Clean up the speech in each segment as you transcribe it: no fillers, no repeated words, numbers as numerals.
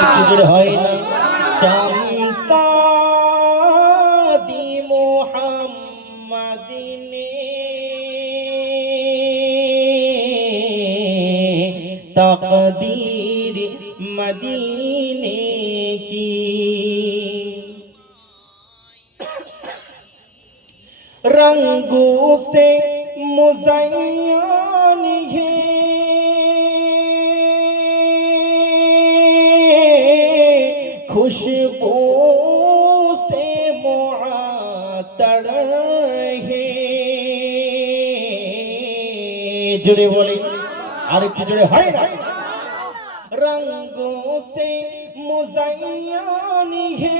একটু জোরে হয় না চম্পা দি মোহাম্মদিনে तकदीर मदीने की रंगों से मुज़य्यन है खुशबू से मुअत्तर है जुड़े बोले और एक जुड़े है रंगों से मुज़य्यन है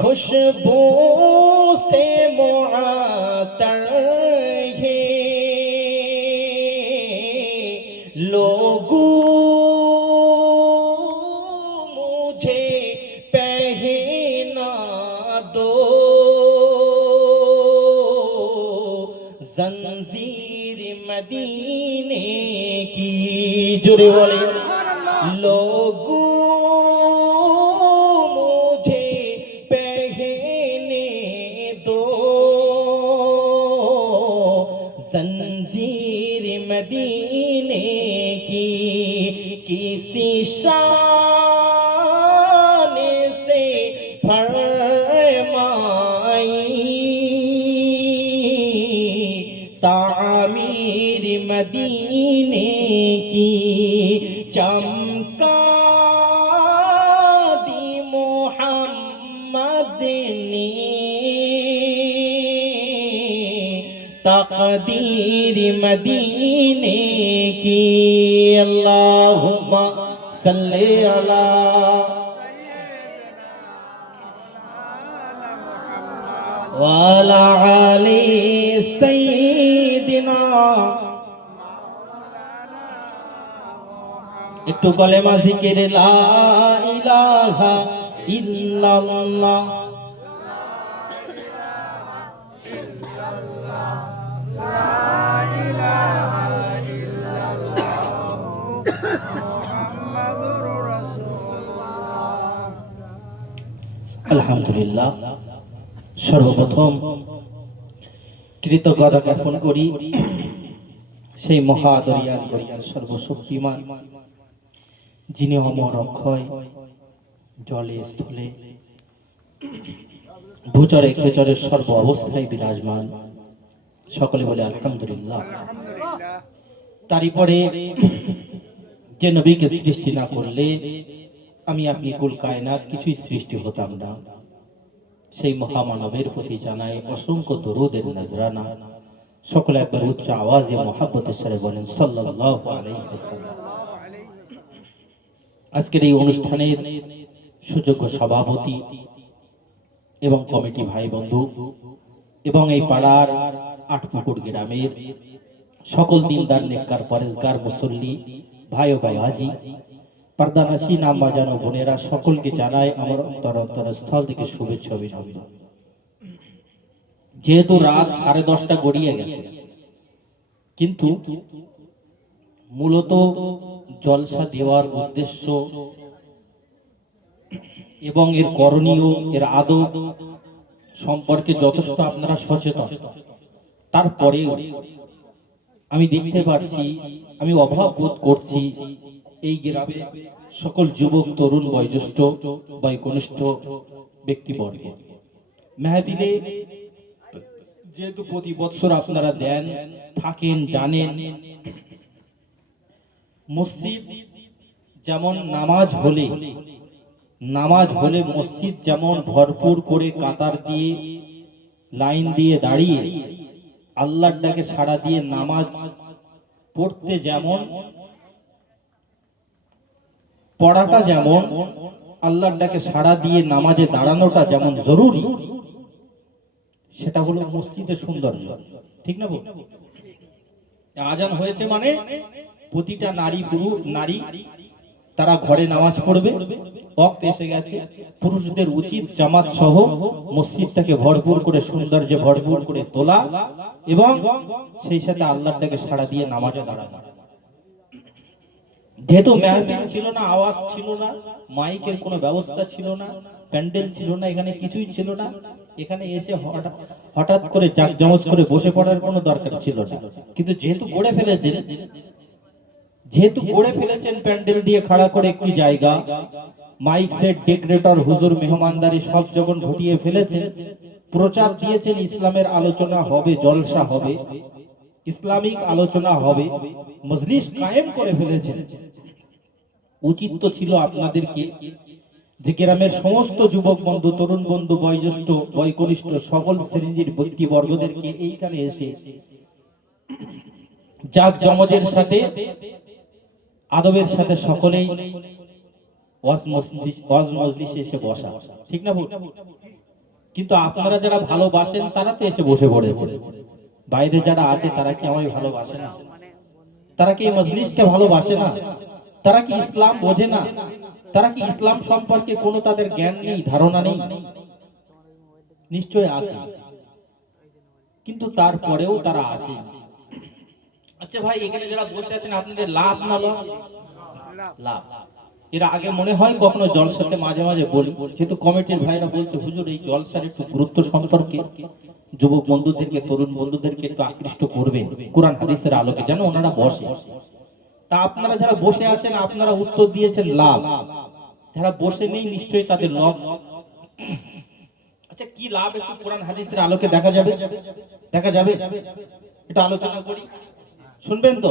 खुशबू से मुअत्तर है लोगों मुझे पहना दो जंजीर मदीने की जुड़े बोले लोगों मुझे पहने दो जंजीर मदीने की किसी शान से फरमाई तामीर मदीने की चमका दी मोहम्मद ने तकदीर मदीने की अल्लाहुम्मा सल्ली अला वाला आली सय्यिदिना একটু কলেমা জিকির লা ইলাহা ইল্লাল্লাহ আলহামদুলিল্লাহ সর্বপ্রথম কৃতজ্ঞতা জ্ঞাপন করি সেই মহাদরিয়ান গরিয়ান সর্বশক্তিমান যিনি অমর অক্ষয় জলে স্থলে ভূচরে খেচরে সর্ব অবস্থায় বিরাজমান সকলে বলে আলহামদুলিল্লাহ তারই পরে যে নবীকে সৃষ্টি না করলে আমি আপনি কুল কায়নাত কিছুই সৃষ্টি হতাম না সেই মহামানবের প্রতি জানাই অসংখ্য দরুদের নজরানা সকলে একবার উচ্চ আওয়াজে মহব্বতের সাথে বলেন সাল্লাল্লাহু আলাইহি ওয়াসাল্লাম আজকের এই অনুষ্ঠানের সুযোগ্য সভাপতি এবং কমিটি ভাই বন্ধু এবং এই পাড়ার আটপুকুর গ্রামের সকল দিনদার নেককার পরেজগার মুসল্লি ভাই ও বাবাজি পর্দানাসী নাম বাজানো বোনেরা সকলকে জানাই আমার অন্তরস্থল থেকে শুভেচ্ছা অভিনন্দন যেহেতু রাত 10:30 গড়িয়ে গেছে কিন্তু মূলত জলসা দেওয়ার উদ্দেশ্য এবং এর করণীয় এর আদব সম্পর্কে যথেষ্ট আপনারা সচেতন তারপরে আমি দেখতে পাচ্ছি আমি অভাব বোধ করছি এই গ্রামে সকল যুবক তরুণ বয়োজ্যেষ্ঠ বয়োকনিষ্ঠ ব্যক্তিবর্গ মাহফিলে যেহেতু প্রতি বছর আপনারা দেন থাকেন জানেন মসজিদ যেমন নামাজ হলে মসজিদ যেমন ভরপুর করে কাতার দিয়ে লাইন দিয়ে দাঁড়িয়ে আল্লাহর ডাকে সাড়া দিয়ে নামাজ পড়তে যেমন পড়াটা যেমন আল্লাহর ডাকে সাড়া দিয়ে নামাজে দাঁড়ানোটা যেমন জরুরি সেটা হলো মসজিদের সৌন্দর্য ঠিক না বল আজান হয়েছে মানে প্রতিটা নারী তারা ঘরে নামাজ পড়বে ওয়াক্ত এসে গেছে পুরুষদের উচিত জামাত সহ মসজিদটাকে ভরপুর করে সৌন্দর্যে ভরপুর করে তোলা এবং সেই সাথে আল্লাহর ডাকে সাড়া দিয়ে নামাজে দাঁড়ানো যেহেতু মেহফিল ছিল না, আওয়াজ ছিল না, মাইকের কোনো ব্যবস্থা ছিল না, প্যান্ডেল ছিল না, এখানে কিছুই ছিল না, এখানে এসে হঠাৎ করে জাকজমজ করে বসে পড়ার কোনো দরকার ছিল না। কিন্তু যেহেতু গড়ে ফেলেছেন প্যান্ডেল দিয়ে খাড়া করে একটি জায়গা, মাইক সেট, ডেকোরেটর, হুজুর, মেহমানদারি সব যখন ঘটিয়ে ফেলেছেন, প্রচার দিয়েছেন ইসলামের আলোচনা হবে, জলসা হবে, ইসলামিক আলোচনা হবে, মজলিস কায়েম করে ফেলেছেন। উচিত তো ছিল আপনাদেরকে যে গ্রামের সমস্ত যুবক বন্ধু, তরুণ বন্ধু, বয়োজ্যেষ্ঠ, বয়কনিষ্ঠ সকল শ্রেণীর ব্যক্তিবর্গদেরকে এইখানে এসে জাকজমজের সাথে, আদবের সাথে সকলেই ওয়াজ মজলিসে এসে বসা, ঠিক না? কিন্তু আপনারা যারা ভালোবাসেন তারা তো এসে বসে পড়েছেন। বাইরে যারা আছে তারা কি আমায় ভালোবাসে না? তারা কি এই মজলিসকে ভালোবাসে না? তারা কি ইসলাম বোঝে না? তারা কি ইসলাম সম্পর্কে কোনো তাদের জ্ঞান নেই, ধারণা নেই? নিশ্চয় আছে, কিন্তু তারপরেও তারা আসে। আচ্ছা ভাই, এখানে যারা বসে আছেন আপনাদের লাভ না লস? লাভ। এর আগে মনে হয় কখনো জলসাতে মাঝে মাঝে বলি, যেহেতু কমিটির ভাইরা বলছে হুজুর এই জলসার একটু গুরুত্ব সম্পর্কে যুবক বন্ধুদেরকে, তরুণ বন্ধুদেরকে একটু আকৃষ্ট করবেন কোরআন হাদিসের আলোকে, যেন ওনারা বসে। তা আপনারা যারা বসে আছেন আপনারা উত্তর দিয়েছেন লাভ, যারা বসে নেই নিশ্চয়ই তাদের লস। আচ্ছা কি লাভ একটু কোরআন হাদিসের আলোকে দেখা যাবে? এটা আলোচনা করি, শুনবেন তো?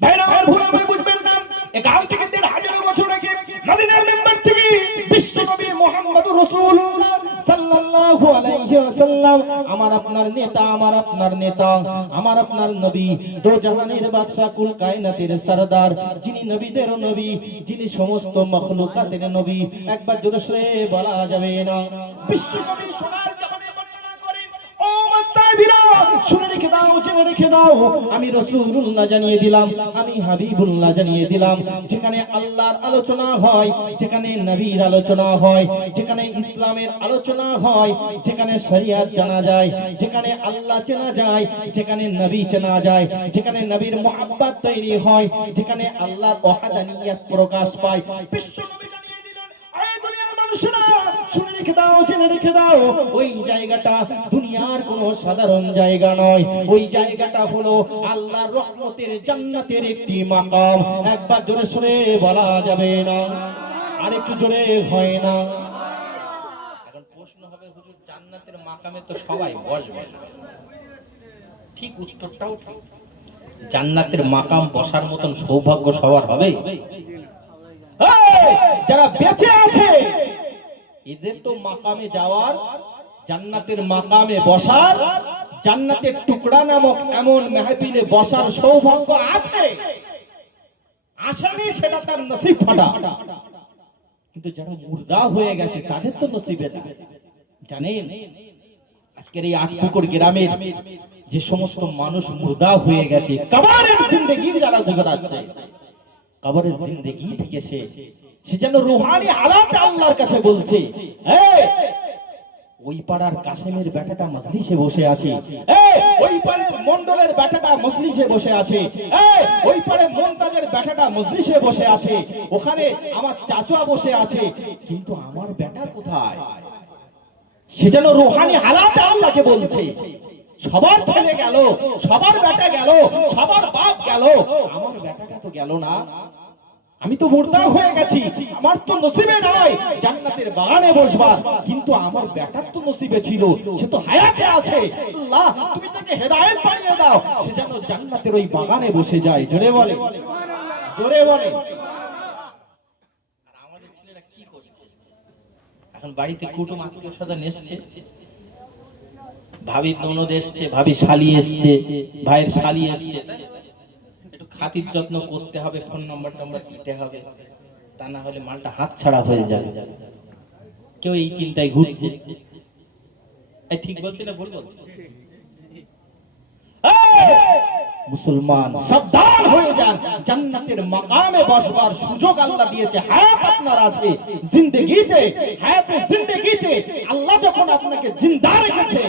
ভাইরা আমার ভুল আমায় বুঝবেন না, একাল থেকে ১৫০০ বছর আগে মদিনার মিম্বার থেকে বিশ্বনবী মুহাম্মদুর রাসূলুল্লাহ সাল্লাল্লাহু আলাইহি ওয়াসাল্লাম, আমার আপনার নেতা, আমার আপনার নবী, দো জাহানের বাদশা, কুল কায়নাতের সরদার, যিনি নবীদের নবী, যিনি সমস্ত মাখলুকাতের নবী, একবার জোরে সরে বলা যাবে না। বিশ্বনবী সোনার জামানে বর্ণনা করেন, ও মাসাবিরা শুনে রেখে দাও, জেনে রেখে দাও, আমি রাসূলুল্লাহ জানিয়ে দিলাম, আমি হাবিবুল্লাহ জানিয়ে দিলাম, যেখানে আল্লাহর আলোচনা হয়, যেখানে নবীর আলোচনা হয়, যেখানে ইসলামের আলোচনা হয়, যেখানে শরিয়ত জানা যায়, যেখানে আল্লাহ চেনা যায়, যেখানে নবী চেনা যায়, যেখানে নবীর মুহাব্বত তৈরি হয়, যেখানে আল্লাহর ওয়াহদানিয়ত প্রকাশ পায়, বিশ্বনবী জানিয়ে দিলেন, এই দুনিয়ার মানুষেরা শুনে রেখে দাও, জেনে রেখে দাও, ওই জায়গাটা দুনিয়ার কোনো সাধারণ জায়গা নয়, ওই জায়গাটা হলো আল্লাহর রহমতের জান্নাতের একটি মাকাম। একবার জোরে সরে বলা যাবে না, আর একটু জোরে হয় না? এখন প্রশ্ন হবে, হুজুর জান্নাতের মাকামে তো সবাই বসবে না। ঠিক, উত্তরটাও ঠিক। জান্নাতের মাকাম বসার মতন সৌভাগ্য সবার হবে? যারা বেঁচে আছে এদের তো মাকামে যাওয়ার, জান্নাতের মাকামে বসার, জান্নাতের টুকরা নামক এমন মাহফিলে বসার সৌভাগ্য আছে। আসেনি সেটা তার নসিব ফাটা, কিন্তু যারা মুর্দা হয়ে গেছে তাদের তো নসিবে না। জানেন আজকের এই আটপুকুর গ্রামের যে সমস্ত মানুষ মুর্দা হয়ে গেছে, কবরের জিন্দেগি যারা গুজরাচ্ছে, কবরের জিন্দেগি থেকে সে যেন রূহানি হালাতে আল্লাহর কাছে বলছে, ওই পাড়ার কাসেমের বেটাটা মজলিসে বসে আছে, ওই পাড়ার মন্ডলের বেটাটা মজলিসে বসে আছে, ওই পাড়ার মুনতাজের বেটাটা মজলিসে বসে আছে, ওখানে আমার চাচা বসে আছে, কিন্তু আমার বেটা কোথায়? সে যেন রূহানি হালাতে আল্লাহকে বলছে, সবার ছেলে গেল, সবার বেটা গেল, সবার বাপ গেল, আমার বেটাটা তো গেল না। আমি তো মুর্দা হয়ে গেছি, আমার তো নসিবে নয় জান্নাতের বাগানে বসবার, কিন্তু আমার বেটার তো নসিবে ছিল, সে তো হায়াতে আছে। আল্লাহ তুমি তাকে হেদায়েত বানিয়ে দাও, সে যেন জান্নাতের ওই বাগানে বসে যায়। জোরে বলে, জোরে বলে। আর আমাদের ছেলেরা কি করছে? এখন বাড়িতে কুটুম আত্মীয় স্বজন এসছে, ভাবি ননদ এসছে, ভাবি শালি এসছে, ভাইয়ের শালি এসছে, খাতির যত্ন করতে হবে, ফোন নাম্বার দিতে হবে, তা না হলে মালটা হাত ছাড়া হয়ে যাবে। কেউ এই চিন্তায় ঘুরছে। ঠিক বলছি না ভুল বলছি? মুসলমান সাবধান হয়ে যান, জান্নাতের মাকামে বসবার সুযোগ আল্লাহ দিয়েছে, হায়াত আপনার আছে, জিন্দেগিতে, হায়াতে জিন্দেগিতে আল্লাহ যখন আপনাকে জিন্দা রেখেছে,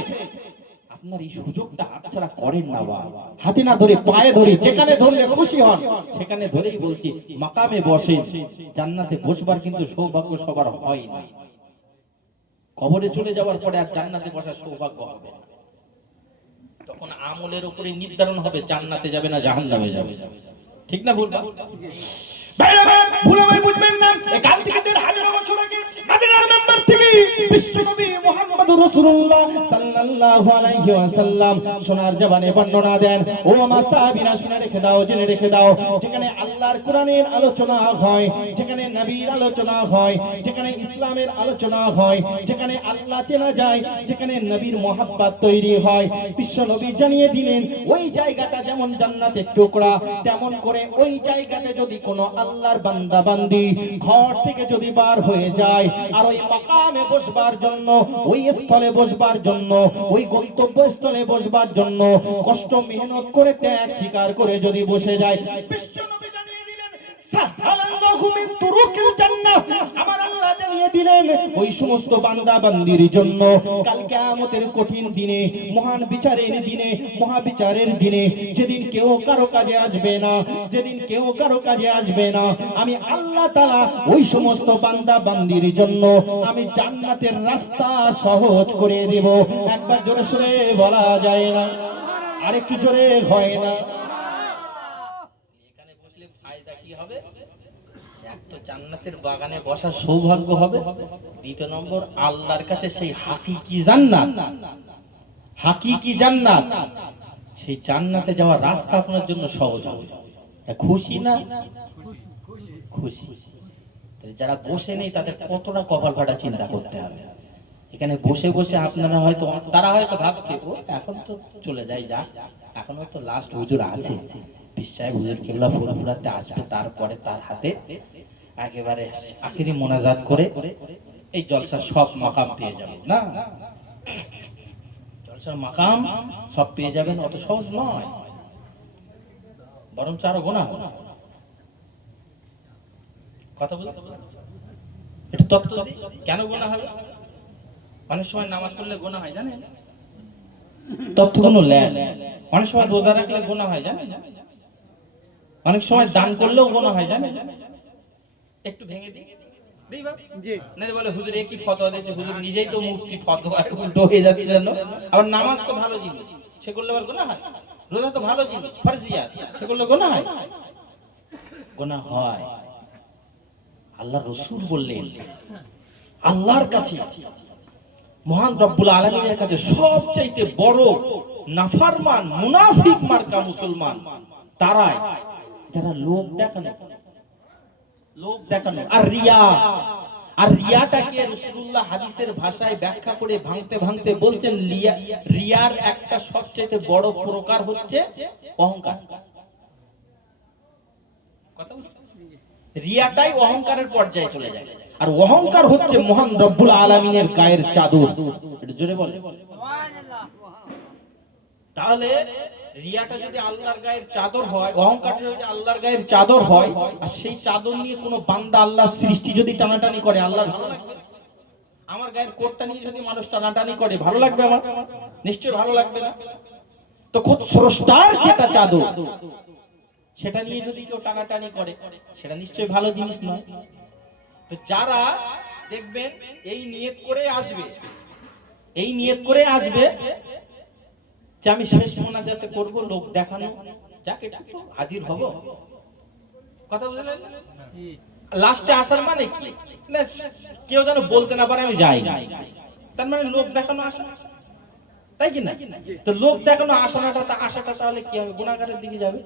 আপনার এই সুযোগটা হাতছাড়া করেন না বাবা। হাতে না ধরে পায়ে ধরে, যেখানে ধরলে খুশি হন সেখানে ধরেই বলছি মাকামে বসেন। জান্নাতে বসবার কিন্তু সৌভাগ্য সবার হয় না। কবরে চলে যাওয়ার পরে আর জান্নাতে বসার সৌভাগ্য হবে না। তখন আমলের উপরে নির্ধারণ হবে জান্নাতে যাবে না জাহান্নামে যাবে। ঠিক না বলবা? ভাইরা ভুলে বুঝবেন না, এখান থেকে ১৫০০ বছর আগে মদিনার মেম্বার থেকে বিশ্বনবী মুহাম্মদুর রাসূলুল্লাহ সাল্লাল্লাহু আলাইহি ওয়াসাল্লাম সোনার জবানে বর্ণনা দেন। ও আমার সাহাবীরা শুনে রেখে দাও, জেনে রেখে দাও, যেখানে আল্লাহর কোরআনের আলোচনা হয়, যেখানে নবীর আলোচনা হয়, যেখানে ইসলামের আলোচনা হয়, যেখানে আল্লাহ চেনা যায়, যেখানে নবীর মহব্বত তৈরি হয়, বিশ্বনবী জানিয়ে দিলেন ওই জায়গাটা যেমন জান্নাতের টুকরা, তেমন করে ওই জায়গাতে যদি কোনো আল্লাহর বান্দা বান্দি ঘর থেকে যদি বার হয়ে যায় আর ওই মাকামে বসবার জন্য, ওই স্থলে বসবার জন্য, ওই গন্তব্যস্থলে বসবার জন্য কষ্ট মেহনত করে ত্যাগ স্বীকার করে যদি বসে যায়, বিশ্বনবী জানিয়ে দিলেন সাহালাল্লাহু মিন তুরুকিল জান্নাহ, আমার আল্লাহ জানিয়ে দিলেন ওই সমস্ত বান্দা বান্দির জন্য কাল কিয়ামতের কঠিন দিনে, মহান বিচারের দিনে, মহাবিচারের দিনে, যেদিন কেউ কারো কাজে আসবে না, যেদিন কেউ কারো কাজে আসবে না, আমি আল্লাহ তাআলা ওই সমস্ত বান্দা বান্দির জন্য আমি জান্নাতের রাস্তা সহজ করে দেব। একবার জোরে সুরে বলা যায় না? আরেকটু জোরে হয় না? এখানে বসলে ফায়দা কি হবে? এক তো জান্নাতের বাগানে বসার সৌভাগ্য হবে, দ্বিতীয় নম্বর আল্লাহর কাছে সেই হাকিকি জান্নাত, হাকিকি জান্নাত, সেই জান্নাতে যাওয়ার রাস্তা আপনার জন্য সহজ হবে। খুশি না? খুশি। যারা বসে নেই তাদের কতটা কপাল ফাটা চিন্তা করতে হবে। এখানে বসে বসে আপনারা হয়তো, তারা হয়তো ভাবছে ও এখন তো চলে যায়, যা এখনো তো লাস্ট হুজুর আছে, বিশ্বায় হুজুর কিবলা ফুরফুরাতে আসবে, তারপরে তার হাতে একেবারে আখিরি মোনাজাত করে এই জলসার সব মাকাম পেয়ে যাবেন। না, জলসার মাকাম সব পেয়ে যাবেন অত সহজ নয়, বরঞ্চ আরো গোনা হবে। কথা বলতে এটা তত্ত্ব কেন গোনা হবে? অনেক সময় নামাজ পড়লে গোনা হয় জানেন? তত্ত্বগুলো লেন। অনেক সময় রোজা রাখলে গোনা হয় জানেন? অনেক সময় দান করলেও গোনা হয় জানেন? একটু ভেঙে দিই না বলে হুজুর একই ফতোয়া দিয়েছে, হুজুর নিজেই তো মুফতি, ফতোয়া উল্টো হয়ে যাচ্ছে জানো। আবার নামাজ তো ভালো জিনিস, সে করলে আবার গোনা হয়। রোজা তো ভালো জিনিস, ফরজিয়াত, সে করলে গোনা হয়? গোনা হয়। আল্লাহ রাসূল বললেন আল্লাহর কাছে, মহান রব্বুল আলামিনের কাছে সবচাইতে বড় নাফরমান মুনাফিক মার্কা মুসলমান তারাই যারা লোক দেখানো, লোক দেখানো আর রিয়া। আর রিয়াটাকে রাসূলুল্লাহ হাদিসের ভাষায় ব্যাখ্যা করে ভাঙতে ভাঙতে বলছেন রিয়ার একটা সবচাইতে বড় প্রকার হচ্ছে অহংকার। কথা বুঝছেন? রিয়াটাই অহংকারের পর্যায়ে চলে যায়, আর অহংকার হচ্ছে মহান রব্বুল আলামিনের গায়ের চাদর। এটা জোরে বলে সুবহানাল্লাহ। তাহলে রিয়াটা যদি আল্লাহর গায়ের চাদর হয়, অহংকারটা যদি আল্লাহর গায়ের চাদর হয়, আর সেই চাদর নিয়ে কোনো বান্দা আল্লাহর সৃষ্টি যদি টানাটানি করে, আল্লাহর ভালো লাগবে? আমার গায়ের কোটটা নিয়ে যদি মানুষ টানাটানি করে ভালো লাগবে আমার? নিশ্চয়ই ভালো লাগবে না। তো খোদ স্রষ্টার যেটা চাদর সেটা নিয়ে যদি কেউ টানাটানি করে সেটা নিশ্চয়ই ভালো জিনিস নয়। তো যারা দেখবেন এই নিয়ত করে আসবে, এই নিয়ত করে আসবে যে আমি শেষ মোনাজাতে করব, লোক দেখানো, যাকে একটু হাজির হব, কথা বুঝলেন? লাস্টে আসার মানে কি, কেউ যেন বলতে না পারে আমি যাই না, তার মানে লোক দেখানো আসা, তাই কি না? তো লোক দেখানো আশাটা তাহলে কি হবে? গুনাহগারের দিকে যাবে।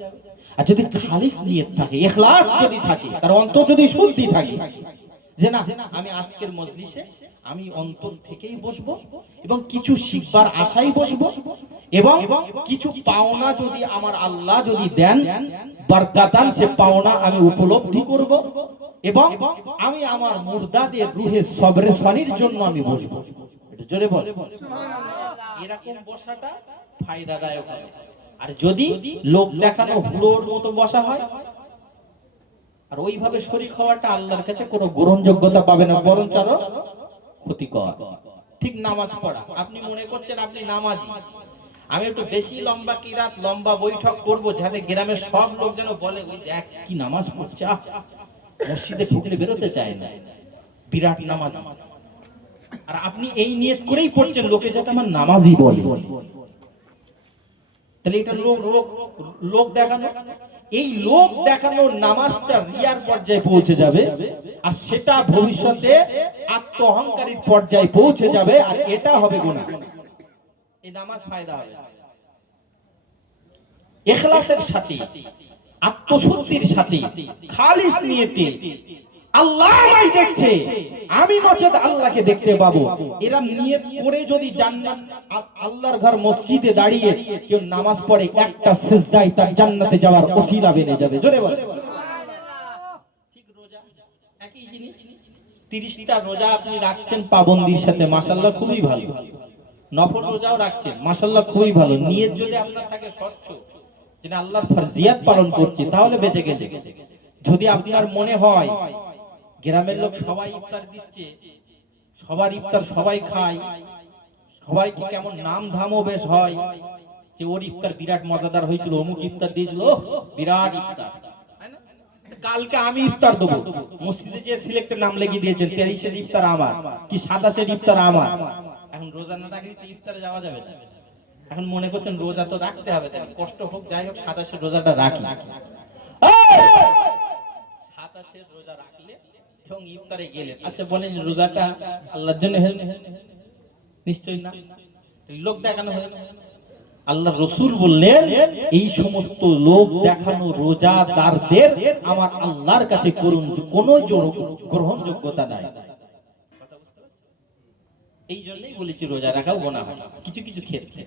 আর যদি খালিস নিয়ত থাকে, ইখলাস যদি থাকে, তার অন্তর যদি শুদ্ধি থাকে যে না আমি আজকের মজলিসে আমি অন্তর থেকেই বসবো এবং কিছু শিখবার আশাই বসবো, এবং কিছু পাওনা যদি আমার আল্লাহ যদি দেন বরকতান, সে পাওনা আমি উপলব্ধি করব, এবং আমি আমার মুর্দাদের রুহে সবরে সানির জন্য আমি বসবো। এটা জোরে বল সুবহানাল্লাহ। এরকম বসাটা ফায়দাদায়ক হবে। আর যদি লোক দেখানো হুড়োর মতো বসা হয় আর ওইভাবে শরীক হওয়াটা আল্লাহর কাছে কোনো গ্রহণযোগ্যতা পাবে না, বরঞ্চ আরো ক্ষতিকর। ঠিক নামাজ পড়া, আপনি মনে করছেন আপনি নামাজি, আমি একটু বেশি লম্বা কিরাত লম্বা বৈঠক করব, যাতে গ্রামের সব লোক যেন বলে ওই দেখ কি নামাজ পড়ছে, মসজিদে ঢুকলে বেরোতে চায় না, বিরাট নামাজ। আর আপনি এই নিয়ত করেই পড়ছেন লোকে যাতে আমার নামাজই বলে, তাহলে এটা লোক দেখানো। এই লোক দেখানোর নামাজটা রিয়ার পর্যায়ে পৌঁছে যাবে, আর সেটা ভবিষ্যতে আত্ম অহংকারীর পর্যায়ে পৌঁছে যাবে, আর এটা হবে গুনাহ। এই নামাজ ফায়দা হবে ইখলাসের সাথে, আত্মশুদ্ধির সাথে, খালিস নিয়তে, আল্লাহ আমায় দেখছে, আমি নচেত আল্লাহকে দেখতে পাবো, এরা নিয়ত করে যদি জান্নাত আল্লাহর ঘর মসজিদে দাঁড়িয়ে কেউ নামাজ পড়ে, একটা সিজদায় তার জান্নাতে যাওয়ার ওসিলা বেনে যাবে। জোরে বল সুবহানাল্লাহ। ঠিক রোজা একই জিনিস, 30টা রোজা আপনি রাখছেন পাবন্দির সাথে, মাশাআল্লাহ খুবই ভালো। নফল রোজাও রাখছেন, মাশাআল্লাহ খুবই ভালো। নিয়ত যদি আপনার থাকে স্বচ্ছ যে না আল্লাহর ফরজিয়াত পালন করছি, তাহলে বেঁচে গেছে। যদি আপনার মনে হয় গ্রামের লোক সবাই ইফতার দিচ্ছে, সবার ইফতার সবাই খায়, সবাই কি কেমন নাম ধামও বেশ হয় যে ওর ইফতার বিরাট মজাদার হয়েছিল, অমুক ইফতার দিয়েছিল, বিরাট ইফতার, কালকে আমি ইফতার দেবো, মসজিদে যে সিলেক্টের নাম লিখে দিয়েছেন 23-এর ইফতার আমার, কি 27-এর ইফতার আমার। এখন রোজা না রাখলে তো ইফতারে যাওয়া যাবে না। এখন মনে করছেন রোজা তো রাখতে হবে, তাই কষ্ট হোক যাই হোক 27-এর রোজাটা রাখি। 27-এর রোজা রাখলে এবং ইফতারে গেলে, আচ্ছা বলেন রোজাটা আল্লাহর জন্য হলো? নিশ্চয়ই না, লোক দেখানো হলো। আল্লাহ রাসূল বললেন এই সমস্ত লোক দেখানো রোজাদারদের আমার আল্লাহর কাছে কোনো গ্রহণযোগ্যতা নাই। এই জন্যই বলেছি রোজা রাখাও গুনাহ হয় কিছু কিছু ক্ষেত্রে।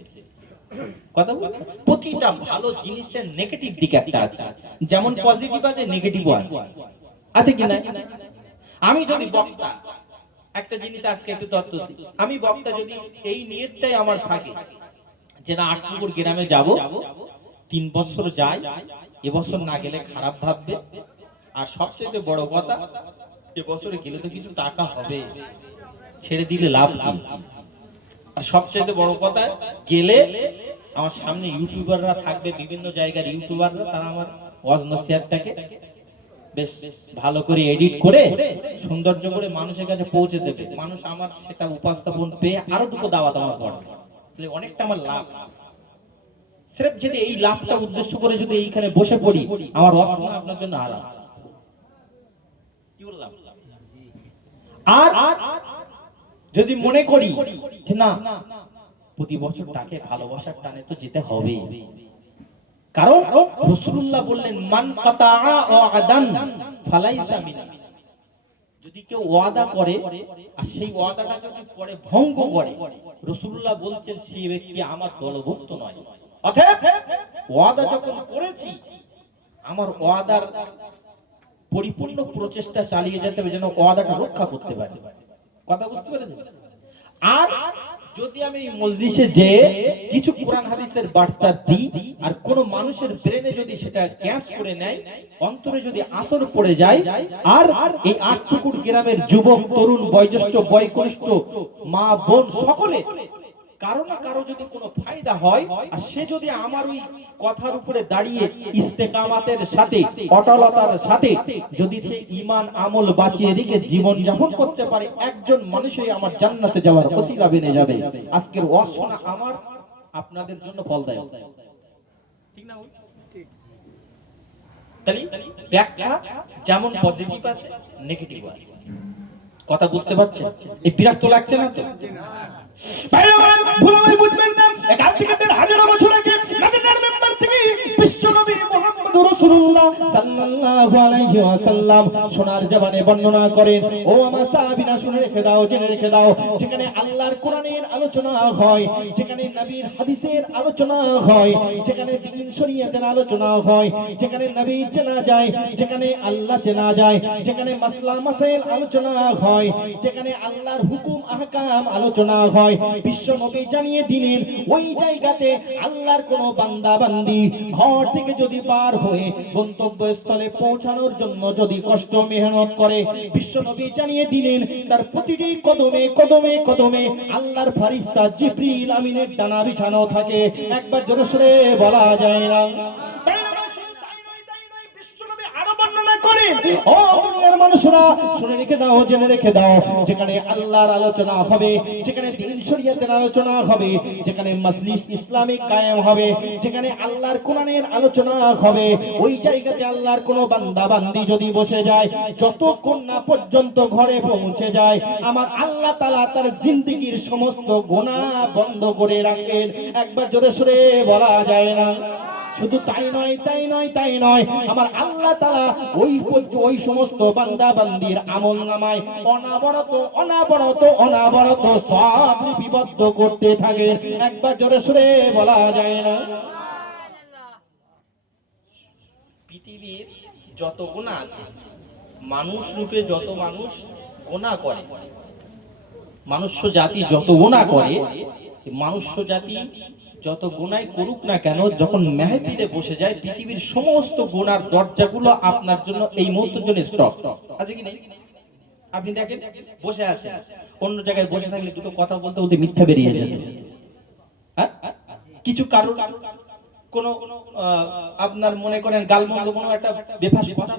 কথা বল, প্রতিটা ভালো জিনিসের নেগেটিভ দিক একটা আছে, যেমন পজিটিভ আছে নেগেটিভও আছে, আছে কি না? আমি যদি বক্তা, একটা জিনিস আজকে একটু তত্ত্ব দিই, আমি বক্তা যদি এই নিয়তটাই আমার থাকে যে না আটপুকুর গ্রামে যাব, 3 বছর যাই, এবছর না গেলে খারাপ ভাববে, আর সবচেয়ে বড় কথা এবছরে গেলে তো কিছু টাকা হবে, ছেড়ে দিলে লাভ কি? আর সবচেয়ে বড় কথা গেলে আমার সামনে ইউটিউবাররা থাকবে, বিভিন্ন জায়গার ইউটিউবাররা, তারা আমার ওয়াজ নসিহতটাকে বেশ ভালো করে এডিট করে সৌন্দর্য করে মানুষের কাছে পৌঁছে দেবে, মানুষ আমার সেটা উপস্থাপন পেয়ে আরো দুটো দাওয়াত আমার পড়বে, তাহলে অনেকটা আমার লাভ। সির্ফ যদি এই লাভটা উদ্দেশ্য করে যদি এইখানে বসে পড়ি, আমার ওয়াজ শোনা আপনার জন্য আরাম। কি বললাম? আর যদি মনে করি যে না প্রতি বছর তাকে ভালোবাসার টানে তো যেতে হবে, কারণ রাসূলুল্লাহ বললেন মান কাতাআ ওয়াদান ফালাইসা মিন্নি, যদি কেউ ওয়াদা করে আর সেই ওয়াদাটা যদি পরে ভঙ্গ করে, রাসূলুল্লাহ বলছেন সেই ব্যক্তি আমার দলভুক্ত নয়। অতএব ওয়াদা যখন করেছি আমার ওয়াদার পরিপূর্ণ প্রচেষ্টা চালিয়ে যেতে হবে যেন ওয়াদাটা রক্ষা করতে পারি। কথা বুঝতে পেরেছেন? আর যদি আমি মজলিসে যে কিছু কোরআন হাদিসের বার্তা দিই আর কোন মানুষের ব্রেনে যদি সেটা ক্যাচ করে নেয়, অন্তরে যদি আসর পড়ে যায়, আর এই আটপুকুর গ্রামের যুবক তরুণ বয়োজ্যেষ্ঠ বয়কনিষ্ঠ মা বোন সকলে কারো না কারো যদি কোনো ফায়দা হয়, আর সে যদি আমার ওই কথার উপরে দাঁড়িয়ে ইস্তেকামাতের সাথে অটলতার সাথে যদি সে ঈমান আমল বাঁচিয়ে রেখে জীবন যাপন করতে পারে, একজন মানুষই আমার জান্নাতে যাওয়ার ওসিলা বনে যাবে। আজকের ওয়াজ শোনা আমার আপনাদের জন্য ফলদায়ক, ঠিক না? ঠিক। তাহলে ব্যাখ্যা যেমন পজিটিভ আছে নেগেটিভ আছে, কথা বুঝতে পারছেন? এই বিরক্ত লাগছে না তো? ভাইরান ভুলাই বুঝবেন না, এখান থেকে 1000 বছর আগে মদিনার মেম্বার থেকে বিশ্বনবী মুহাম্মদ রাসূলুল্লাহ সাল্লাল্লাহু আলাইহি ওয়াসাল্লাম সোনার জবানে বর্ণনা করেন। ও আমার সাহাবীরা শুনে রেখে দাও, জেনে রেখে দাও, যেখানে আল্লাহর কোরআনের আলোচনা হয়, যেখানে নবীর হাদিসের আলোচনা হয়, যেখানে দ্বীন শরীয়তের আলোচনা হয়, যেখানে নবী চেনা যায়, যেখানে আল্লাহ চেনা যায়, যেখানে মাসলা মাসাইল আলোচনা হয়, যেখানে আল্লাহর হুকুম আহকাম আলোচনা হয়, বিশ্ব নবী জানিয়ে দিলেন ওই জায়গাতে আল্লাহর কোন বান্দা বান্দি ঘর থেকে যদি পার হয়ে গন্তব্যস্থলে পৌঁছানোর জন্য যদি কষ্ট মেহনত করে, বিশ্বনবী জানিয়ে দিলেন তার প্রতিটি কদমে কদমে কদমে আল্লাহর ফেরেশতা জিবরিল আমিনের ডানা বিছানো থাকে। একবার জোরে সোরে বলা যায় না? ও দুনিয়ার মানুষরা শুনে রেখে দাও, জেনে রেখে দাও, যেখানে আল্লাহর আলোচনা হবে, যেখানে দ্বীন শরীয়তের আলোচনা হবে, যেখানে মজলিস ইসলামিক কায়েম হবে, যেখানে আল্লাহর কোরআনের আলোচনা হবে, ওই জায়গাতে আল্লাহর কোন বান্দা বান্দি যদি বসে যায়, যতক্ষণ না পর্যন্ত ঘরে পৌঁছে যায়, আমার আল্লাহ তাআলা তার জিন্দেগীর সমস্ত গুনাহ বন্ধ করে রাখেন। একবার জোরে সোরে বলা যায় না? শুধু তাই নয়, তাই নয়, তাই নয়, আমার আল্লাহ তাআলা ওই সমস্ত বান্দা বান্দির আমলনামায় অনাবরত অনাবরত অনাবরত সওয়াব লিপিবদ্ধ করতে থাকে। একবার জোরে সুরে বলা যায় না? পৃথিবীর যত গুনাহ আছে, মানুষ রূপে যত মানুষ গুনাহ করে, মনুষ্য জাতি যত গুনাহ করে, মনুষ্য জাতি যত গুনাহ করুক না কেন, যখন মেহফিলে বসে যায়, পৃথিবীর সমস্ত গুনার দরজাগুলো আপনার জন্য এই মুহূর্তের জন্য স্টপ আছে কি নেই? আপনি দেখেন বসে আছে, অন্য জায়গায় বসে থাকলে দুটো কথা বলতে বলতে মিথ্যা বেরিয়ে যেত। হ্যাঁ, কিছু কারণ কোন আপনার মনে করেন গালমন্দ কোনো একটা বেফাস কথা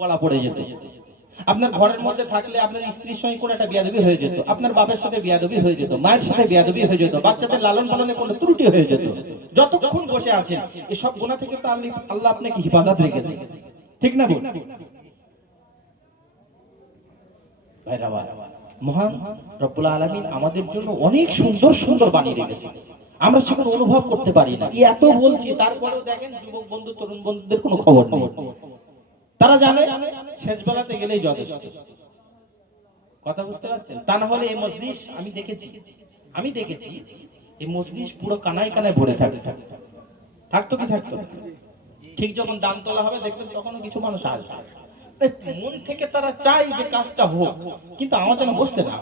বলা পড়ে যেত। আপনার ঘরের মধ্যে থাকলে আপনার স্ত্রীর সঙ্গে কোনো একটা বিয়াদবি হয়ে যেত, আপনার বাপের সাথে বিয়াদবি হয়ে যেত, মায়ের সাথে বিয়াদবি হয়ে যেত, বাচ্চাদের লালন পালনে কোনো ত্রুটি হয়ে যেত। যতক্ষণ বসে আছেন এই সব গুনাহ থেকে তো আল্লাহ আপনাকে হেফাজত রেখেছে, ঠিক না বল? ভাইরা মহান রব্বুল আলামিন আমাদের জন্য অনেক সুন্দর সুন্দর বানিয়ে রেখেছে, আমরা সেগুলো অনুভব করতে পারি না। এত বলছি তারপরেও দেখেন যুবক বন্ধু তরুণ বন্ধুদের কোনো খবর নেই। তারা জানে শেষ বেলাতে গেলেই যথেষ্ট। কথা বুঝতে পারছেন? তা না হলে এই মজলিস আমি দেখেছি এই মজলিস পুরো কানায় কানায় ভরে থাকতো কি থাকতো? ঠিক যখন দান তোলা হবে দেখবেন তখন কিছু মানুষ আসবে, মন থেকে তারা চায় যে কাজটা হোক, কিন্তু আমার যেন বসতে না।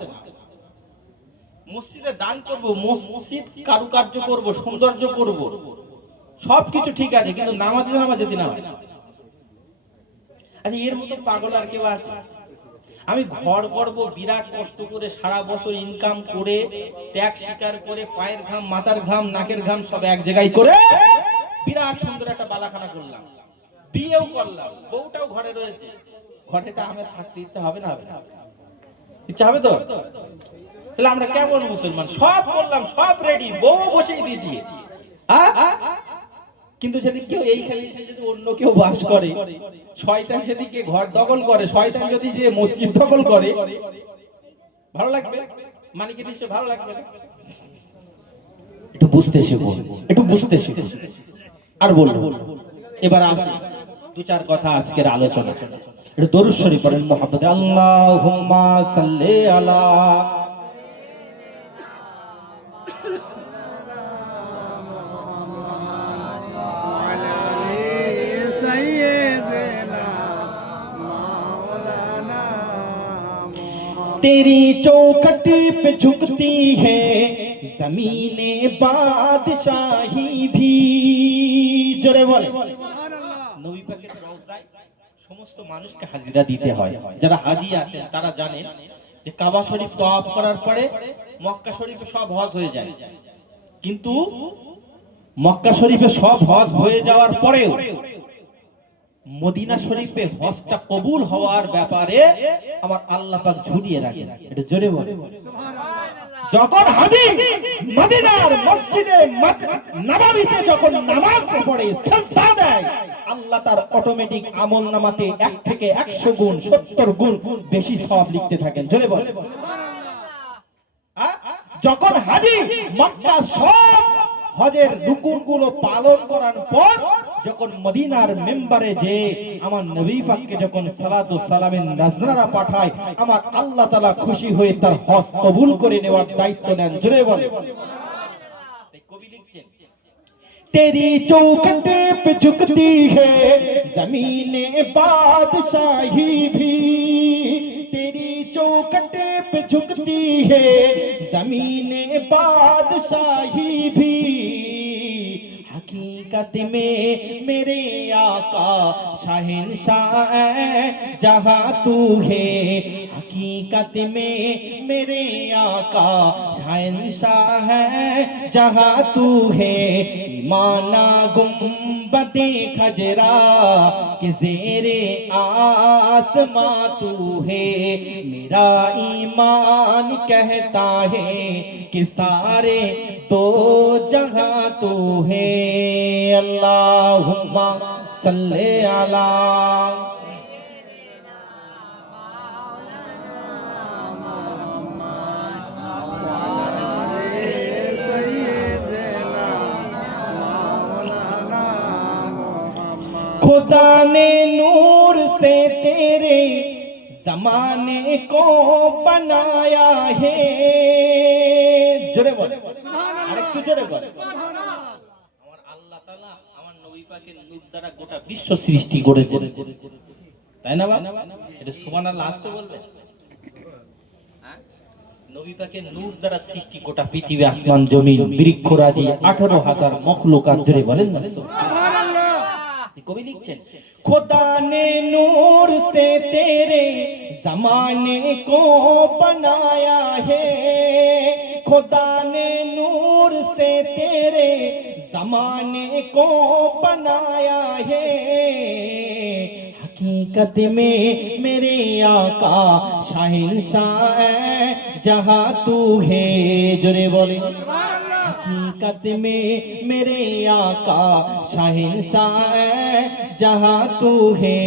মসজিদে দান করব, মসজিদ কারুকার্য করব, সৌন্দর্য করব, সবকিছু ঠিক আছে, কিন্তু নামাজে যদি না হয়। আচ্ছা, এর মতো পাগল আর কেউ আছে? আমি ঘর করব, বিরাট কষ্ট করে সারা বছর ইনকাম করে, ত্যাগ স্বীকার করে, পায়ের ঘাম মাথার ঘাম নাকের ঘাম সব এক জায়গায় করে বিরাট সুন্দর একটা বালাখানা করলাম, বিয়েও করলাম, বউটাও ঘরে রয়েছে, ঘরেটা আমার থাকতে ইচ্ছা হবে না? হবে না? ইচ্ছা হবে তো? তাহলে আমরা কেমন মুসলমান? সব করলাম, সব রেডি, বউ বসেই দিয়েছি, কিন্তু যদি কেউ এইখানে এসে যদি অন্য কেউ বাস করে, শয়তান যদি কে ঘর দখল করে, শয়তান যদি যে মসজিদ দখল করে, ভালো লাগবে? মানিকের নিশ্চয় ভালো লাগবে না? একটু বুঝতে শিখুন, একটু বুঝতে শিখুন। আর বলবো এবার আসি দু চার কথা আজকের আলোচনা। একটু দরুদ শরীফ পড়েন মুহাম্মদ, আল্লাহুম্মা সাল্লি আলা तेरी चौखट पे झुकती है जमीने बादशाही भी। জোরে বলে নবী পাকের রওজায় সমস্ত মানুষকে হাজিরা দিতে হয়। যারা হাজি আছেন তারা জানেন যে কাবা শরীফ তওয়াফ করার পরে মক্কা শরীফে সব হজ হয়ে যায়, কিন্তু মক্কা শরীফে সব হজ হয়ে যাওয়ার পরেও মদিনা শরীফে হজটা কবুল হওয়ার ব্যাপারে আমার আল্লাহ পাক ঝুলিয়ে রাখেন। এটা জোরে বলে সুবহানাল্লাহ। যখন হাজী মদিনার মসজিদে নববীতে যখন নামাজ পড়ে সিজদা দেয়, আল্লাহ তার অটোমেটিক আমলনামাতে 1 থেকে 100 গুণ 70 গুণ বেশি সওয়াব লিখতে থাকেন। জোরে বলে সুবহানাল্লাহ। যখন হাজী মক্কা সব হজের রুকুনগুলো পালন করার পর যখন মদিনার মেম্বারে যে আমার নবী পাককে যখন সালাতু সালামের নজরানা পাঠায়, আমার আল্লাহ তাআলা খুশি হয়ে তার হজ কবুল করে নেওয়ার দায়িত্ব নেন। জোরে বলে সুবহানাল্লাহ। কবি লিখছেন, तेरी चौखट पे झुकती है जमीने बादशाही भी, तेरी चौखट पे झुकती है जमीने बादशाही भी, हकीकत में मेरे आका शहंशाह जहां तू है, हकीकत में मेरे आका शहंशाह जहां तू है, माना गुम्बदे खजरा कि ज़ेरे आसमां तू है, मेरा ईमान कहता है कि सारे दो जहां तू है। अल्लाहुम्मा सल्ले अला खुदा ने नूर से तेरे जमाने को बनाया है। जोरे बोल, আরেকটু জোরে বল। আমার আল্লাহ তাআলা আমার নবী পাকের নূর দ্বারা গোটা বিশ্ব সৃষ্টি করেছে, তাই না বাবা? এটা সুবহানাল্লাহ আসতে বলবেন। হ্যাঁ, নবী পাকের নূর দ্বারা সৃষ্টি গোটা পৃথিবী, আসমান জমিন, বৃক্ষরাজি, 18,000 মখলুকাত। জোরে বলেন না সুবহানাল্লাহ। কবি লিখছেন, खुदा ने नूर से तेरे जमाने को बनाया है, खुदा ने नूर से तेरे जमाने को बनाया है, हकीकत में मेरे आका शहंशाह जहां तू है। जोरे बोले, हकीकत में मेरे आका शहंशाह जहां तू है,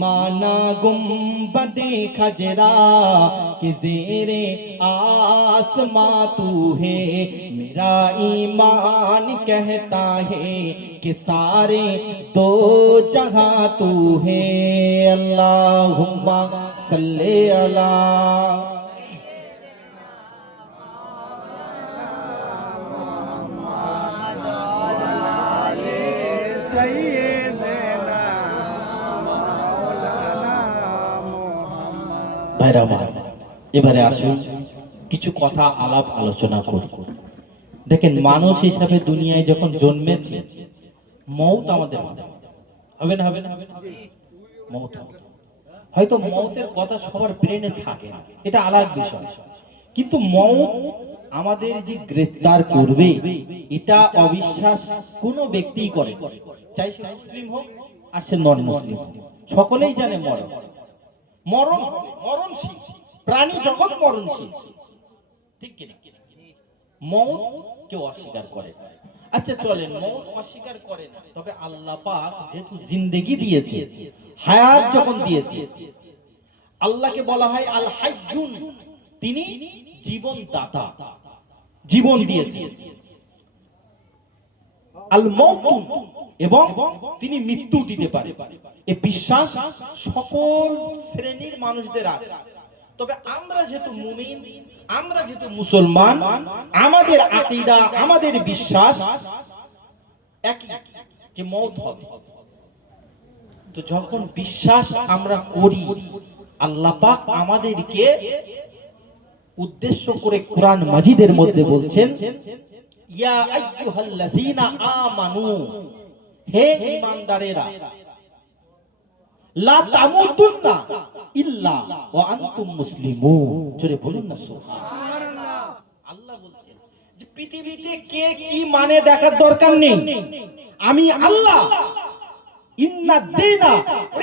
माना गुम्बदे खजरा कि ज़ेरे आसमां तू है, मेरा ईमान कहता है कि सारे दो जहां तू है। अल्लाहुम्मा सल्ले अला ভাইরা আমার। এবারে আসুন কিছু কথা আলাপ আলোচনা করি। দেখেন, মানুষ হিসাবে দুনিয়ায় যখন জন্মেছি, মৌত আমাদের হবে না, হবে না, মৌত হবে। হয়তো মৌতের কথা সবার ব্রেনে থাকে না, এটা আলাদা বিষয়, কিন্তু মৌত আমাদের যে গ্রেফতার করবে এটা অবিশ্বাস কোনো ব্যক্তি করে, চাই সে মুসলিম হোক আর সে নন মুসলিম, সকলেই জানে মরণ, মরণ হবে, মরণশীল প্রাণী জগৎ মরণশীল, ঠিক কিনা? মৌত কেউ অস্বীকার করে। আচ্ছা চলেন, মৌত অস্বীকার করে না, তবে আল্লাহ পাক যেহেতু জিন্দেগি দিয়েছে, হায়াত যখন দিয়েছে, আল্লাহকে বলা হয় আল হাইয়ুন, তিনি জীবন দাতা, জীবন দিয়েছে। আল মাউতুন, এবং তিনি মৃত্যু দিতে পারে, এই বিশ্বাস সকল শ্রেণীর মানুষদের আছে। তবে আমরা যেহেতু মুমিন, আমরা যেহেতু মুসলমান, আমাদের আকীদা, আমাদের বিশ্বাস একই, যে মওত হবে। তো যখন বিশ্বাস আমরা করি, আল্লাহ পাক আমাদেরকে উদ্দেশ্য করে কোরআন মাজিদের মধ্যে বলছেন, ইয়া আইয়ুহাল্লাযীনা আমানু, হে ঈমানদারেরা, লা তামুতুন্না ইল্লা ওয়া আনতুম মুসলিমুন। জোরে বলুন না সুবহানাল্লাহ। আল্লাহ বলছেন যে পৃথিবীতে কে কি মানে দেখার দরকার নেই, আমি আল্লাহ, ইন্না দীনা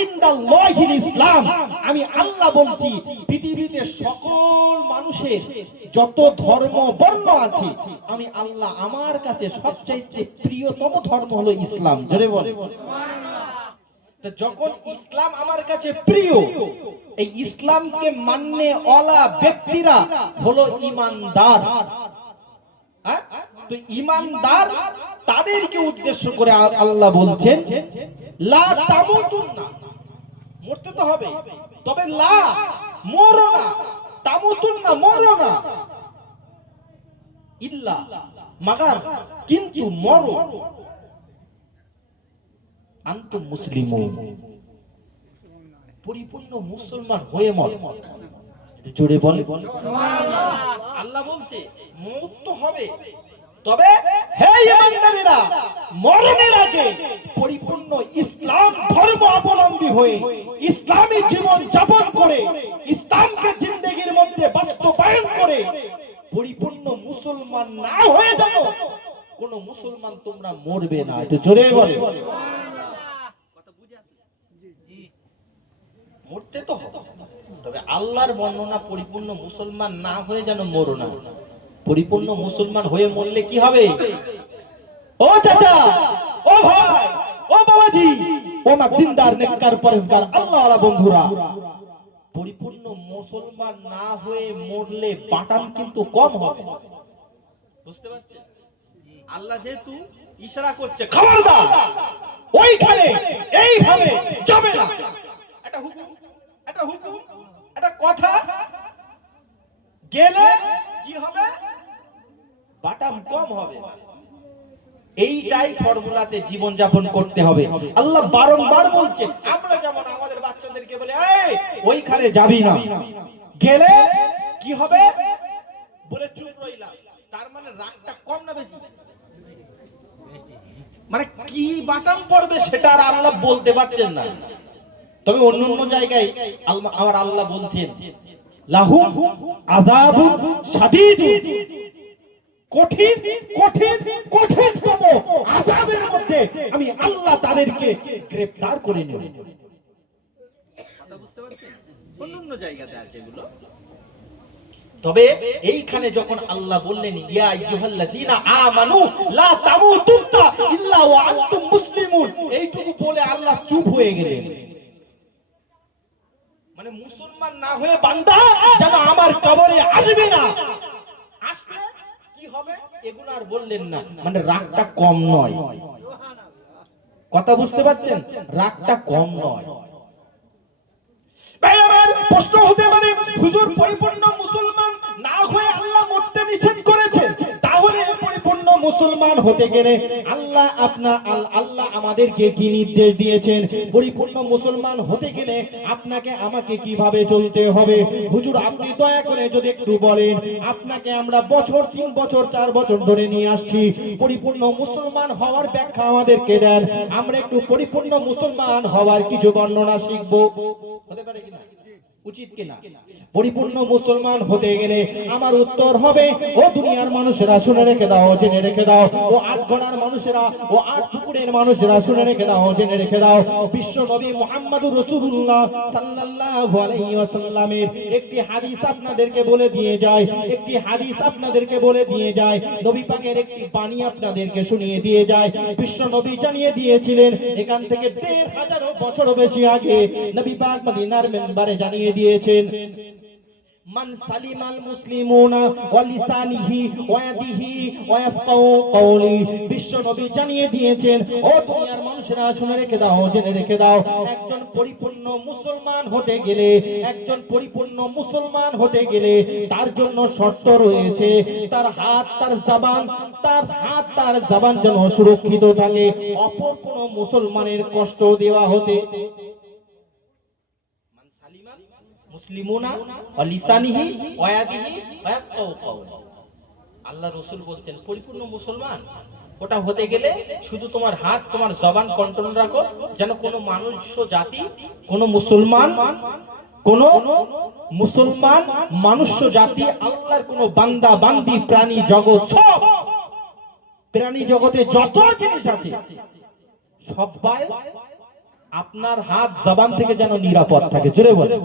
ইনদাল্লাহিল ইসলাম, আমি আল্লাহ বলছি পৃথিবীতে সকল মানুষের যত ধর্ম বর্ণ আছে, আমি আল্লাহ আমার কাছে সবচাইতে প্রিয়তম ধর্ম হলো ইসলাম। জোরে বলে সুবহানাল্লাহ। তো যখন ইসলাম আমার কাছে প্রিয়, এই ইসলামকে মাননে ওয়ালা ব্যক্তিরা হলো ঈমানদার। হ্যাঁ, তো ঈমানদার তাদেরকে উদ্দেশ্য করে আল্লাহ বলছেন, লা তামুতুন্না, মরতে তো হবে, তবে লা, মরো না, তামুতুন্না, মরো না, ইল্লা, মাগার, কিন্তু মরো, আনতুম মুসলিমুন, পরিপূর্ণ মুসলমান হয়ে মরো। জোরে বলে সুবহানাল্লাহ। আল্লাহ বলছে মওত তো হবে, তবে হে ইমানদারেরা, মরণের আগে পরিপূর্ণ ইসলাম ধর্ম অবলম্বী হয়ে ইসলামী জীবন যাপন করে ইসলামকে জিন্দেগির মধ্যে বাস্তবায়ন করে পরিপূর্ণ মুসলমান না হয়ে যাও, কোন মুসলমান তোমরা মরবে না। একটু জোরে বলে। মরতে তো হবে, তবে আল্লাহর বর্ণনা পরিপূর্ণ মুসলমান না হয়ে যেন মরো না। পরিপূর্ণ মুসলমান হয়ে মরলে কি হবে? ও চাচা, ও ভাই, ও বাবাজি, ও মা দিনদার নেককার পরেশগার আল্লাহওয়ালা বন্ধুরা, পরিপূর্ণ মুসলমান না হয়ে মরলে বাটাম কিন্তু কম হবে। বুঝতে পারছেন? আল্লাহ যেহেতু ইশারা করছে, খবরদার ওইখানে এইভাবে যাবে না, এটা হুকুম, এটা হুকুম, এটা কথা, গেলে কি হবে? বাটাম কম হবে। এইটাই ফর্মুলাতে জীবন যাপন করতে হবে। আল্লাহ বারংবার বলছে, আমরা যেমন আমাদের বাচ্চাদেরকে বলে এই ওইখানে যাবি না, গেলে কি হবে বলে চুপ রইলাম, তার মানে রাগটা কম না বেশি? মানে কি বাটাম পড়বে সেটা আর আল্লাহ বলতে পারছেন না। তবে অন্য অন্য জায়গায় আমার আল্লাহ বলছেন, লাহুম আযাবুন শাদীদুন, কঠিন কঠিন কঠিনতম আযাবের মধ্যে আমি আল্লাহ তাদেরকে গ্রেফতার করে নেব। কথা বুঝতে পারছেন? অন্য জায়গাতে আছে এগুলো। তবে এইখানে যখন আল্লাহ বললেন ইয়া আইয়ুহাল্লাযীনা আমানু লা তামুতুন্না ইল্লা ওয়া আনতুম মুসলিমুন, এইটুকু বলে আল্লাহ চুপ হয়ে গেলেন। মানে মুসলমান না হয়ে বান্দা যেন আমার কবরে আসবে না, আসলে কি হবে এগুলো আর বললেন না। মানে রাগটা কম নয়। কথা বুঝতে পারছেন? রাগটা কম নয়। ভাই আমার প্রশ্ন হতে পারে, হুজুর পরিপূর্ণ মুসলমান না হয়ে আল্লাহ মরতে নিষেধ করেছেন, তাহলে পরিপূর্ণ মুসলমান হতে গেলে আল্লাহ আল্লাহ আমাদেরকে কি নির্দেশ দিয়েছেন? পরিপূর্ণ মুসলমান হতে গেলে আপনাকে আমাকে কিভাবে চলতে হবে? হুজুর আপনি দয়া করে যদি একটু বলেন। আপনাকে আমরা বছর 3 বছর 4 বছর ধরে নিয়ে আসছি, পরিপূর্ণ মুসলমান হওয়ার ব্যাখ্যা আমাদেরকে দেন, আমরা একটু পরিপূর্ণ মুসলমান হওয়ার কিছু বর্ণনা শিখবো। হতে পারে কিনা? উচিত কিনা? পরিপূর্ণ মুসলমান হতে গেলে আমার উত্তর হবে, ও দুনিয়ার মানুষেরা শুনে রেখে দাও, জেনে রেখে দাও, ও 8 গণার মানুষেরা, ও 8 পুকুরের মানুষেরা শুনে রেখে দাও, জেনে রেখে দাও, বিশ্ব নবী মুহাম্মদুর রাসূলুল্লাহ সাল্লাল্লাহু আলাইহি ওয়াসাল্লামের একটি হাদিস আপনাদেরকে বলে দিয়ে যায়, একটি হাদিস আপনাদেরকে বলে দিয়ে যায়, নবী পাকের একটি বাণী আপনাদেরকে শুনিয়ে দিয়ে যায়। বিশ্ব নবী জানিয়ে দিয়েছিলেন, এখান থেকে 1500 বছর বেশি আগে নবী পাক মদিনার মিম্বারে জানিয়ে দিয়েছেন, মান সালিমাল মুসলিমুনা ওয়া লিসানিহি ওয়া ইয়াদিহি ওয়া ইয়াফকাহু কওলি। বিশ্ব নবী জানিয়ে দিয়েছেন, ও দুনিয়ার মানুষেরা শুনে রেখে দাও, জেনে রেখে দাও, একজন পরিপূর্ণ মুসলমান হতে গেলে, একজন পরিপূর্ণ মুসলমান হতে গেলে তার জন্য শর্ত রয়েছে, তার হাত তার জবান যেন সুরক্ষিত থাকে, অপর কোন মুসলমানের কষ্ট দেওয়া হতে। মুসলিমুনা ওয়া লিসানিহি ওয়া ইয়াদিহি ওয়া ইয়াফকাহু কওলি। আল্লাহ রাসূল বলছেন পরিপূর্ণ মুসলমান ওটা হতে গেলে শুধু তোমার হাত তোমার জবান কন্ট্রোল রাখো, যেন কোনো মানুষ্য জাতি, কোনো মুসলমান মানুষ্য জাতি, আল্লাহর কোনো বান্দা বান্দি, প্রাণী জগৎ, সব প্রাণী জগতে যত জিনিস আছে সবাই আপনার হাত জবান থেকে যেন নিরাপদ থাকে। জোরে বলে।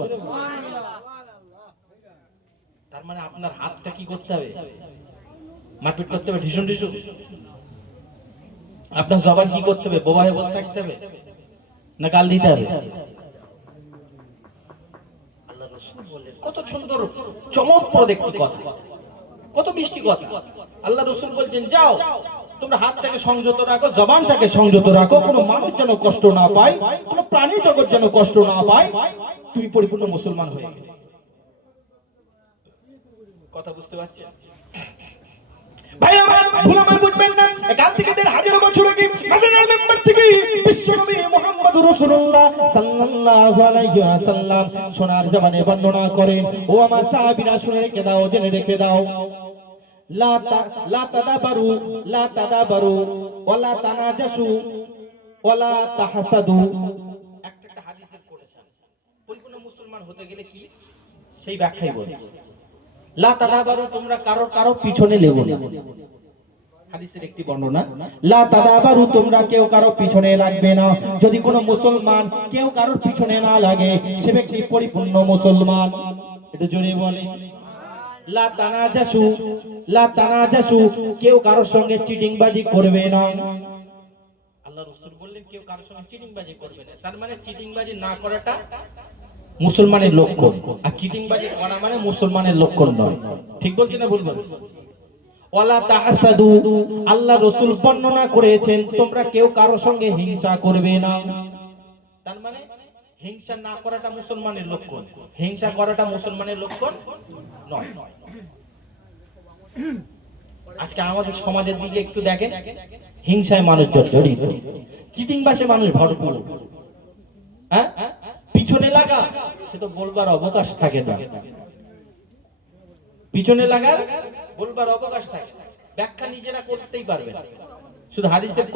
তার মানে আপনার হাতটা কি করতে হবে? মারপিট করতে হবে, ঢিসুন ঢিসুন। আপনার জবান কি করতে হবে? বোবা হয়ে বসে থাকতে হবে না গাল দিতে হবে? আল্লাহ রাসূল বলেন, কত সুন্দর চমকপ্রদ একটি কথা, কত মিষ্টি কথা। আল্লাহ রাসূল বলছেন, যাও তোমরা হাতটাকে সংযত রাখো, জবানটাকে সংযত রাখো, কোনো মানুষ যেন কষ্ট না পায়, কোনো প্রাণী জগৎ যেন কষ্ট না পায়, তুমি পরিপূর্ণ মুসলমান হয়ে গেলে। কথা বুঝতে পারছেন? ভাই আমার ভুল আমায় বুঝবেন না, এখান থেকে 1500 বছর আগে মদিনার মিম্বার থেকে বিশ্বনবী মুহাম্মদুর রাসূলুল্লাহ সাল্লাল্লাহু আলাইহি ওয়াসাল্লাম সোনার জবানে বর্ণনা করেন, ও আমার সাহাবীরা শুনে রেখে দাও, জেনে রেখে দাও, লা তাদাবারু লা তাদাবারু ওয়ালা তানাজাসু ওয়ালা তাহাসাদু। একটা হাদিসের কোটেশন। পরিপূর্ণ মুসলমান হতে গেলে কি সেই ব্যাখ্যাই বলছে। লা তাদাবারু, তোমরা কারো পিছনে লেগো না। হাদিসের একটি বর্ণনা, লা তাদাবারু, তোমরা কেউ কারো পিছনে লাগবে না। যদি কোনো মুসলমান কেউ কারোর পিছনে না লাগে, সে ব্যক্তি পরিপূর্ণ মুসলমান। একটু জোরে বলে। লা তানাজাসু, লা তানাজাসু, কেউ কারোর সঙ্গে চিটিংবাজি করবে না। আল্লাহ রাসূল বললেন কেউ কারোর সঙ্গে চিটিংবাজি করবে না। তার মানে চিটিংবাজি না করাটা মুসলমানের লক্ষণ, আর চিটিংবাজি করা মানে মুসলমানের লক্ষণ নয়। ঠিক বলছি না ভুল বলছি? ওয়ালা তাহাসাদু, আল্লাহ রাসূল বর্ণনা করেছেন তোমরা কেউ কারোর সঙ্গে হিংসা করবে না। তার মানে হিংসা না করাটা মুসলমানের লক্ষণ, হিংসা করাটা মুসলমানের লক্ষণ নয়। আজকে আমাদের সমাজের দিকে একটু দেখেন, হিংসায় মানুষ জড়িত, চিটিংবাজে মানুষ ভরপুর। হ্যাঁ, পিছনে লাগা সে তো বলবার অবকাশ থাকে না। পিছনে লাগার বলবার অবকাশ থাকে, ব্যাখ্যা নিজেরা করতেই পারবে না। শুধু হাদিসের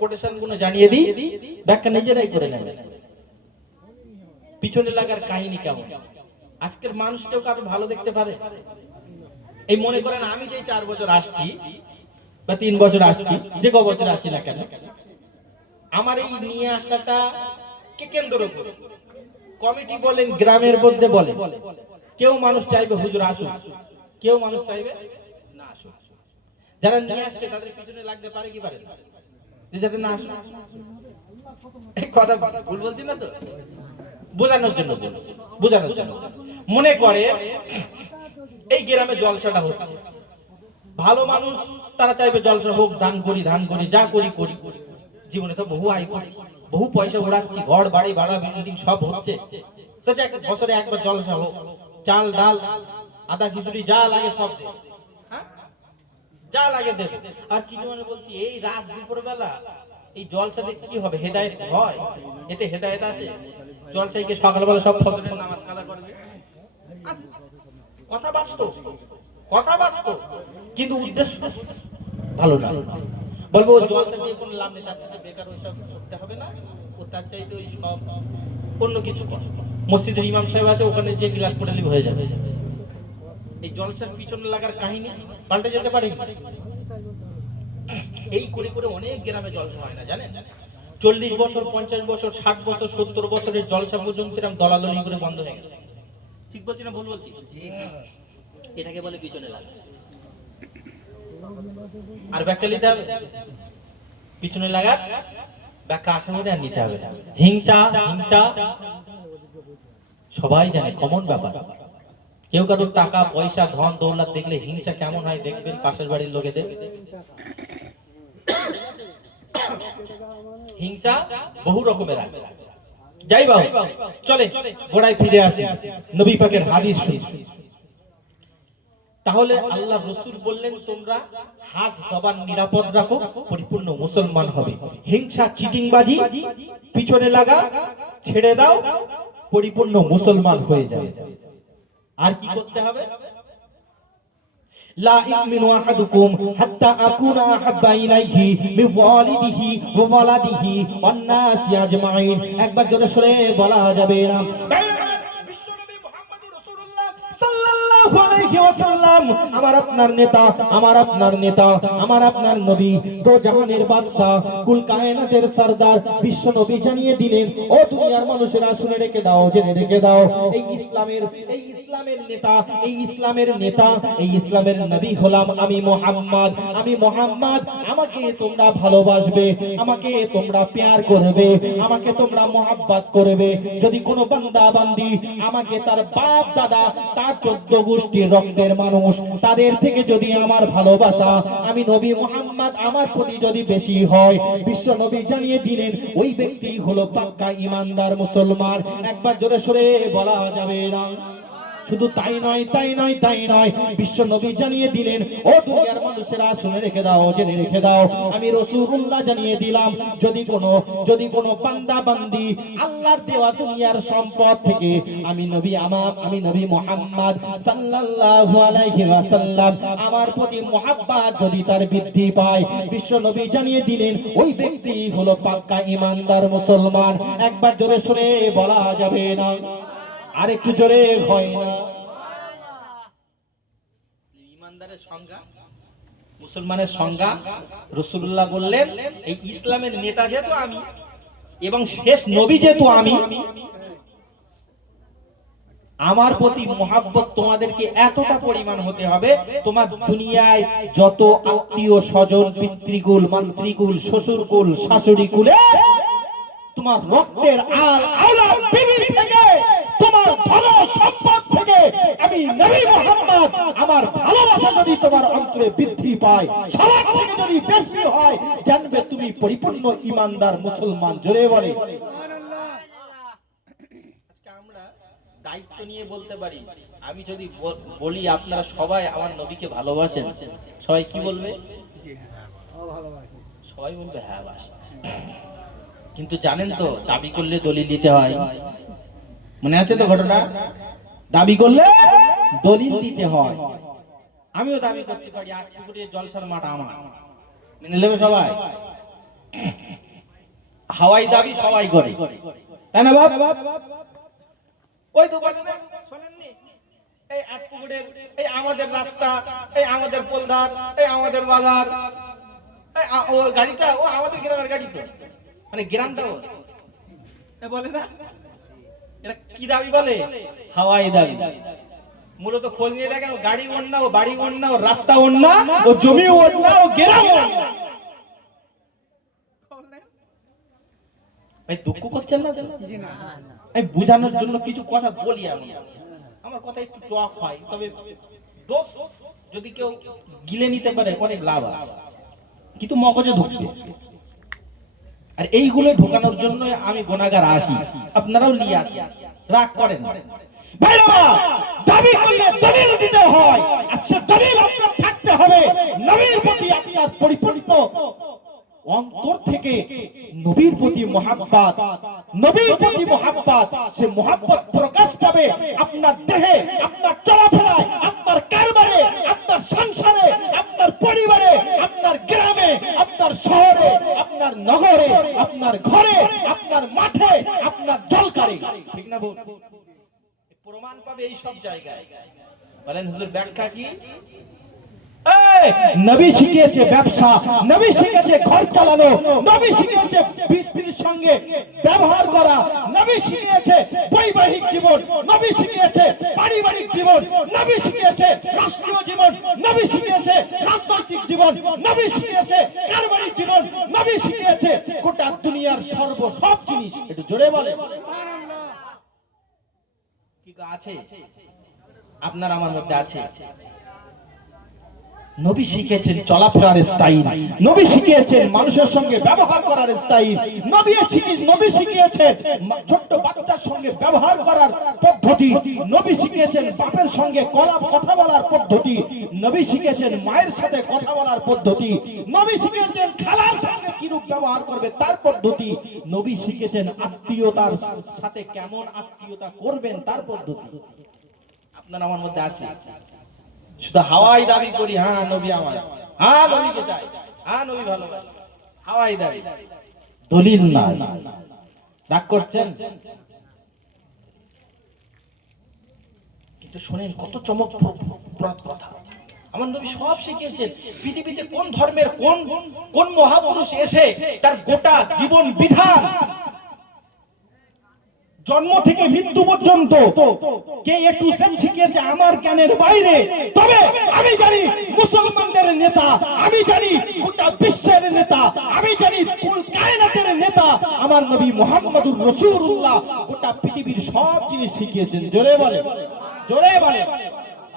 কোটেশন গুলো জানিয়ে দিই, ব্যাখ্যা নিজেরাই করে নেবেন। পিছনে লাগার কাহিনী কেমন? আজকের মানুষ কেউ কারো ভালো দেখতে পারে? এই মনে করেন আমি যে 4 বছর আসছি বা 3 বছর আসছি, যে ক বছর আসি না কেন, আমার এই নিয়ে আসাটা কে কেন্দ্র করে কমিটি বলেন, গ্রামের মধ্যে বলে, কেউ মানুষ চাইবে হুজুর আসুন, কেউ মানুষ চাইবে না আসুন। যারা নিয়ে আসছে তাদের পিছনে লাগতে পারে কি পারে না? যাতে না আসুন। এই কথা ভুল বলছি না তো? বোঝানোর জন্য বলছি, বোঝানোর জন্য। মনে করে এই গ্রামে জলসাটা হচ্ছে, ভালো মানুষ তারা চাইবে জলসা হোক, দান করি যা করি করি। জীবনে তো বহু আয় করছি, বহু পয়সা উড়াচ্ছি, ঘর বাড়ি ভাড়া বিল্ডিং সব হচ্ছে, তো বছরে একবার জলসা হোক, চাল ডাল আদা খিচুড়ি যা লাগে সব দেব, যা লাগে দেব। আর কিছু মানে বলছি এই রাত দুপুর বেলা এই জলসাতে কি হবে? হেদায়েত হয়? এতে হেদায়েত আছে? জলসায় গিয়ে সকালবেলা সব ফজরের নামাজ কাজা করবে, কথা বাস্তব, কথা বাস্তব, কিন্তু উদ্দেশ্য ভালো না। বলবো জলসা দিয়ে কোনো লাভ নেই, তার সাথে বেকার ওইসব করতে হবে না, ও তার চাইতে ওই সব অন্য কিছু করে। মসজিদের ইমাম সাহেব আছে, ওখানে যে মিলাদ পড়ালি হয়ে যাবে। এই জলসার পিছনে লাগার কাহিনী পাল্টে যেতে পারে। এই করে করে অনেক গ্রামে জলসা হয় না জানেন? 40 বছর 50 বছর 60 বছর 70 বছরের জলসা পর্যন্ত এরকম দলাদলি করে বন্ধ হয়ে গেছে। ঠিক বলছি না ভুল বলছি? এটাকে বলে পিছনে লাগা। আর ব্যাখ্যা নিতে হবে, পিছনে লাগার ব্যাখ্যা আসার মধ্যে আর নিতে হবে। হিংসা, হিংসা সবাই জানে, কমন ব্যাপার। কেউ কারোর টাকা পয়সা ধন দৌলত দেখলে হিংসা কেমন হয় দেখবেন পাশের বাড়ির লোকেদের। হিংসা বহু রকমের আছে। যাই বাবু, চলে গোড়ায় ফিরে আসি, নবী পাকের হাদিস শুনি। তাহলে আল্লাহ রাসূল বললেন তোমরা হাত জবান নিরাপদ রাখো, পরিপূর্ণ মুসলমান হবে। হিংসা চিটিংবাজি পিছনে লাগা ছেড়ে দাও, পরিপূর্ণ মুসলমান হয়ে যাবে। আর কি করতে হবে? লা ইউমিনু আহাদুকুম হাত্তা আকুনা আহাব্বা ইলাইহি মিন ওয়ালিদিহি ওয়া ওয়ালাদিহি ওয়ান নাসি আজমাইন। একবার জোরে সরে বলা যাবে না? বিশ্বনবী মুহাম্মদুর রাসূলুল্লাহ সাল্লাল্লাহু আলাইহি ওয়াসাল্লাম আমার আপনার নেতা, আমার আপনার নেতা, আমার আপনার নবী, দো জাহানের বাদশা, কুল কায়নাতের সরদার বিশ্বনবী জানিয়ে দিলেন, ও দুনিয়ার মানুষেরা শুনে রেখে দাও, জেনে রেখে দাও, এই ইসলামের নেতা, এই ইসলামের নেতা, এই ইসলামের নবী হলাম আমি মুহাম্মদ। আমি মুহাম্মদ, আমাকে তোমরা ভালোবাসবে, আমাকে তোমরা প্যার করবে, আমাকে তোমরা মোহাব্বত করবে। যদি কোনো বান্দা বান্দি আমাকে তার বাপ দাদা তার 14 গোষ্ঠীর রক্তের মানুষ তাদের থেকে যদি আমার ভালোবাসা আমি নবী মুহাম্মদ আমার প্রতি যদি বেশি হয়, বিশ্ব নবী জানিয়ে দিলেন ওই ব্যক্তি হলো পাক্কা ঈমানদার মুসলমান। একবার জোরে সরে বলা যাবে না? শুধু তাই নয়, বিশ্ব নবী জানিয়ে দিলেন, ও দুনিয়ার মানুষেরা শুনে রেখে দাও, জেনে রেখে দাও, আমি রাসূলুল্লাহ জানিয়ে দিলাম, যদি কোনো বান্দা বান্দি আল্লাহর দেওয়া দুনিয়ার সম্পদ থেকে আমি নবী মুহাম্মদ সাল্লাল্লাহু আলাইহি ওয়াসাল্লাম আমার প্রতি মুহাব্বত যদি তার বৃদ্ধি পায়, বিশ্ব নবী জানিয়ে দিলেন ওই ব্যক্তি হলো পাক্কা ঈমানদার মুসলমান। একবার জোরে সরে বলা যাবে না? আর একটু জোরে হয় না? ঈমানদারের সংজ্ঞা, মুসলমানের সংজ্ঞা রাসূলুল্লাহ বললেন, এই ইসলামের নেতা যেহেতু আমি এবং শেষ নবী যেহেতু আমি, আমার প্রতি মুহাব্বত তোমাদেরকে এতটা পরিমাণ হতে হবে, তোমার দুনিয়ায় যত আত্মীয় স্বজন, পিতৃকুল, মাতৃকুল, শ্বশুরকুল, শাশুড়ি কুলে, তোমার রক্তের আল আওলাদ বিবি থেকে, তোমার ধন সম্পদ থেকে আমি নবী মুহাম্মদ আমার ভালোবাসা যদি তোমার অন্তরে বৃদ্ধি পায়, সবার থেকে যদি বেশি হয়, জানবে তুমি পরিপূর্ণ ঈমানদার মুসলমান। জোরে বলে সুবহানাল্লাহ। আজকে আমরা দায়িত্ব নিয়ে বলতে পারি, আমি যদি বলি আপনারা সবাই আমার নবীকে ভালোবাসেন, সবাই কি বলবে? সবাই বলবে হ্যাঁ বাসি। কিন্তু জানেন তো, দাবি করলে দলিল দিতে হয়। মনে আছে তো ঘটনা? দাবি করলে দলিল দিতে হয়। আমিও দাবি করতে পারি 8 পুকুরের জলসার মাঠ আমার, মেনে নেবে সবাই? হাওয়াই দাবি সবাই করে, তাই না বাবা? ওই তো বলে না, শোনেননি, এই 8 পুকুরের, এই আমাদের রাস্তা, এই আমাদের পোলদার, এই আমাদের বাজার, ও গাড়িটা ও আমাদের গ্রামের গাড়ি, তো মানে গ্রামটা বলে না, এটা কি দাবি বলে? হাওয়াই দাবি। মূলত খোঁজ নিয়ে দেখেন, ও গাড়ি ওর না, ও বাড়ি ওর না, ও রাস্তা ওর না, ও জমি ওর না, ও গ্রাম ওর না। ভাই দুঃখ করছেন না? আমি বোঝানোর জন্য কিছু কথা বলি, আমি আমার কথা একটু টক হয়, তবে দোষ যদি কেউ গিলে নিতে পারে অনেক লাভ আছে, কিন্তু মগজে ঢুকবে। আর এইগুলো ঢোকানোর জন্য আমি গুনাহগার আসি, আপনারাও নিয়ে আসি, রাগ করেন ভাইরা। দাবি করলে দলিল দিতে হয়, আর সে দলিল আপনার থাকতে হবে নবীর প্রতি আপনার পরিপূর্ণ অন্তর থেকে নবীর প্রতি মুহাব্বত, নবীর প্রতি মুহাব্বত। সে মুহাব্বত প্রকাশ পাবে আপনার দেহে, আপনার চলাফেরায়, আপনার কারবারে, আপনার সংসারে, আপনার পরিবারে, আপনার গ্রামে, আপনার শহরে, আপনার নগরে, আপনার ঘরে, আপনার মাঠে, আপনার জলকারে। ঠিক না বল? প্রমাণ পাবে এই সব জায়গায়। বলেন হুজুর ব্যাখ্যা কি? নবী শিখিয়েছে ব্যবসা, নবী শিখিয়েছে ঘর চালানো, নবী শিখিয়েছে স্ত্রীর সঙ্গে ব্যবহার করা, নবী শিখিয়েছে বৈবাহিক জীবন, নবী শিখিয়েছে পারিবারিক জীবন, নবী শিখিয়েছে রাষ্ট্রীয় জীবন, নবী শিখিয়েছে রাজনৈতিক জীবন, নবী শিখিয়েছে কারবারি জীবন, নবী শিখিয়েছে গোটা দুনিয়ার সব জিনিস। একটু জোরে বলে সুবহানাল্লাহ। কি আছে? আপনার আমার মধ্যে আছে। নবী শিখিয়েছেন চলাফেরার স্টাইল, নবী শিখিয়েছেন মানুষের সঙ্গে ব্যবহার করার স্টাইল, নবী শিখিয়েছেন ছোট্ট বাচ্চার সঙ্গে ব্যবহার করার পদ্ধতি, নবী শিখিয়েছেন বাপের সঙ্গে কথা বলার পদ্ধতি, নবী শিখিয়েছেন মায়ের সাথে কথা বলার পদ্ধতি, নবী শিখিয়েছেন খালার সঙ্গে কিরূপ ব্যবহার করবে তার পদ্ধতি, নবী শিখিয়েছেন আত্মীয়তার সাথে কেমন আত্মীয়তা করবেন তার পদ্ধতি। আপনার আমার মধ্যে আছে। শুধু হাওয়াই দাবি করি, হ্যাঁ নবী আমার, হ্যাঁ নবীকে চাই, হ্যাঁ নবী ভালোবাসি, হাওয়াই দাবি, দলিল না। রাগ করছেন? কিন্তু শুনেন কত চমকপ্রদ কথা। আমার নবী সব শিখিয়েছেন। পৃথিবীতে কোন ধর্মের কোন মহাপুরুষ এসে তার গোটা জীবন বিধান, জন্ম থেকে মৃত্যু পর্যন্ত কে এ টু জেড শিখিয়েছে আমার জ্ঞানের বাইরে? তবে আমি জানি মুসলমানদের নেতা, আমি জানি গোটা বিশ্বের নেতা, আমি জানি কুল কায়নাতের নেতা আমার নবী মুহাম্মদুর রাসূলুল্লাহ গোটা পৃথিবীর সব জিনিস শিখিয়েছেন। জোরে বলে, জোরে বলে।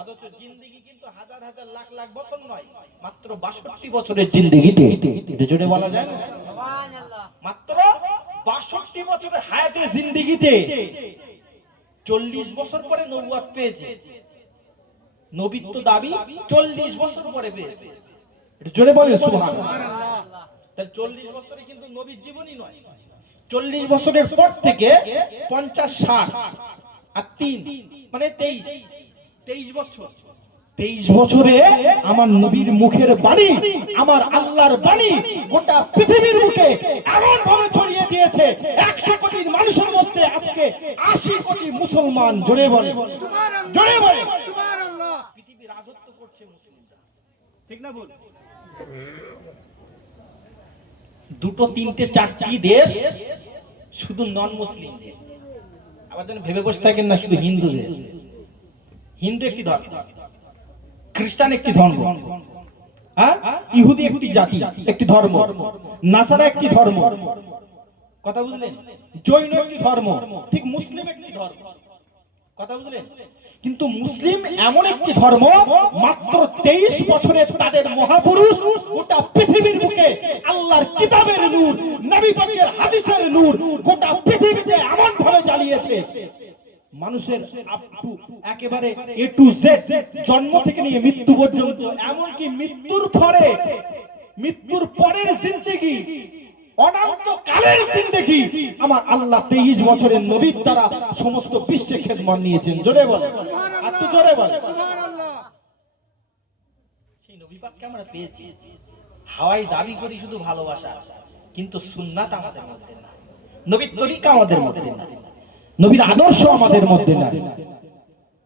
অথচ জিন্দেগি কিন্তু হাজার হাজার লাখ লাখ বছর নয়, মাত্র 62 বছরের জিন্দেগিতে। এটা জোরে বলা যায় না? সুবহানাল্লাহ। মাত্র 62 বছরের হায়াতে জিন্দেগিতে 40 বছর পরে নবুয়ত পেয়েছে, নবীত্ব দাবি 40 বছর পরে পেয়েছে। এটা জোরে বলে সুবহানাল্লাহ। তাহলে 40 বছরে কিন্তু নবীর জীবনই নয়, 40 বছরের পর থেকে 50 60 আর 3 মানে 23 বছর। 23 বছরে আমার নবীর মুখের বাণী, আমার আল্লাহর বাণী গোটা পৃথিবীর মুখে এমন ভাবে ছড়িয়ে দিয়েছে, 100 কোটি মানুষের মধ্যে আজকে 80 কোটি মুসলমান। জোরে বলে সুবহানাল্লাহ, জোরে বলে সুবহানাল্লাহ। পৃথিবী রাজত্ব করছে মুসলিমরা, ঠিক না বল? দুটো তিনটে চারটি দেশ শুধু নন মুসলিম দেশ। আবার যেন ভেবে বসে থাকেন না শুধু হিন্দুদের। হিন্দু একটি ধর্ম, খ্রিস্টান একটি ধর্ম, হ্যাঁ, ইহুদি একটি জাতি, একটি ধর্ম, নাসারা একটি ধর্ম, কথা বুঝলেন? জৈন একটি ধর্ম, ঠিক মুসলিম একটি ধর্ম, কথা বুঝলেন? কিন্তু মুসলিম এমন একটি ধর্ম, মাত্র 23 বছরে তাদের মহাপুরুষ গোটা পৃথিবীর বুকে আল্লাহর কিতাবের নূর, নবী পাকের হাদিসের নূর গোটা পৃথিবীতে এমন ভাবে জ্বালিয়েছে, মানুষের আপ টু একেবারে এ টু জেড, জন্ম থেকে নিয়ে মৃত্যু পর্যন্ত, এমনকি মৃত্যুর পরের জিন্দেগি, অনন্ত কালের জিন্দেগি আমার আল্লাহ 23 বছরের নবীর দ্বারা সমস্ত বিশ্বে খেদমত নিয়েছেন। জোরে বলে সুবহানাল্লাহ, আর তো জোরে বলে সুবহানাল্লাহ। সেই নবী পাককে আমরা পেয়েছি, হাওয়াই দাবি করি শুধু ভালোবাসা, কিন্তু সুন্নাত আমাদের মধ্যে না, নবীর তরিকা আমাদের মধ্যে না, নবীর আদর্শ আমাদের মধ্যে না।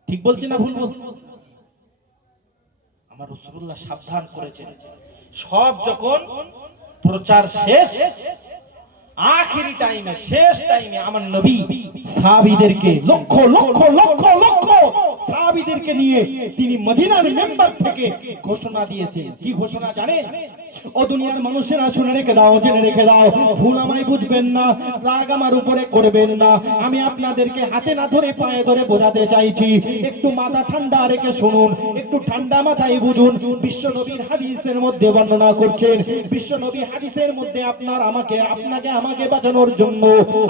ঠিক বলছি না ভুল বলছি? আমার রাসূলুল্লাহ সাবধান করেছেন, সব যখন প্রচার শেষ, আখেরি টাইমে, শেষ টাইমে আমার নবী সাহাবীদেরকে লক্ষ লক্ষ লক্ষ লক্ষ সাহাবীদেরকে নিয়ে তিনি মদিনার মেম্বার থেকে ঘোষণা দিয়েছেন। কি ঘোষণা জানেন? ও দুনিয়ার মানুষেরা শুনে রেখে দাও, জেনে রেখে দাও, ভুল আমায় বুঝবেন না, রাগ আমার উপরে করবেন না, আমি আপনাদেরকে হাতে না ধরে পায়ে ধরে বোঝাতে চাইছি, একটু মাথা ঠান্ডা রেখে শুনুন, একটু ঠান্ডা মাথায় বুঝুন। বিশ্ব নবীর হাদিসের মধ্যে বর্ণনা করছেন, বিশ্ব নবী হাদিসের মধ্যে আপনাকে আমাকে বাঁচানোর জন্য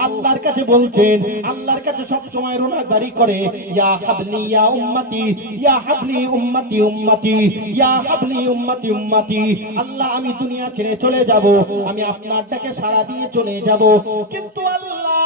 আল্লাহর কাছে বলছেন, আল্লাহর কাছে সব সময় রোনা জারি করে, ইয়া হাবলি ইয়া উম্মতি, ইয়া হাবলি উম্মতি উম্মতি, ইয়া হাবলি উম্মতি উম্মতি। আল্লাহ আমি দুনিয়া ছেড়ে চলে যাব, আমি আপনার ডাকে সাড়া দিয়ে চলে যাব, কিন্তু আল্লাহ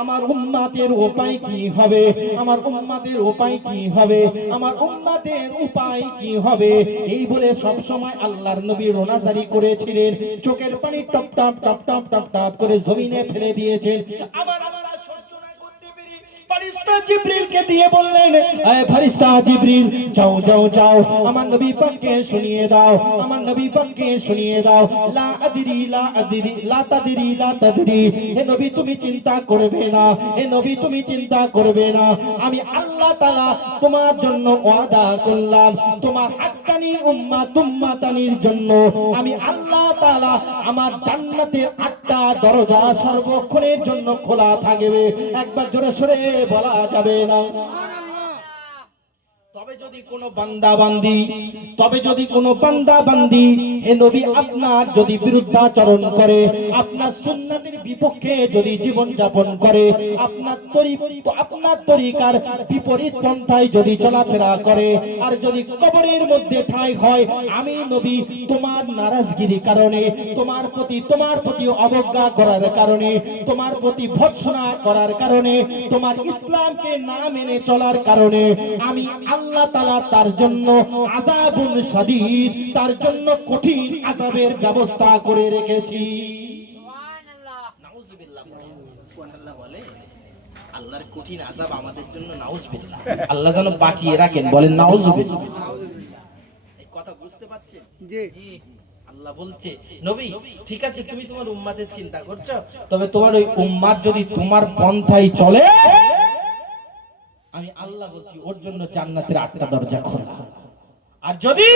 আমার উম্মতের উপায় কি হবে, আমার উম্মতের উপায় কি হবে, আমার উম্মতের উপায় কি হবে, এই বলে সব সময় আল্লাহর নবী রোনা জারি করেছিলেন, চোখের পানি top top top top top top করে জমিনে ফেলে দিয়েছেন। আমার আল্লাহ সহ্য না করতে পেরে ফেরেশতা জিবরিলকে দিয়ে বললেন, এই ফেরেশতা জিবরিল, যাও যাও যাও, আমার নবী পাককে শুনিয়ে দাও, আমার নবী পাককে শুনিয়ে দাও, লা আদরি লা আদরি লা তাদরি লা তাদরি, হে নবী তুমি চিন্তা করবে না, হে নবী তুমি চিন্তা করবে না, আমি আল্লাহ তাআলা তোমার জন্য ওয়াদা করলাম, তোমার হাক্কানি উম্মাত উম্মাতানির জন্য আমি আল্লাহ তাআলা আমার জান্নাতের 8টা দরজা সর্বক্ষণের জন্য খোলা থাকবে। একবার জোরে সরে বলা যাবে না? তবে যদি কোনো বান্দা বান্দি হে নবী আপনার যদি বিরুদ্ধাচরণ করে, আপনার সুন্নাতের বিপক্ষে যদি জীবন যাপন করে, আপনার তরিকার বিপরীত পন্থায় যদি চলাফেরা করে, আর যদি কবরের মধ্যে ঠাঁই হয়, আমি নবী তোমার নারাজগিরির কারণে, তোমার প্রতি অবজ্ঞা করার কারণে, তোমার প্রতি ভৎসনা করার কারণে, তোমার ইসলামকে না মেনে চলার কারণে আমি আল্লাহ তাআলা তার জন্য আযাবুন শাদীদ, তার জন্য কঠিন আযাবের ব্যবস্থা করে রেখেছি। সুবহানাল্লাহ, নাউযুবিল্লাহ। সুবহানাল্লাহ বলে আল্লাহর কঠিন আযাব আমাদের জন্য, নাউযুবিল্লাহ, আল্লাহ যেন বাঁচিয়ে রাখেন, বলেন নাউযুবিল্লাহ। এই কথা বুঝতে পারছেন? জি। আল্লাহ বলছে, নবী ঠিক আছে তুমি তোমার উম্মতের চিন্তা করছো, তবে তোমার ওই উম্মত যদি তোমার পন্থায় চলে, আমি আল্লাহ বলছি ওর জন্য জান্নাতের 8টা দরজা খোলা। আর যদি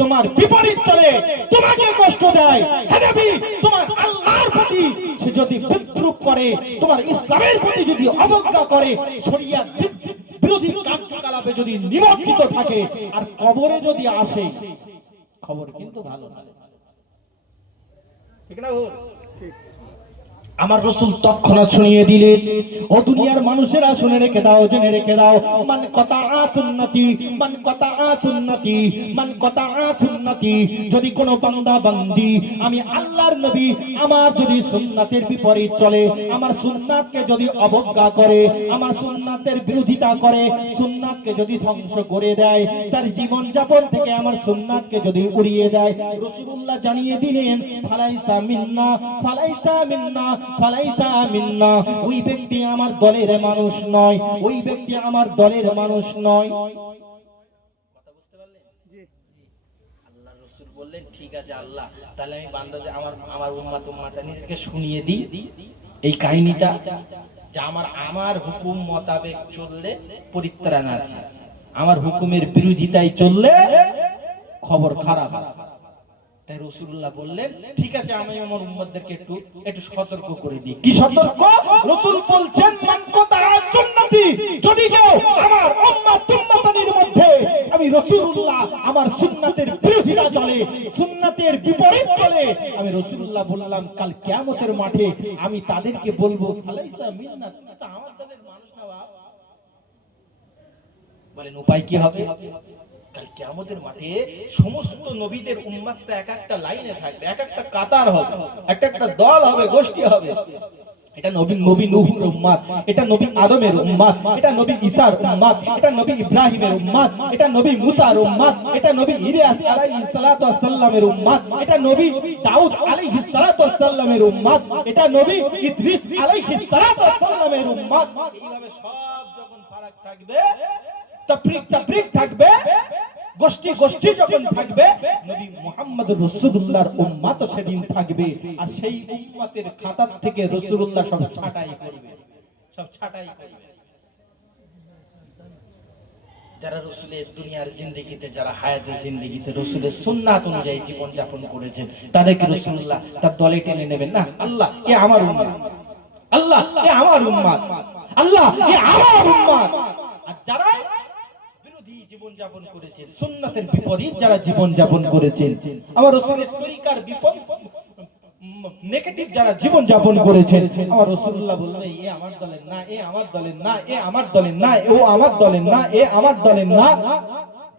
তোমার বিপরীত চলে, তোমাকে কষ্ট দেয়, হে নবী তোমার আল্লাহর প্রতি সে যদি বিদ্রুপ করে, তোমার ইসলামের প্রতি যদি অবজ্ঞা করে, শরীয়ত বিরোধী কার্যকলাপে যদি নিমজ্জিত থাকে, আর কবরে যদি আসে, খবর কিন্তু ভালো না, ঠিক না? ঠিক। আমার রাসূল তৎক্ষণাৎ শুনিয়ে দিলেন, ও দুনিয়ার মানুষেরা শুনে রেখে দাও, জেনে রেখে দাও, মান কাতাআ সুন্নতি, মান কাতাআ সুন্নতি, মান কাতাআ সুন্নতি। যদি কোন বান্দা বান্দি আমি আল্লাহর নবী আমার যদি সুন্নাতের বিপরীত চলে, আমার সুন্নাতকে যদি অবজ্ঞা করে, আমার সুন্নাতের বিরোধিতা করে, সুন্নাতকে যদি ধ্বংস করে দেয়, তার জীবন যাপন থেকে আমার সুন্নাতকে যদি উড়িয়ে দেয়, রাসূলুল্লাহ জানিয়ে দিলেন, ফালাইসা মিন্না, ফালাইসা মিন্না, ফালাইসা মিন্না। ওই ব্যক্তি আমার দলের মানুষ নয়, ওই ব্যক্তি আমার দলের মানুষ নয়। কথা বুঝতে পারলেন? জি। আল্লাহর রাসূল বললেন, ঠিক আছে আল্লাহ, তাহলে আমি বান্দাদের আমার উম্মতকে শুনিয়ে দিই এই কাহিনীটা, যে আমার হুকুম মোতাবেক চললে পরিত্রাণ আছে, আমার হুকুমের বিরোধিতায় চললে খবর খারাপ। তাই রাসূলুল্লাহ বললেন, ঠিক আছে আমি আমার উম্মতদেরকে একটু সতর্ক করে দিই। কি সতর্ক? রাসূল বলছেন, মান কাতাআ সুন্নতি, যদি কেউ আমার উম্মতের মধ্যে আমি রাসূলুল্লাহ আমার সুন্নাতের বিরোধিতা চলে, সুন্নাতের বিপরীত চলে, আমি রাসূলুল্লাহ বললাম কাল কিয়ামতের মাঠে আমি তাদেরকে বলবো, ফালাইসা মিন্না, তুমি তো আমার দলের মানুষ না। বলেন উপায় কি হবে? কাল কিয়ামতের মাঠে সমস্ত নবীদের উম্মতরা এক একটা লাইনে থাকবে, এক একটা কাতার হবে, একটা দল হবে, গোষ্ঠী হবে। এটা নবী নূহের উম্মত, এটা নবী আদমের উম্মত, এটা নবী ঈসার উম্মত, এটা নবী ইব্রাহিমের উম্মত, এটা নবী মুসার উম্মত, এটা নবী ইলিয়াস আলাইহিস সালাতু ওয়াস সালামের উম্মত, এটা নবী দাউদ আলাইহিস সালাতু ওয়াস সালামের উম্মত, এটা নবী ইদ্রিস আলাইহিস সালাতু ওয়াস সালামের উম্মত। এইভাবে সব যখন ফারাক থাকবে, তাফরিক থাকবে, গোষ্ঠী যখন থাকবে, নবী মুহাম্মদুর রাসূলুল্লাহর উম্মত সেদিন থাকবে। আর সেই উম্মতের খাতা থেকে রাসূলুল্লাহ সব ছাঁটাই করবে। যারা রাসূলের দুনিয়ার জিন্দেগিতে, যারা হায়াতের জিন্দেগিতে রাসূলের সুন্নাত অনুযায়ী জীবন যাপন করেছেন, তাদেরকে রাসূলুল্লাহ তার দলে টেনে নেবেন না। আল্লাহ এ আমার উম্মত, আল্লাহ এ আমার উম্মত, আল্লাহ এ আমার উম্মত। আর যারা জীবন যাপন করেছেন, সুন্নাতের বিপরীত যারা জীবন যাপন করেছেন, আমার রাসূলের তরিকার নেগেটিভ যারা জীবন যাপন করেছেন, আমার রাসূলুল্লাহ বললেন, এ আমার দলের না, এ আমার দলের না, এ আমার দলের না, ও আমার দলের না, এ আমার দলের না।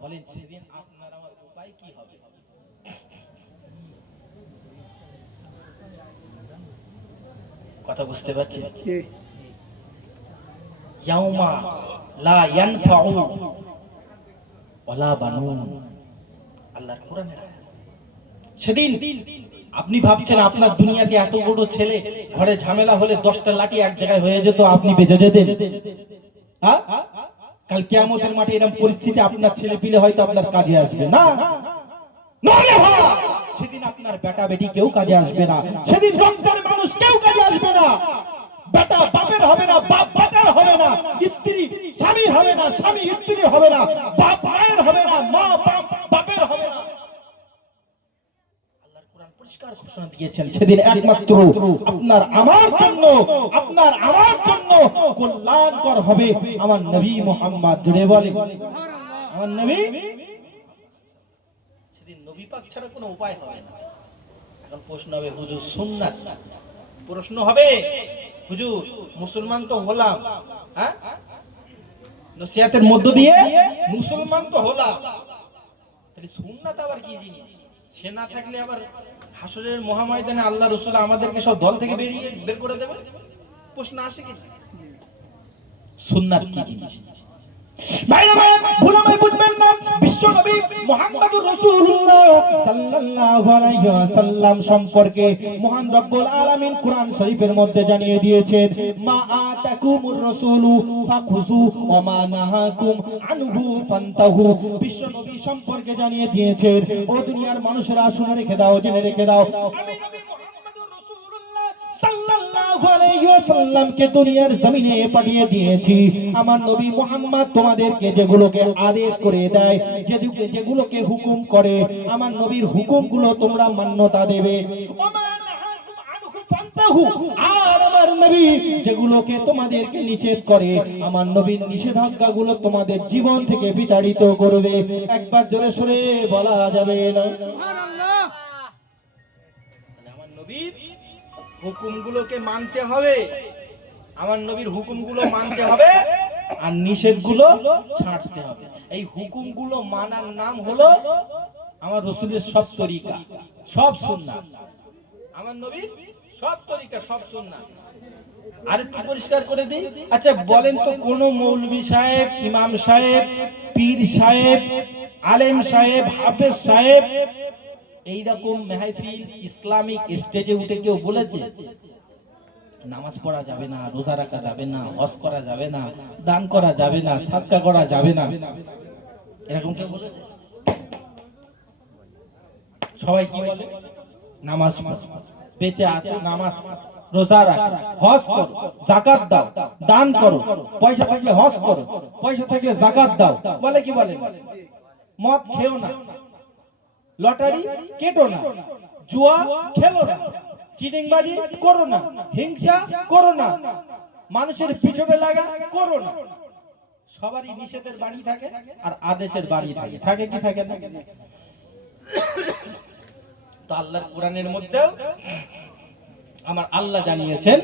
বলেন সেদিন আপনার আমার উপায় কি হবে? কথা বুঝতে পারছেন? ইয়াউমা লা ইয়ানফাউ ওয়ালা বানুন, আল্লাহর কোরআনের আয়াত। সেদিন আপনি ভাবছেন আপনার দুনিয়াতে এত বড় ছেলে, ঘরে ঝামেলা হলে 10টা লাঠি এক জায়গায় হয়ে যেত, আপনি বেঁচে যেতেন? হ্যাঁ, কাল কিয়ামতের মাঠে এরকম পরিস্থিতি আপনার ছেলে পিলে হয়তো আপনার কাজে আসবে না। সেদিন আপনার বেটা বেটি কেউ কাজে আসবে না, সেদিন রক্তের মানুষ কেউ কাজে আসবে না। বেটা বাপের হবে না, বাপ বেটার হবে না, স্ত্রী স্বামীর হবে না, স্বামী স্ত্রীর হবে না, বাপ মায়ের হবে না, মা বাপের হবে না। আল্লাহর কোরআন পরিষ্কার ঘোষণা দিয়েছেন, সেদিন একমাত্র আপনার আমার জন্য কল্যাণকর হবে আমার নবী মুহাম্মদ। জুড়ে বলেন আমার নবী। সেদিন নবী পাক ছাড়া কোনো উপায় হবে না। এখন প্রশ্ন হবে, হুজুর সুন্নাত, প্রশ্ন হবে, হুজুর মুসলমান তো হলাম, হ্যাঁ, নসিহতের মধ্য দিয়ে মুসলমান তো হলাম, তাহলে সুন্নাত আবার কি জিনিস? সে না থাকলে আবার হাসরের মহাময়দানে আল্লাহ রাসূল আমাদেরকে সব দল থেকে বের করে দেবে? প্রশ্ন আসে কি? সুন্নাত কি জিনিস? বুঝবেন না, বিশ্ব নবী মুহাম্মদুর রাসূলুল্লাহ সাল্লাল্লাহু আলাইহি ওয়াসাল্লাম সম্পর্কে মহান রব্বুল আলামিন কোরআন শরীফের মধ্যে জানিয়ে দিয়েছেন, মা আতাকুমুর রাসূলু ফাখুযু ওয়া মা নাহাকুম আনহু ফান্তাহু। বিশ্ব নবী সম্পর্কে জানিয়ে দিয়েছেন, ও দুনিয়ার মানুষেরা শুনে রেখে দাও, জেনে রেখে দাও, আমি নবী মুহাম্মদুর রাসূলুল্লাহ সাল্লাল্লাহু আলাইহি ওয়াসাল্লামকে দুনিয়ার জমিনে পাঠিয়ে দিয়েছি। আমার নবী মুহাম্মদ তোমাদেরকে যেগুলোকে আদেশ করে দেয়, যেগুলোকে হুকুম করে, আমার নবীর হুকুমগুলো তোমরা মান্যতা দেবে। আর আমার নবী যেগুলোকে তোমাদেরকে নিষেধ করে, আমার নবীর নিষেধাজ্ঞাগুলো তোমাদের জীবন থেকে বিতাড়িত করবে। একবার জোরে সরে বলা যাবে না সুবহানাল্লাহ। আমার নবীর হুকুমগুলোকে মানতে হবে, আমার নবীর হুকুমগুলো মানতে হবে, আর নিষেধগুলো ছাড়তে হবে। এই হুকুমগুলো মানার নাম হলো আমার রাসূলের সব তরিকা, সব সুন্নাহ। আমার নবীর সব তরিকা, সব সুন্নাহ। আর একটু পরিষ্কার করে দিই, আচ্ছা বলেন তো, কোন মৌলভী সাহেব, ইমাম সাহেব, পীর সাহেব, আলেম সাহেব, হাফেজ সাহেব এইরকম মাহফিল ইসলামিক স্টেজে উঠে কেউ বলেছে নামাজ পড়া যাবে না, রোজা রাখা যাবে না, হজ করা যাবে না, দান করা যাবে না, সাদকা করা যাবে না, এরকম কেউ বলেছে? সবাই কি বলে? নামাজ পড়ো, বেঁচে আছো নামাজ পড়ো, রোজা রাখো, হজ করো, যাকাত দাও, দান করো, পয়সা থাকলে হজ করো, পয়সা থাকলে যাকাত দাও, বলে কি বলে? মদ খেও না, লটারি কেটো না, জুয়া খেলো না, চিটিংবাজি করো না, হিংসা করো না, মানুষের পিছনে লাগা করো না। সবারই নিষেধের বাড়ি থাকে আর আদেশের বাড়ি থাকে, থাকে কি থাকে না? তো আল্লাহর কোরআনের মধ্যে আমার আল্লাহ জানিয়েছেন,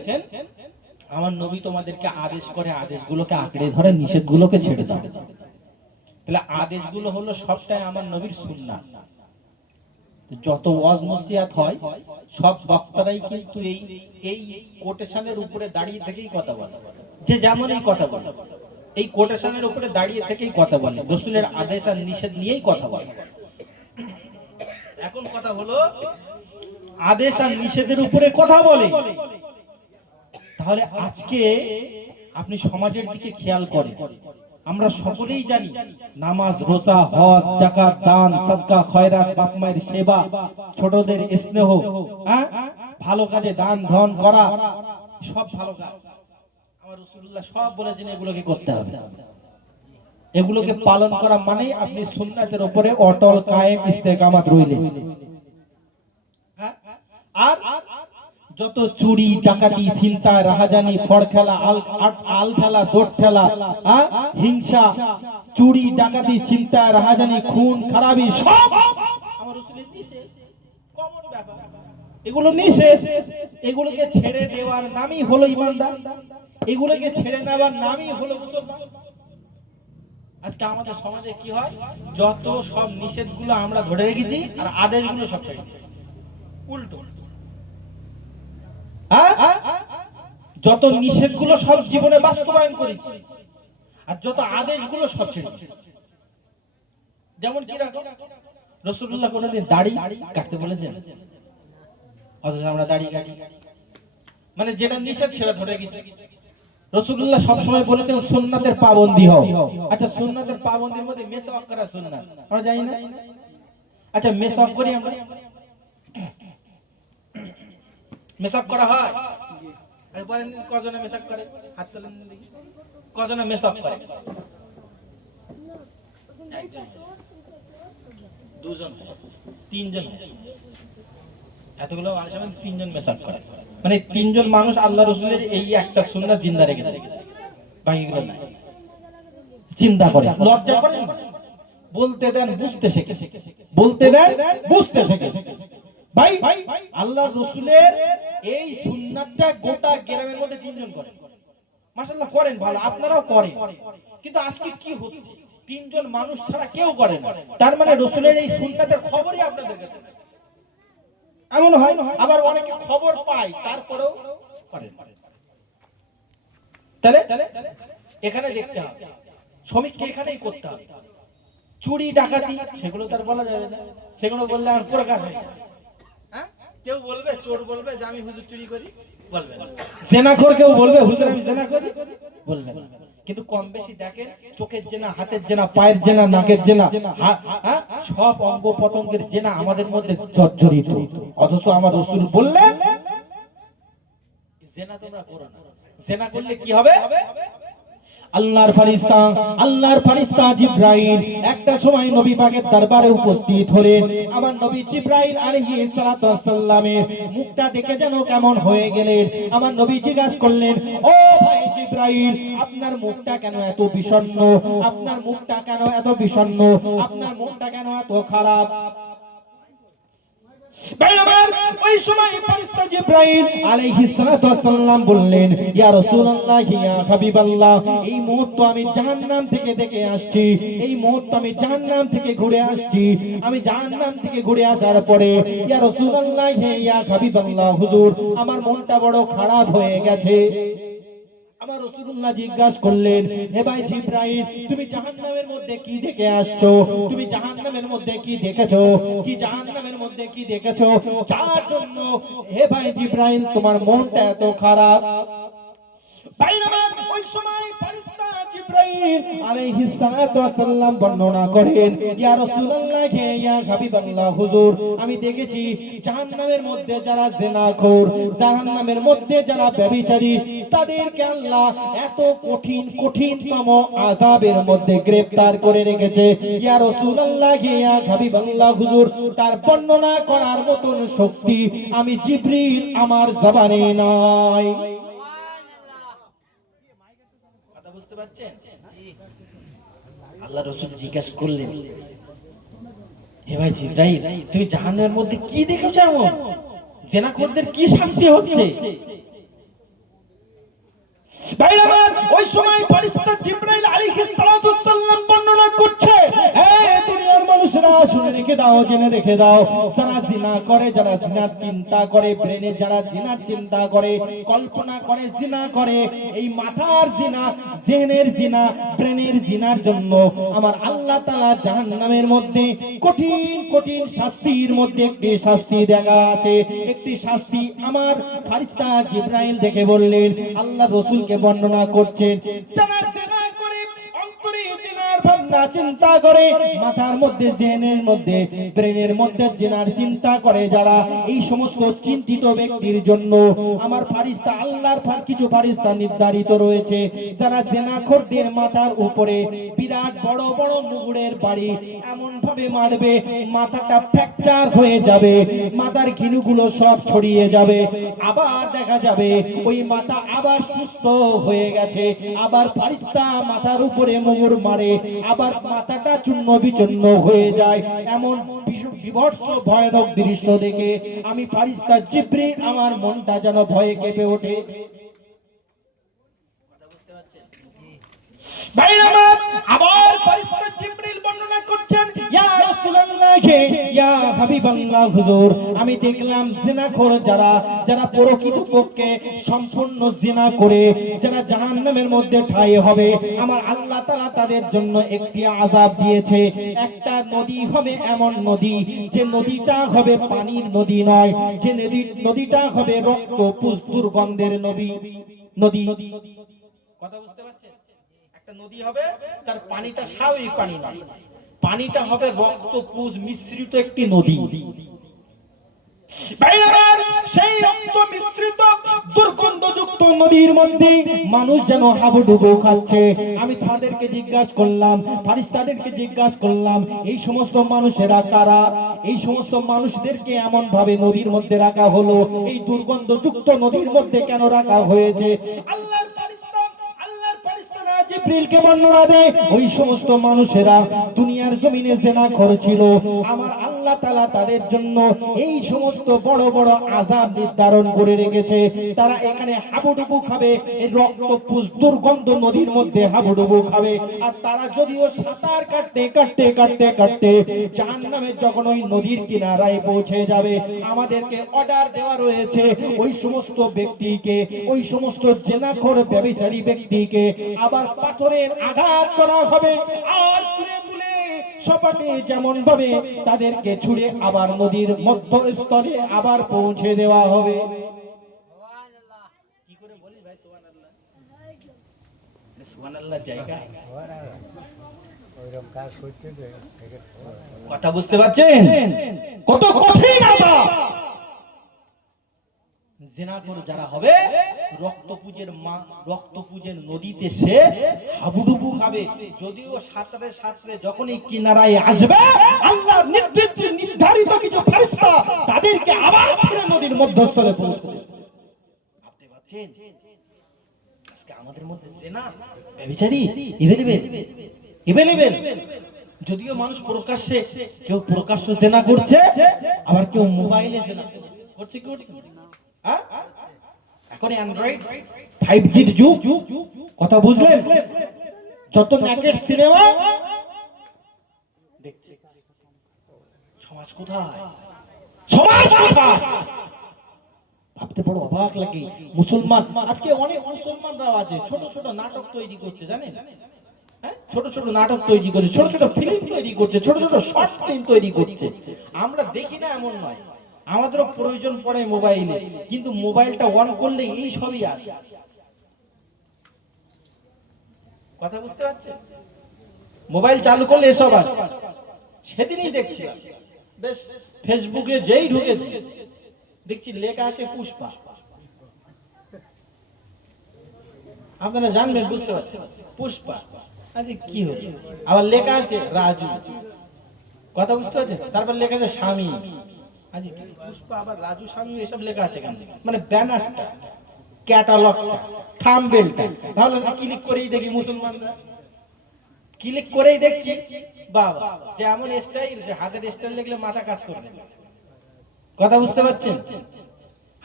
আমার নবী তোমাদেরকে আদেশ করে আদেশগুলোকে আঁকড়ে ধরে, নিষেধগুলোকে ছেড়ে দাও। তাহলে আদেশগুলো হলো সবটাই আমার নবীর সুন্নাহ। যত ওয়াজ নসিহত হয় সব বক্তারাই কিন্তু এই কোটেশনের উপরে দাঁড়িয়ে থেকেই কথা বলে, যে যেমন এই কথা বলে, এই কোটেশনের উপরে দাঁড়িয়ে থেকেই কথা বলে, রাসূলের আদেশ আর নিষেধ নিয়েই কথা বলে। এখন কথা হলো, আদেশ আর নিষেধের উপরে কথা বলে, তাহলে আজকে আপনি সমাজের দিকে খেয়াল করেন, আমরা সকলেই জানি নামাজ, রোজা, হজ, যাকাত, দান, সাদকা, খয়রাত, বাপ মায়ের সেবা, ছোটদের স্নেহ, ভালো কাজে দান ধন করা, সব ভালো কাজ আমার রাসূলুল্লাহ সব বলেছেন এগুলোকে করতে হবে। এগুলোকে পালন করা মানে আপনি সুন্নাতের উপরে অটল কায়েম ইস্তেকামাত রইলেন। আর যত চুরি, ডাকাতি, ছিনতাই, রাহাজানি, ফড় খেলা, আল খেলা, দৌড় খেলা, হিংসা, চুরি, ডাকাতি, ছিনতাই, রাহাজানি, খুন খারাপি সব আমার রাসূলের নিষেধ, কমন ব্যাপার। এগুলো নিষেধ, এগুলোকে ছেড়ে দেওয়ার নামই হলো ইমানদার, এগুলোকে ছেড়ে নেওয়ার নামই হলো মুসলমান। আজকে আমাদের সমাজে কি হয়, যত সব নিষেধগুলো আমরা ধরে রেখেছি আর আদেশগুলো সব ছেড়ে উল্টো। যত নিষেধগুলো সব জীবনে বাস্তবায়ন করেছি আর যত আদেশগুলো সব ছেড়ে। যেমন কি রাখো, রাসূলুল্লাহ কোনদিন দাড়ি কাটতে বলেছেন? অথচ আমরা দাড়ি কাটি, মানে যেটা নিষেধ সেটা ধরে গেছি। রাসূলুল্লাহ সব সময় বলেছেন সুন্নাতের পাবন্দী হও। আচ্ছা সুন্নাতের পাবন্দির মধ্যে মেসওয়াক করা সুন্নাত, আমরা জানি না? আচ্ছা মেসওয়াক করি আমরা? মেসওয়াক করা হয়? বলেন কজনে মেসওয়াক করে? হাত তোলেন দেখি, কজনে মেসওয়াক করে? দুজন, তিনজন, এতগুলো মানুষ তিনজন মেসওয়াক করে, মানে তিনজন মানুষ আল্লাহ রাসূলের এই একটা সুন্নাত জিন্দা রেখে দেয়, বাকিগুলো নাই। চিন্তা করে, লজ্জা করেন? বলতে দেন বুঝতে শেখে, বলতে দেন বুঝতে শেখে। ভাই আল্লাহ রাসূলের এই সুন্নাতটা গোটা গ্রামের মধ্যে তিনজন করে, মাশাআল্লাহ করেন, ভালো, আপনারাও করেন। কিন্তু আজকে কি হচ্ছে, তিনজন মানুষ ছাড়া কেউ করে না। তার মানে রাসূলের এই সুন্নাতের খবরই আপনাদের কাছে নাই। এমন হয় আবার অনেকে খবর পায় তারপরেও করে না। তাহলে এখানে দেখতে হবে, শ্রমিককে এখানেই করতে হবে। চুরি ডাকাতি সেগুলো তার বলা যাবে না, সেগুলো বললে আর প্রকাশ হয়ে যাবে। কেউ বলবে, চোর বলবে যে আমি হুজুর চুরি করি, বলবে না। জেনাখোর কেউ বলবে হুজুর আমি জেনা করি, বলবে না। কিন্তু কম বেশি দেখেন, চোখের জেনা, হাতের জেনা, পায়ের জেনা, নাকের জেনা, সব অঙ্গ পতঙ্গের জেনা আমাদের মধ্যে জর্জরিত। অথচ আমার রাসূল বললেন জেনা তোমরা করো না। জেনা করলে কি হবে? আল্লাহর ফেরেশতা জিবরাইল একটা সময় নবী পাকের দরবারে উপস্থিত হলেন। আমার নবী জিবরাইল আলাইহিস সালাতু ওয়াস সালামের মুখটা দেখে যেন কেমন হয়ে গেলেন। আমার নবী জিজ্ঞাসা করলেন, ও ভাই জিবরাইল, আপনার মুখটা কেন এত বিষণ্ণ? আপনার মুখটা কেন এত বিষণ্ণ? আপনার মুখটা কেন এত খারাপ? ভাইরা ওই সময় ফেরেশতা জিবরাইল আলাইহিস সালাতু ওয়াস সালাম বললেন, ইয়া রাসূলুল্লাহ, ইয়া হাবিবাল্লাহ, এই মুহূর্ত আমি জাহান্নাম থেকে দেখে আসছি, এই মুহূর্ত আমি জাহান্নাম থেকে ঘুরে আসছি। আমি জাহান্নাম থেকে ঘুরে আসার পরে ইয়া রাসূলুল্লাহ, ইয়া হাবিবাল্লাহ, হুজুর আমার মনটা বড় খারাপ হয়ে গেছে। আমার রাসূলুল্লাহ জিজ্ঞাসা করলেন, হে ভাই জিবরাইল, তুমি জাহান্নামের মধ্যে কি দেখে আসছো? তুমি জাহান্নামের মধ্যে কি দেখেছো? কি জাহান্নামের মধ্যে কি দেখেছো যার জন্য হে ভাই জিবরাইল তোমার মনটা এত খারাপ? ভাইরা ওই সময় ফেরেশতা জিবরাইল আলাইহিস সালাতু ওয়াস সালাম বর্ণনা করেন, ইয়া রাসূলুল্লাহ, ইয়া হাবিবাল্লাহ, হুজুর আমি দেখেছি জাহান্নামের মধ্যে যারা জিনাখোর, জাহান্নামের মধ্যে যারা ব্যভিচারী, তাদেরকে আল্লাহ এত কঠিন কঠিনতম আযাবের মধ্যে গ্রেফতার করে রেখেছে। ইয়া রাসূলুল্লাহ, ইয়া হাবিবাল্লাহ, হুজুর তার বর্ণনা করার মতন শক্তি আমি জিবরিল আমার জবানে নাই। বুঝতে পারছেন? আল্লাহ রাসূল জিজ্ঞাসা করলেন, হে ভাই জিবরাইল, তুমি জাহান্নামের মধ্যে কি দেখেছো? এমন জিনাখোরদের কি শাস্তি হচ্ছে? ভাইরা ওই সময় ফেরেশতা জিবরাইল আলাইহিস সালাতু ওয়াস সালাম বর্ণনা করছে, হে দুনিয়ার মানুষরা শুনে রেখে দাও, জেনে রেখে দাও, যারা জিনা করে, যারা জিনার চিন্তা করে, ব্রেনে যারা জিনার চিন্তা করে, কল্পনা করে, জিনা করে, এই মাথার জিনা, জেহেনের জিনা, ব্রেনের জিনার জন্য আমার আল্লাহ তাআলা জাহান্নামের মধ্যে কঠিন কঠিন শাস্তির মধ্যে একটি শাস্তি দেখা আছে। একটি শাস্তি আমার ফেরেশতা জিবরাইল দেখে বললেন, আল্লাহ রাসূলকে বর্ণনা করছেন, যারা জিনা করে, অন্তরে জিনার ভাবনা চিন্তা করে, মাথার মধ্যে, জেহেনের মধ্যে, ব্রেনের মধ্যে জিনার চিন্তা করে, যারা এই সমস্ত চিন্তিত ব্যক্তির জন্য আমার ফেরেশতা আল্লাহর কিছু ফেরেশতা নির্ধারিত রয়েছে, যারা জিনাখোরদের মাথার উপরে বিরাট বড় বড় মুগুরের বাড়ি এমন ভাবে মারবে মাথাটা ফ্র্যাকচার হয়ে যাবে, মাথার ঘিনুগুলো সব ছড়িয়ে যাবে, আবার দেখা যাবে ওই মাথা আবার সুস্থ হয়ে গেছে, আবার ফেরেশতা মাথার উপরে মুগুর মারে, আবার মাথাটা চূর্ণ বিচূর্ণ হয়ে যায়। এমন বিভৎস ভয়ানক দৃশ্য দেখে আমি ফেরেশতা জিবরিল আমার মনটা যেন ভয়ে কেঁপে ওঠে। আবার ফেরেশতা জিবরিল বর্ণনা করছেন, ইয়া রাসূলুল্লাহ, ইয়া হাবিবাল্লাহ, হুজুর আমি দেখলাম জিনাখোর যারা, যারা প্রকৃতপক্ষে সম্পূর্ণ জিনা করে, যারা জাহান্নামের মধ্যে ঠাঁই হবে, আমার আল্লাহ তাআলা তাদের জন্য একটি আযাব দিয়েছে। একটা নদী হবে, এমন নদী যে নদীটা হবে পানির নদী নয়, যে নদীটা হবে রক্ত পুষ দুর্গন্ধের নদী। কথা বুঝতে পারছেন? একটা নদী হবে, তার পানিটা স্বাভাবিক পানি নয়, পানিটা হবে রক্ত পুষ মিশ্রিত একটি নদী। সেই রক্ত মিশ্রিত দুর্গন্ধযুক্ত নদীর মধ্যে মানুষ যেন হাবুডুবু খাচ্ছে। আমি তাদেরকে জিজ্ঞাসা করলাম, ফেরেশতাদেরকে জিজ্ঞাসা করলাম, এই সমস্ত মানুষেরা কারা? এই সমস্ত মানুষদেরকে এমন ভাবে নদীর মধ্যে রাখা হলো, এই দুর্গন্ধযুক্ত নদীর মধ্যে কেন রাখা হয়েছে? আল্লাহর ফেরেশতা জিবরিলকে বর্ণনা দেয়, ওই সমস্ত মানুষেরা দুনিয়ার জমিনে জিনাখোর ছিল, আমার আল্লাহ তাআলা তাদের জন্য এই সমস্ত বড় বড় আযাব নির্ধারণ করে রেখেছে। তারা এখানে হাবুডুবু খাবে, এই রক্ত পুষ দুর্গন্ধ নদীর মধ্যে হাবুডুবু খাবে। আর তারা যদিও সাঁতার কাটতে কাটতে কাটতে কাটতে জাহান্নামে যখন ওই নদীর কিনারায় পৌঁছে যাবে, আমাদেরকে অর্ডার দেওয়া রয়েছে ওই সমস্ত ব্যক্তিকে, ওই সমস্ত জিনাখোর ব্যভিচারী ব্যক্তিকে আবার পাথরের আঘাত করা হবে, আর তুলে তুলে সপাটে যেমন ভাবে তাদেরকে ছুঁড়ে আবার নদীর মধ্যস্থলে আবার পৌঁছে দেওয়া হবে। কি করে বলি ভাই সুবহানাল্লাহ? সুবহানাল্লাহ জায়গা কথা বুঝতে পারছেন? কত কঠিন আযাব। জিনাখোর যারা হবে, রক্তপুজের নদীতে সে হাবুডুবু খাবে। যদিও সাঁতরে সাঁতরে যখন এই কিনারায় আসবে, আল্লাহর নির্ধারিত কিছু ফেরেশতা তাদেরকে আবার ছেড়ে নদীর মধ্যস্থলে পৌঁছে দেবে। ভাবতে পারছেন? আজকে আমাদের মধ্যে জিনা, ব্যভিচারী এভেলেবেল যদিও মানুষ প্রকাশ্যে, কেউ প্রকাশ্য জেনা করছে, আবার কেউ মোবাইলে জেনা করছে। কি হ্যাঁ, এখন অ্যান্ড্রয়েড 5G এর যুগ, কথা বুঝলেন? যত নেকেট সিনেমা দেখছে। সমাজ কোথায়? সমাজ কোথায়? ভাবতে বড় অবাক লাগে। মুসলমান আজকে অনেক মুসলমানরাও আছে ছোট ছোট নাটক তৈরি করছে, জানেন? ছোট ছোট নাটক তৈরি করছে, ছোট ছোট ফিল্ম তৈরি করছে, ছোট ছোট শর্ট ফিল্ম তৈরি করছে। আমরা দেখি না এমন নয়, আমাদেরও প্রয়োজন পড়ে মোবাইলে, কিন্তু মোবাইলটা অন করলে এই সবই আসে। কথা বুঝতে পারছেন? মোবাইল চালু করলে এসব আসে। সেদিনই দেখছি বেশ ফেসবুকে যেই ঢুকেছি দেখছি লেখা আছে পুষ্পা। আপনারা জানবেন, বুঝতে পারছেন? পুষ্পা, আচ্ছা কি হলো? আবার লেখা আছে রাজু, কথা বুঝতে পারছেন? তারপর লেখা আছে স্বামী। আচ্ছা পুষ্পা আবার রাজু স্বামী এসব লেখা আছে কেন? মানে ব্যানারটা, ক্যাটালগটা, থাম্বনেলটা, তাহলে ক্লিক করেই দেখি মুসলমানরা, ক্লিক করেই দেখছি বাবা যেমন স্টাইল, সে হাতের স্টাইল দেখলে মাথা কাজ করবে। কথা বুঝতে পারছেন?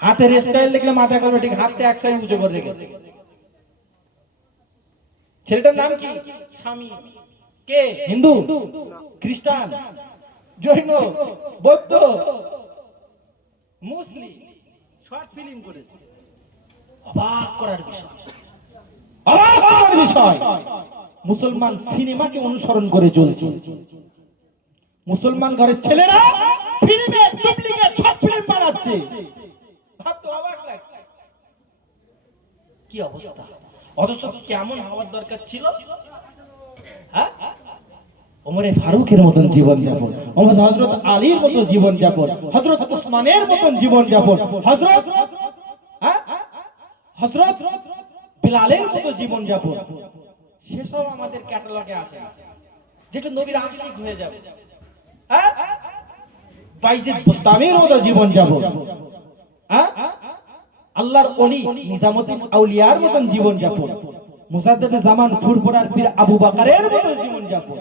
হাতের স্টাইল দেখলে মাথা করবে, ঠিক হাতটা এক সাইড উঁচু করে রেখেছে। ছেলেটার নাম কি? স্বামী। কে? হিন্দু, খ্রিস্টান, জৈন, বৌদ্ধ, মুসলিম, শর্ট ফিল্ম করেছে। অবাক করার বিষয়, অবাক করার বিষয়, মুসলমান সিনেমাকে অনুসরণ করে চলছে। মুসলমান ঘরের ছেলেরা ফিল্মে ডুপ্লিকেট শর্ট ফিল্ম বানাচ্ছে। ভাবতে অবাক লাগছে, কি অবস্থা! অথচ কেমন হওয়ার দরকার ছিল? হ্যাঁ, ওমরে ফারুকের মতন জীবন যাপন, হযরত আলীর মতো জীবন যাপন, হযরত উসমানের মতন জীবন যাপন, হযরত বিলালের মতো জীবন যাপন, সেসব আমাদের ক্যাটালগে আসে না। যেটা নবীর আশিক হয়ে যাবে। হ্যাঁ, বাইজিদ বুস্তামির মতো জীবন যাপন, হ্যাঁ, আল্লাহর ওলি নিজামুদ্দিন আউলিয়ার মতন জীবন যাপন, মুজাদ্দেদে জামান ফুরফুরার পীর আবু বকরের মতন জীবন যাপন,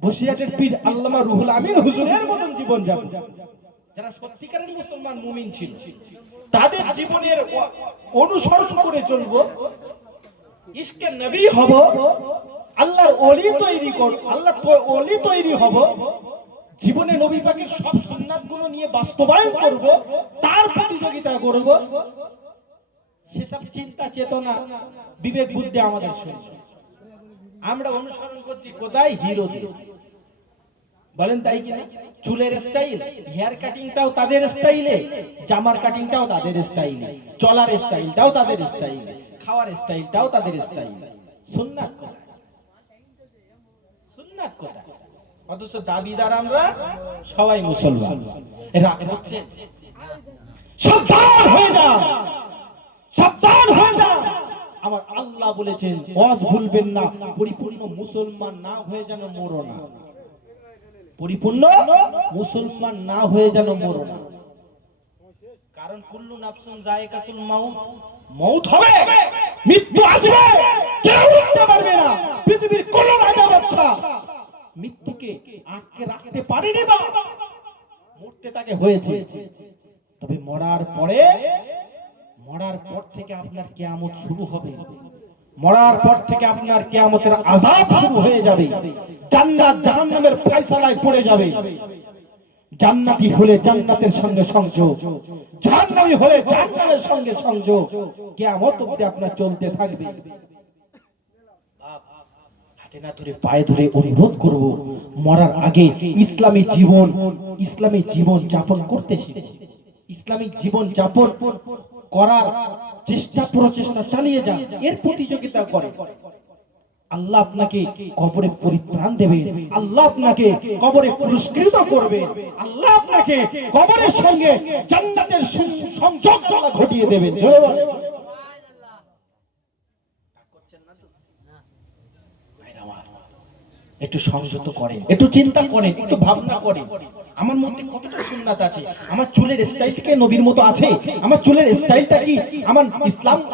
বসিরহাটের পীর আল্লামা রুহুল আমিন হুজুরের মতন জীবন যাপন। যারা সত্যিকারের মুসলমান মুমিন ছিল, তাদের জীবনের অনুসরণ করে চলবো, ইশকে নবী হব, আল্লাহর ওলি তৈরি করব, আল্লাহর ওলি তৈরি হব, জীবনে নবী পাকের সব সুন্নাতগুলো নিয়ে বাস্তবায়ন করব, তার প্রতিযোগিতা করব, সেসব চিন্তা চেতনা বিবেক বুদ্ধি আমাদের শুনছে। আমরা অনুসরণ করছি কোথায়? হিরোদের। বলেন তাই কিনা? চুলের স্টাইল, হেয়ার কাটিংটাও তাদের স্টাইলে, জামার কাটিংটাও তাদের স্টাইলে, চলার স্টাইলটাও তাদের স্টাইলে, খাওয়ার স্টাইলটাও তাদের স্টাইলে। সুন্নাত কোথায়? সুন্নাত কোথায়? অথচ দাবিদার আমরা সবাই মুসলমান। এরা হচ্ছে সাবধান হয়ে যান, সাবধান হয়ে যান। আমার আল্লাহ বলেছেন ওয়াজ ভুলবেন না, পরিপূর্ণ মুসলমান না হয়ে যেন মরো না, পরিপূর্ণ মুসলমান না হয়ে যেন মরো না। কারণ কুল্লু নাফসুন যায়কাতুল মাউত, মউত হবে, মৃত্যু আসবে, কেউ রুখতে পারবে না। পৃথিবীর কোন রাজা বাদশা মৃত্যুকে আটকে রাখতে পারেনি, বা মরতে তাকে হয়েছে। তবে মরার পর থেকে আপনার কিয়ামত শুরু হবে, মরার পর থেকে আপনার কিয়ামতের আযাব শুরু হয়ে যাবে, জান্নাত জাহান্নামের ফয়সালায় পড়ে যাবে। জান্নাতি হলে জান্নাতের সঙ্গে সংযোগ, জাহান্নামী হলে জাহান্নামের সঙ্গে সংযোগ, কিয়ামত অবধি আপনার চলতে থাকবে। হাতে না ধরে পায়ে ধরে অনুরোধ করব, মরার আগে ইসলামী জীবন যাপন করতে শিখুন। ইসলামিক জীবন যাপন করার প্রচেষ্টা চালিয়ে যান, এর প্রতিযোগিতা করে। আল্লাহ আপনাকে কবরে পরিত্রাণ দেবে, আল্লাহ আপনাকে কবরে পুরস্কৃত করবে, আল্লাহ আপনাকে কবরের সঙ্গে জান্নাতের সংযোগ ঘটিয়ে দেবে। জোরে বলেন সুবহানাল্লাহ। করছেন না তো? ভাইরা আমার, একটু সংযত করেন, একটু চিন্তা করেন, একটু ভাবনা করেন। আমার মধ্যে কতটা সুন্নাত আছে, আমার চুলের স্টাইলটা নবীর মতো আছে, আমার চুলের স্টাইলটা কি আমার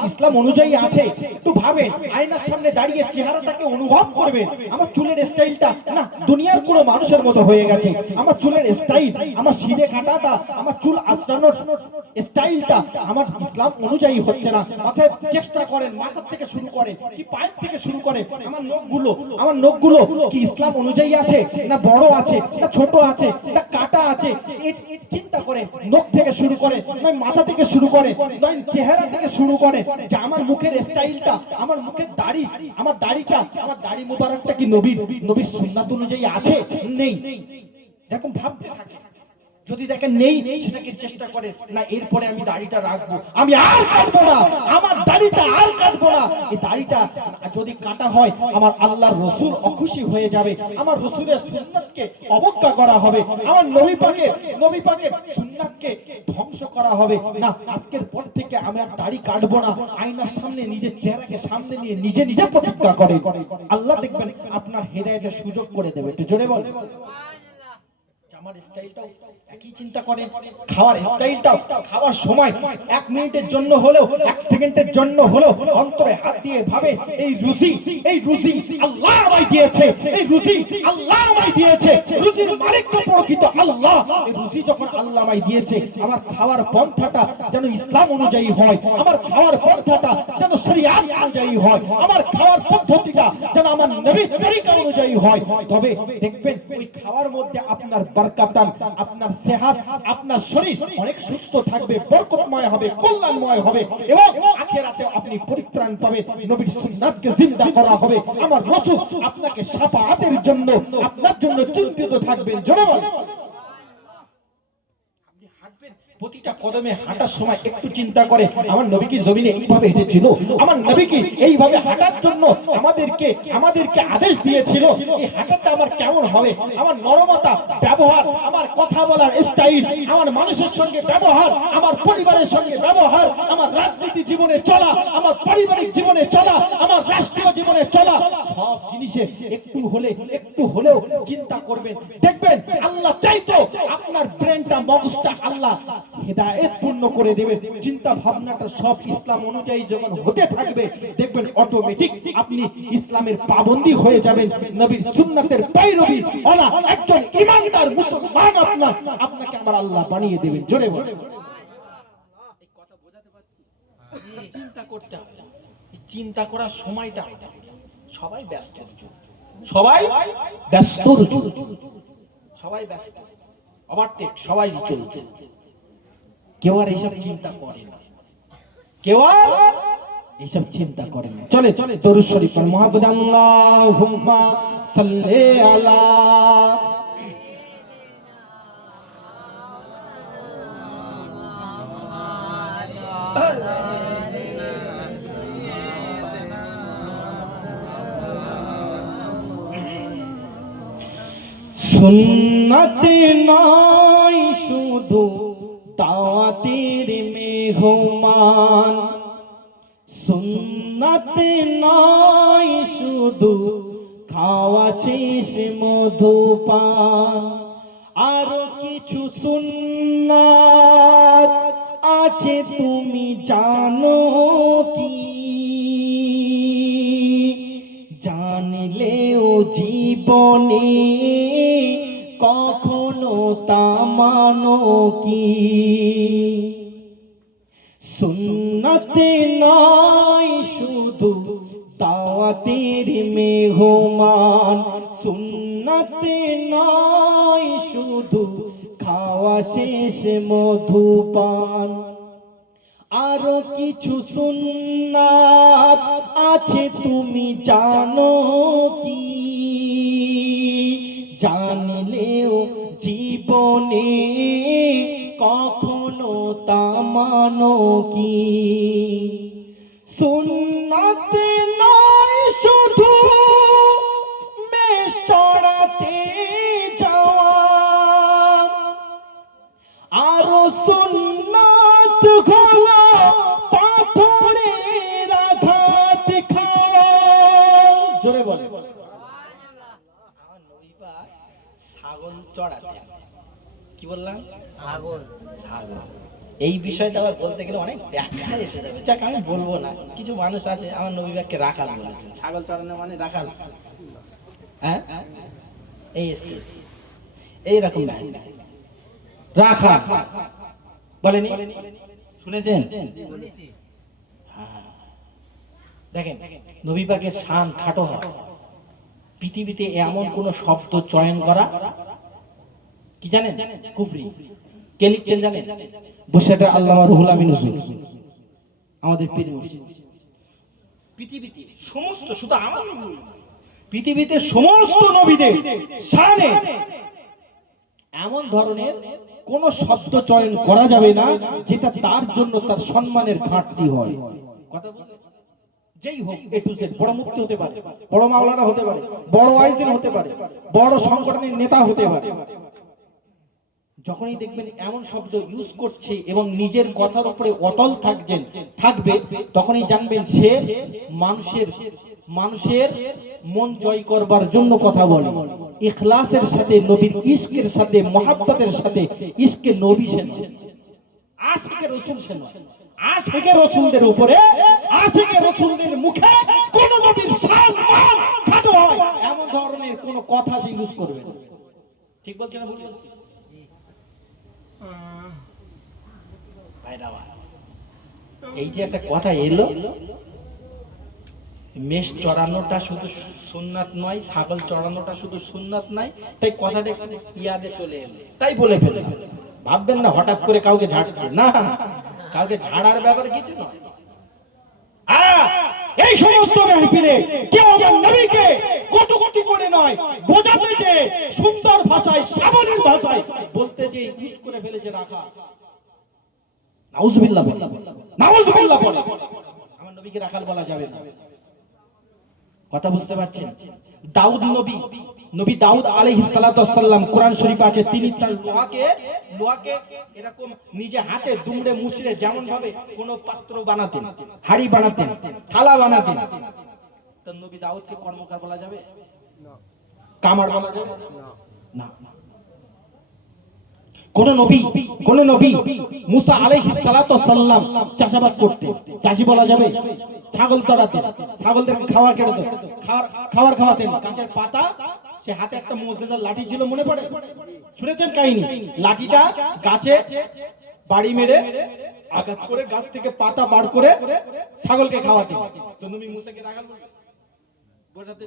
ইসলাম অনুযায়ী আছে। একটু ভাবেন, আয়নার সামনে দাঁড়িয়ে চেহারাটাকে অনুভব করবেন, আমার চুলের স্টাইলটা না দুনিয়ার কোনো মানুষের মতো হয়ে গেছে। আমার চুলের স্টাইল, আমার সিধে কাটাটা, আমার চুল আঁচড়ানোর স্টাইলটা আমার ইসলাম অনুযায়ী হচ্ছে না। অতএব চেষ্টা করেন, মাথা থেকে শুরু করেন কি পায়ের থেকে শুরু করেন, আমার নখগুলো কি ইসলাম অনুযায়ী আছে, না বড় আছে, না ছোট আছে, না কাটা আছে, চিন্তা করেন। নখ থেকে শুরু করেন, নয় মাথা থেকে শুরু করেন, নয় চেহারা থেকে শুরু করেন, যে আমার মুখের স্টাইলটা, আমার মুখের দাড়ি, আমার দাড়ি মুবারকটা কি নবীর সুন্নাত অনুযায়ী আছে, নেই, এরকম ভাবতে থাকে। যদি দেখেন নেই, সেটাকে চেষ্টা করেন, না এরপরে আমি দাড়িটা রাখবো, আমি আর কাটবো না, আমার দাড়িটা আর কাটবো না। এই দাড়িটা যদি কাটা হয়, আমার আল্লাহর রাসূল অখুশি হয়ে যাবে, আমার রাসূলের সুন্নাতকে অবজ্ঞা করা হবে, আমার নবী পাকের সুন্নাতকে ধ্বংস করা হবে। না, আজকের পর থেকে আমি আর দাড়ি কাটবো না। আয়নার সামনে নিজের চেহারাকে সামনে নিয়ে নিজে প্রতিজ্ঞা করে, আল্লাহ দেখবেন আপনার হেদায়েতের সুযোগ করে দেবে। একটু জোরে বলেন। আমার স্টাইলটাও একই চিন্তা করেন, খাওয়ার স্টাইলটাও, খাওয়ার সময় 1 মিনিটের জন্য হলেও, 1 সেকেন্ডের জন্য হলেও অন্তরে হাত দিয়ে ভাবে, এই রুজি আল্লাহ আমায় দিয়েছে, এই রুজি আল্লাহ আমায় দিয়েছে, রুজির মালিক তো প্রকৃত আল্লাহ। এই রুজি যখন আল্লাহ আমায় দিয়েছে, আমার খাওয়ার পন্থাটা যেন ইসলাম অনুযায়ী হয়, আমার খাওয়ার পন্থাটা যেন শরীয়ত অনুযায়ী হয়, আমার খাওয়ার পদ্ধতিটা যেন আমার নবীর তরিকা অনুযায়ী হয়। তবে দেখবেন ওই খাওয়ার মধ্যে আপনার বরকতান, আপনার সেহাত, আপনার শরীর অনেক সুস্থ থাকবে, বরকতময় হবে, কল্যাণময় হবে, এবং আখিরাতে আপনি পরিত্রাণ পাবেন। নবীর সুন্নাতকে জিন্দা করা হবে, আমার রাসূল আপনাকে শাফাআতের জন্য, আপনার জন্য চিন্তিত থাকবেন। জোরে বলেন। প্রতিটা কদমে হাঁটার সময় একটু চিন্তা করে, আমার নবী কি জমিনে এইভাবে হেঁটেছিল, আমার নবী কি এইভাবে হাঁটার জন্য আমাদেরকে আদেশ দিয়েছিল, এই হাঁটাটা আমার কেমন হবে, আমার নরমতা ব্যবহার, আমার কথা বলার স্টাইল, আমার মানুষের সঙ্গে ব্যবহার, আমার পরিবারের সঙ্গে ব্যবহার, আমার রাজনীতি জীবনে চলা, আমার পারিবারিক জীবনে চলা, আমার রাষ্ট্রীয় জীবনে চলা, সব জিনিসে একটু হলেও চিন্তা করবেন। দেখবেন আল্লাহ চাইতো আপনার ব্রেনটা, মগজটা আল্লাহ হিদায়াত পূর্ণ করে দেবেন। চিন্তা ভাবনাটা সব ইসলাম অনুযায়ী যখন হতে থাকবে, দেখবেন অটোমেটিক আপনি ইসলামের পাবন্দী হয়ে যাবেন, নবীর সুন্নাতের पैरवी ওয়ালা একজন ঈমানদার মুসলমান আপনাকে আমার আল্লাহ বানিয়ে দেবেন। জোরে বলেন। এই কথা বোঝাতে পারছি? চিন্তা করতে হবে, চিন্তা করার সময়টা সবাই ব্যস্ত, সবাই ব্যস্ত, ওভারটেক সবাই চলছে, কেউ আর এইসব চিন্তা করে না, এইসব চিন্তা করে না। চলে দরুদ শরীফ পড়, মুহাম্মদ আল্লাহুম্মা সাল্লি আলা সুন্নতে নয় শুধু দাওয়াতের মেহমান, সুন্নতে নয় শুধু খাওয়া শেষ মধুপান, আরো কিছু সুন্নাত আছে তুমি জানো কি, জানলেও জীবনে কখনো তা মানো কি। সুন্নতে নয় শুধু দাওয়াতের মেহমান, সুন্নতে নয় শুধু খাওয়া শেষ মধুপান, আরো কিছু সুন্নাত আছে তুমি জানো কি, জানলেও জীবনে কখনো তা মানো কি। সুন্নতে নয় শুধু মেষ চড়াতে যাওয়া, আরো সুন্নাত হলো পাথরের আঘাত খাওয়া। জোরে বলে। আমার নবী পাক ছাগল চড়াতেন, কি বললাম? ছাগল। ছাগল। এই বিষয়টা আবার বলতে গেলে অনেক ব্যাখ্যা এসে যাবে, যাক আমি বলবো না। কিছু মানুষ আছে আমার নবী বাক্যে রাখাল বলেছেন, ছাগল চড়ানো মানে রাখাল। হ্যাঁ, এইরকম রাখাল বলেনি, শুনেছেন? দেখেন নবী পাকের শান খাটো হয়। পৃথিবীতে এমন কোন শব্দ চয়ন করা কি জানেন? কুফরি। কে লিখছেন জানেন? বসেটা আল্লামা রুহুল আমিন হুজুর, আমাদের পীর মুর্শিদ। পৃথিবীতে সমস্ত, শুধু আমার নবী, পৃথিবীতে সমস্ত নবীদের শানে এমন ধরনের কোন শব্দ চয়ন করা যাবে না যেটা তার জন্য তার সম্মানের ঘাটতি হয়। কথা বলতে যেই হোক, এ টু জেড, বড় মুফতি হতে পারে, বড় মাওলানা হতে পারে, বড় আইজিন হতে পারে, বড় সংগঠনের নেতা হতে পারে, যখনই দেখবেন এমন শব্দ ইউজ করছে এবং নিজের কথার উপরে অটল থাকবে, তখনই জানবেন সে মানুষের মন জয় করবার জন্য কথা বলে। ইখলাসের সাথে, নবীর ইশকের সাথে, মহাব্বতের সাথে, ইশকে নবী সে নয়, আশিকে রাসূল সে নয়। আশিকে রাসূলদের উপরে, আশিকে রাসূলদের মুখে কোন নবীর শান মান খাটো হয় এমন ধরনের কোন কথা সে ইউজ করবে না। ঠিক বলছি না ভুল বলছি? এই যে একটা কথা এলো, মেষ চড়ানোটা শুধু সুন্নাত নয়, ছাগল চড়ানোটা শুধু সুন্নাত নয়, তাই কথাটা একটু ইয়াদে চলে এলো, তাই বলে ফেলে। ভাববেন না হঠাৎ করে কাউকে ঝাড়ছে, না, কাউকে ঝাড়ার ব্যাপার কিছু নয়। এই সমস্ত মাহফিলে কেউ আমার নবীকে কটূক্তি করে নয়, বোঝাতে যে সুন্দর ভাষায়, সাবলীল ভাষায় বলতে যে ইউজ করে ফেলেছে রাখা। নাউজুবিল্লাহ বলে, নাউজুবিল্লাহ বলে আমার নবীকে রাখাল বলা যাবে না। কথা বুঝতে পারছেন? দাউদ নবী দাউদ আলাইহিস সালাতু ওয়াস সালাম, কোরআন শরীফ আছে, তিনি তার লোহাকে এরকম নিজে হাতে দুমড়ে মুচড়ে যেমন ভাবে কোন পাত্র বানাতেন, হাড়ি বানাতেন, থালা বানাতেন, তো নবী দাউদকে কর্মকার বলা যাবে না? কামার বলা যাবে না? কোন নবী মুসা আলাইহিস সালাতু ওয়াস সালাম চাষাবাদ করতেন, চাষি বলা যাবে? ছাগল চড়াতেন, ছাগলদেরকে খাবার খাওয়াতেন, গাছের পাতা, সে হাতে একটা মুজিজার লাঠি ছিল, মনে পড়ে? শুনেছেন কাহিনী? লাঠিটা গাছে বাড়ি মেরে আঘাত করে গাছ থেকে পাতা বার করে ছাগলকে খাওয়াতেন। তো নবী মুসাকে রাখাল বোঝাতে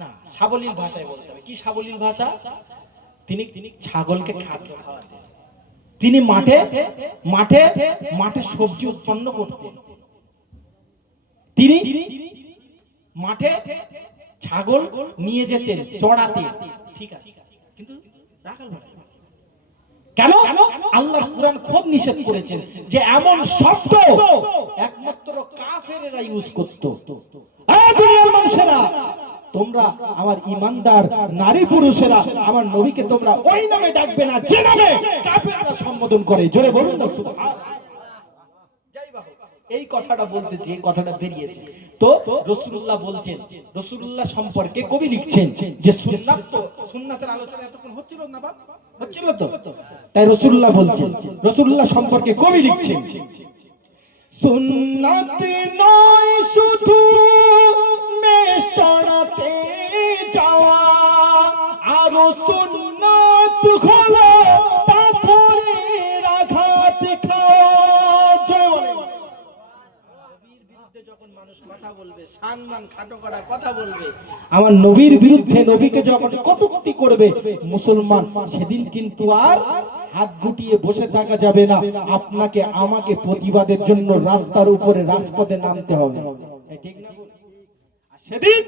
না, সাবলীল ভাষায় বলতে হবে। কি সাবলীল ভাষা? তিনি ছাগলকে খাদ্য খাওয়াতেন। তিনি মাঠে সবজি উৎপন্ন করতেন। তিনি মাঠে ছাগল নিয়ে যেতেন, চড়াতেন, ঠিক আছে, কিন্তু রাখাল বলা যাবে না। কেন? আল্লাহর কুরআন খোদ নিষেধ করেছেন যে এমন শব্দ একমাত্র কাফেরেরা ইউজ করত। দুনিয়ার মানুষেরা, তোমরা আমার ঈমানদার নারী পুরুষেরা আমার নবীকে তোমরা ওই নামে ডাকবে না যে নামে কাফেররা সম্বোধন করে। জোরে বলুন না সুবহানাল্লাহ। এই কথাটা বলতে যে কথাটা বেরিয়েছে, তো রাসূলুল্লাহ বলছেন, রাসূলুল্লাহ সম্পর্কে কবি লিখছেন যে সুন্নাতের আলোচনা এতক্ষণ হচ্ছিল না বাপ, হচ্ছিল তো, তাই রাসূলুল্লাহ বলছেন, রাসূলুল্লাহ সম্পর্কে কবি লিখছেন, সুন্নাত নয় শুধু মেষ চড়াতে যাওয়া, আরো সুন্নাত হলো পাথরের আঘাত খাওয়া। যখন মানুষ কথা বলবে, সম্মান খাটো করা কথা বলবে, আমার নবীর বিরুদ্ধে, নবীকে যখন কটূক্তি করবে মুসলমান, সেদিন কিন্তু আর হাত গুটিয়ে বসে থাকা যাবে না। আপনাকে আমাকে প্রতিবাদের জন্য রাস্তার উপরে, রাজপথে নামতে হবে, ঠিক না? সেদিন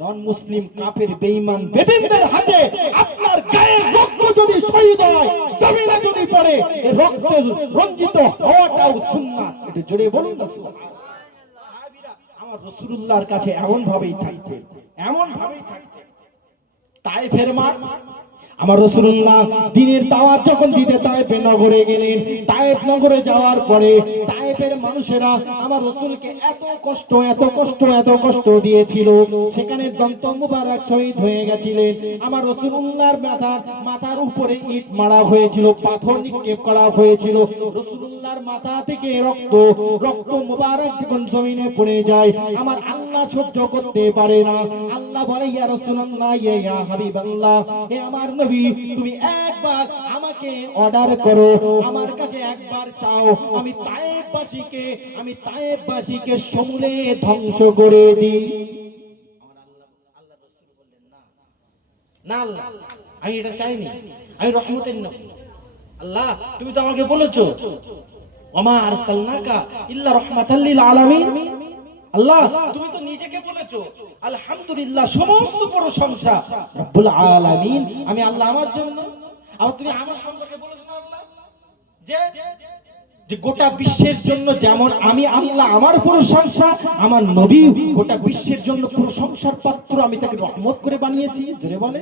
নন মুসলিম, কাফের, বেঈমান, বেদিনদের হাতে আপনার গায়ের রক্ত যদি শহীদ হয়, জমিনে যদি পড়ে, এই রক্তে রঞ্জিত হওয়াটাও সুন্নাত। এটা জোরে বলুন না সুবহানাল্লাহ। আমার রাসূলুল্লাহর কাছে এমন ভাবেই থাকতে, এমন ভাবেই থাকতে। তায়েফের মাঠ, আমার রাসূলুল্লাহ দ্বীনের দাওয়াত যখন দিতে তায়েফ নগরে গেলেন, তায়েফ নগরে যাওয়ার পরে তায়েফ তায়েফের মানুষেরা আমার রাসূলকে এত কষ্ট দিয়েছিল, সেখানে দন্ত মুবারক শহীদ হয়ে গেছিলেন। আমার রাসূলুল্লাহর মাথার উপরে ইট মারা হয়েছিল, পাথর নিক্ষেপ করা হয়েছিল। রাসূলুল্লাহর মাথা থেকে রক্ত মুবারক যখন জমিনে পড়ে যায়, আমার আল্লাহ সহ্য করতে পারে না। আল্লাহ বলে, ইয়া রাসূলুল্লাহ, ইয়া হাবিবাল্লাহ, হে আমার নবী, তুমি একবার আমাকে অর্ডার করো, আমার কাছে একবার চাও, আমি তায়েফবাসীকে সমূলে ধ্বংস করে দিই। না আল্লাহ, আমি এটা চাইনি, আমি রহমতের নবী। আল্লাহ, তুমি তো আমাকে বলেছো ওমা আরসালনাকা ইল্লা রাহমাতাল লিল আলামিন। আল্লাহ, তুমি তো নিজেকে বলেছো আলহামদুলিল্লাহ, সমস্ত প্রশংসা রব্বুল আলামিন, আমি আল্লাহ আমার জন্য। আবার তুমি আমার সম্পর্কে বলেছো না আল্লাহ যে গোটা বিশ্বের জন্য যেমন আমি আল্লাহ আমার প্রশংসা, আমার নবী গোটা বিশ্বের জন্য প্রশংসার পাত্র, আমি তাকে রহমত করে বানিয়েছি। জোরে বলে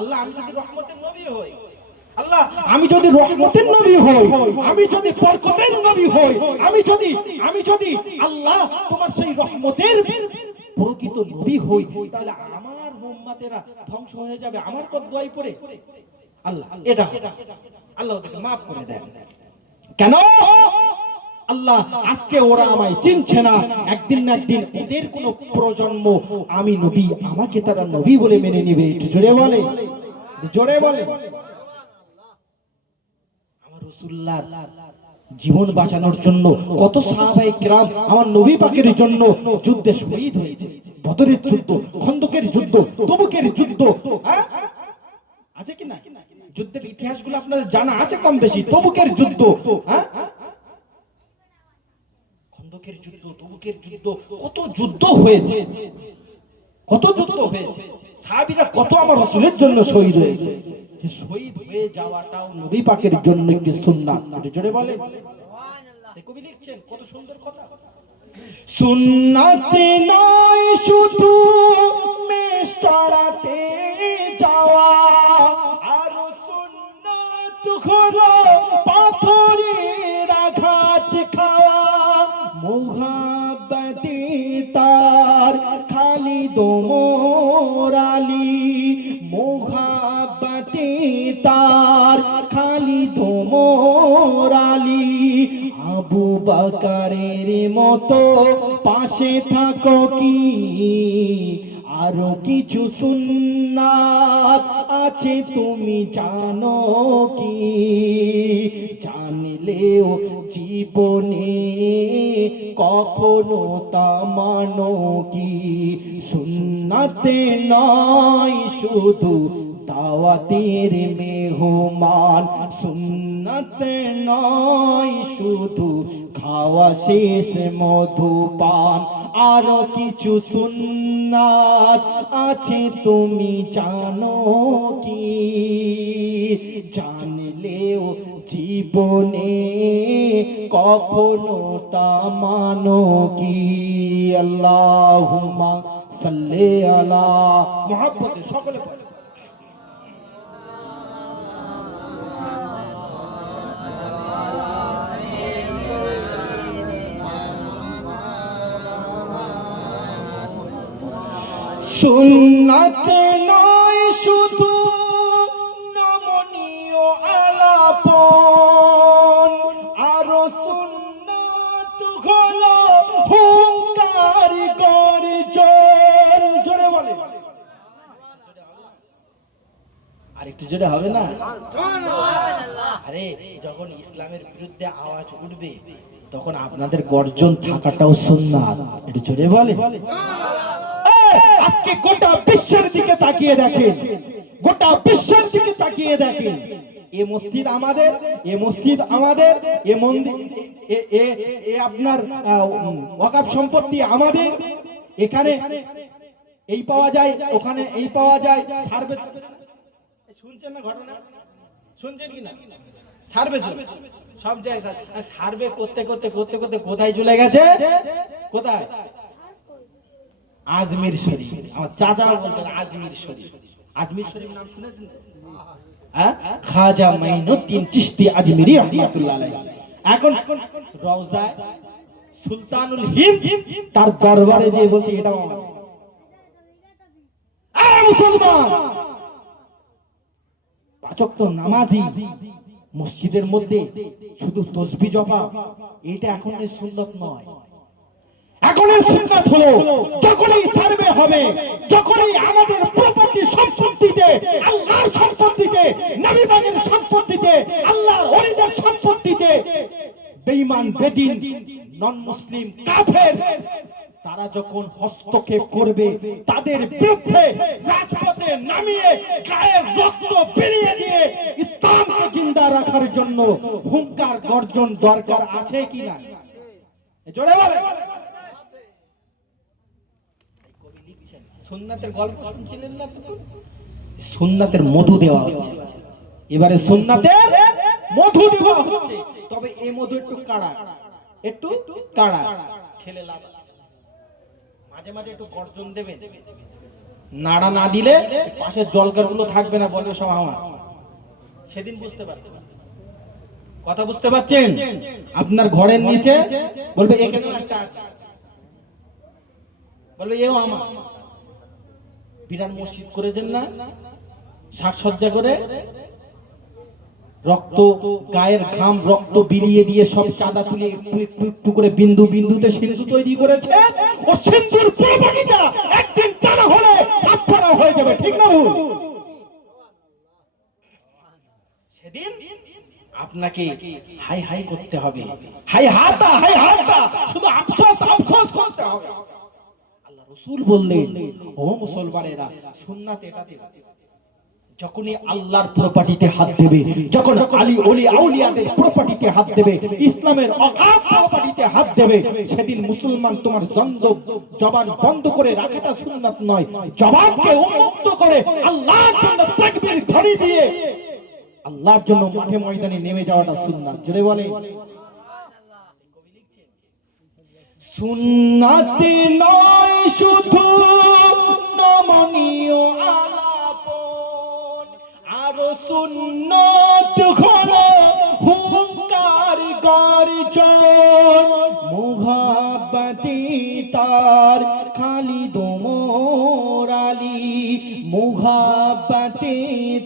আল্লাহ, আমি যদি রহমতের নবী হই, আল্লাহ আমি যদি রহমতের নবী হই, আমি যদি বরকতের নবী হই, আমি যদি আল্লাহ তোমার সেই রহমতের প্রকৃত নবী হই, তাহলে আমার উম্মতেরা ধ্বংস হয়ে যাবে আমার বদদুয়ায় পড়ে। আল্লাহ এটা আল্লাহ ওদেরকে maaf করে দেন। কেন আল্লাহ, আজকে ওরা আমায় চিনছে না, একদিন না একদিন ওদের কোন প্রজন্ম আমি নবী, আমাকে তারা নবী বলে মেনে নিবে। একটু জোরে বলে, জোরে বলে। আমার রাসূলুল্লাহর জীবন বাঁচানোর জন্য কত সাহাবায়ে কেরাম আমার নবী পাকের জন্য যুদ্ধে শহীদ হয়েছে। বদরের যুদ্ধ, খন্দকের যুদ্ধ, তবুকের যুদ্ধ, হ্যাঁ আছে কি না? যুদ্ধের ইতিহাসগুলো আপনাদের জানা আছে কম বেশি। তবুকের যুদ্ধ, হ্যাঁ খন্দকের যুদ্ধ, তবুকের যুদ্ধ, কত যুদ্ধ হয়েছে, কত যুদ্ধ হয়েছে। সাহাবীরা কত আমার রাসূলের জন্য শহীদ হয়েছে। যে শহীদ হয়ে যাওয়াটাও নবী পাকের জন্য একটি সুন্নাত। এটা জোরে বলে সুবহানাল্লাহ। কবি লিখছেন কত সুন্দর কথা, সুন্নাত নয় শুধু মেষ চড়াতে যাওয়া, আর সুন্নাত হলো পাথরের আঘাত খাওয়া। মুহাব্বতে তার খালিদ ওমর আলী, মুহাব্বতে তার খালিদ ওমর আলী। আবু বকরের মতো পাশে থাকো কি, আরো কিছু সুন্নাত আছে তুমি জানো কি? জানলেও জীবনে কখনো তা মানো কি? সুন্নাতে নয় শুধু দাওয়াতের মেহমান, সুন্নাতে নয় শুধু খাওয়া শেষ মধুপান। আরো কিছু সুন্নাত আছে তুমি জানো কি? জানলেও জীবনে কখনো তা মানো কি? আল্লাহুম্মা সাল্লি আলা মুহাম্মাদ। সকলে পড়ে সুন্নাত নয় শুধু নমনীয় আলাপন, আরো সুন্নাত হলো হুঙ্কার গর্জন। জোরে বলে আরেকটু জোরে হবে না? আরে যখন ইসলামের বিরুদ্ধে আওয়াজ উঠবে তখন আপনাদের গর্জন থাকাটাও সুন্নাত। একটু জোরে বলে। আজকে গোটা বিশ্বের দিকে তাকিয়ে দেখেন, গোটা বিশ্বের দিকে তাকিয়ে দেখেন। এ মসজিদ আমাদের, এ মসজিদ আমাদের, এ মন্দির, এ আপনার ওয়াকফ সম্পত্তি আমাদের। এখানে এই পাওয়া যায়, ওখানে এই পাওয়া যায়। সার্ভে শুনছেন না ঘটনা? শুনছেন কি না? সার্ভে সব জায়গায় সার্ভে করতে করতে করতে করতে কোথায় চলে গেছে? কোথায়? আজমির শরীফ। আমার চাচা বলতেন আজমির শরীফ। আজমির শরীফ নাম শুনেছেন? হ্যাঁ, খাজা মাইনুদ্দিন চিশতি আজমিরি রাহমাতুল্লাহ আলাইহি। এখন রওজায় সুলতানুল হিন্দ তার দরবারে যে বলছে এটা আমার। এই মুসলমান, পাঁচ ওয়াক্ত নামাজি মসজিদের মধ্যে শুধু তাসবিহ জপা, এটা এখন সুন্নাত নয়। এখন সুন্নাত হলো যখনই সার্ভে হবে, যখনই আমাদের প্রপার্টি সম্পত্তিতে, আল্লাহর সম্পত্তিতে, নবী পাকের সম্পত্তিতে, আল্লাহর ওলিদের সম্পত্তিতে বেঈমান, বেদিন, নন মুসলিম, কাফের তারা যখন হস্তক্ষেপ করবে, তাদের বিরুদ্ধে রাজপথে নামিয়ে গায়ের রক্ত বেরিয়ে দিয়ে ইসলামকে জিন্দা রাখার জন্য হুঙ্কার গর্জন দরকার আছে কি না? জোরে বলে। সুন্নাতের গল্প শুনছিলেন না তো? সুন্নাতের মধু দেওয়া হচ্ছে, এবারে সুন্নাতের মধু দেওয়া হচ্ছে, তবে এই মধু একটু কাড়া, একটু কাড়া, খেলে লাভ আছে। মাঝে মাঝে একটু গর্জন দেবে, নাড়া না দিলে পাশের জলকারগুলো থাকবে না, বলবে সব আমার। সেদিন বুঝতে পারবেন। কথা বুঝতে পারছেন? আপনার ঘরের নিচে বলবে এখানেও একটা আছে, বলবে এও আমার। বিরাট মসজিদ করেছেন না, সাজসজ্জা করে, রক্ত, গায়ের ঘাম, রক্ত বিলিয়ে দিয়ে সব চাঁদা তুলে একটু একটু একটু করে বিন্দু বিন্দুতে সিন্ধু তৈরি করেছে। ও সিন্ধুর প্রপার্টিটা একদিন টানা হলে হাতছাড়া হয়ে যাবে, ঠিক না ভুল? সেদিন আপনাকে হাই হাই করতে হবে, হাই হাতা, হাই হাতা, শুধু আফসোস আফসোস করতে হবে। আল্লাহ রাসূল বললেন, ও মুসলমানেরা, সুন্নাত এটা দেবে, যখনই আল্লাহর প্রপার্টিতে হাত দেবে, যখন আলী ওলি আউলিয়াদের প্রপার্টিতে হাত দেবে, ইসলামের অগাধ প্রপার্টিতে হাত দেবে, সেদিন মুসলমান তোমার জবান বন্ধ করে রাখাটা সুন্নাত নয়, জবানকে উন্মুক্ত করে আল্লাহর জন্য তাকবীর ধ্বনি দিয়ে আল্লাহর জন্য মাঠে ময়দানে নেমে যাওয়াটা সুন্নাত। জোরে বলে সুন্নাত নয় শুধু নমনীয় আলাপন, আরো সুন্নাত হলো হুঙ্কার গর্জন, মুহাব্বতি তার খালিদ ওমর আলী, মুহাব্বতি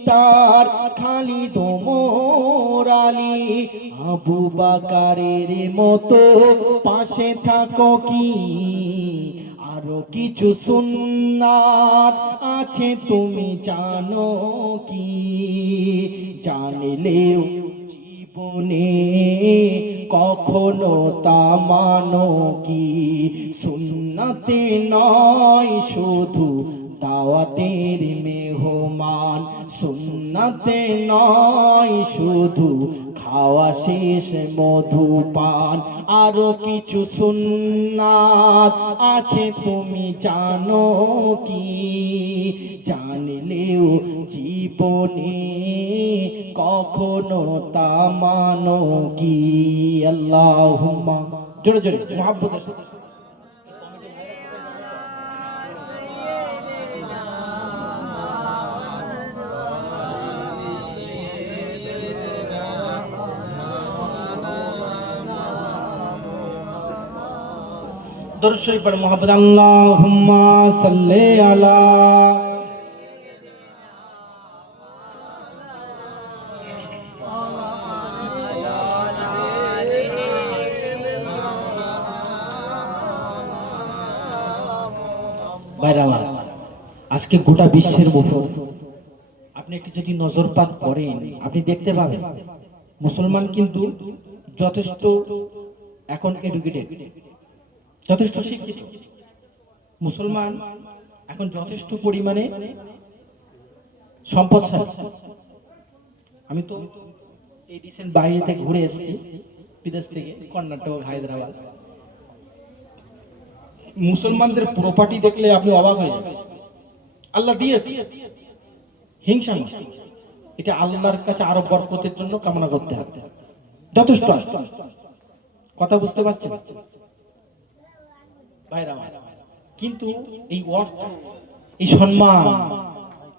তার খালিদ ওমর আলী, আবু বকরের মতো পাশে থাকো কি, আরো কিছু সুন্নাত আছে তুমি জানো কি, জানলেও জীবনে কখনো তা মানো কি, সুন্নাতে নয় শুধু দাওয়াতের মেহমান, সুন্নাতে নয় শুধু খাওয়া শেষ মধুপান, আরো কিছু সুন্নাত আছে তুমি জানো কি, জানলেও জীবনে কখনো তা মানো কি। আল্লাহুম্মা, জোরে জোরে মুহাব্বতের সাথে দরুদ শরীফ পড়ে মুহাব্বত। আল্লাহুম্মা সাল্লি আলা বাইরামা। আজকে গোটা বিশ্বের মুখে আপনি একটু যদি নজরপাত করেন, আপনি দেখতে পাবেন মুসলমান কিন্তু যথেষ্ট এখন এডুকেটেড, যথেষ্ট শিক্ষিত। মুসলমান এখন যথেষ্ট পরিমাণে সম্পদশালী। আমি তো এই রিসেন্ট বাইরে থেকে ঘুরে এসেছি, বিদেশ থেকে, কর্ণাটক, হায়দ্রাবাদ। মুসলমানদের প্রপার্টি দেখলে আপনি অবাক হয়ে যাবেন। আল্লাহ দিয়েছে, হিংসা নয়, এটা আল্লাহর কাছে আরো বরকতের জন্য কামনা করতে হবে, যথেষ্ট। কথা বুঝতে পারছেন ভাইরা? কিন্তু এই অর্থ, এই সম্মান,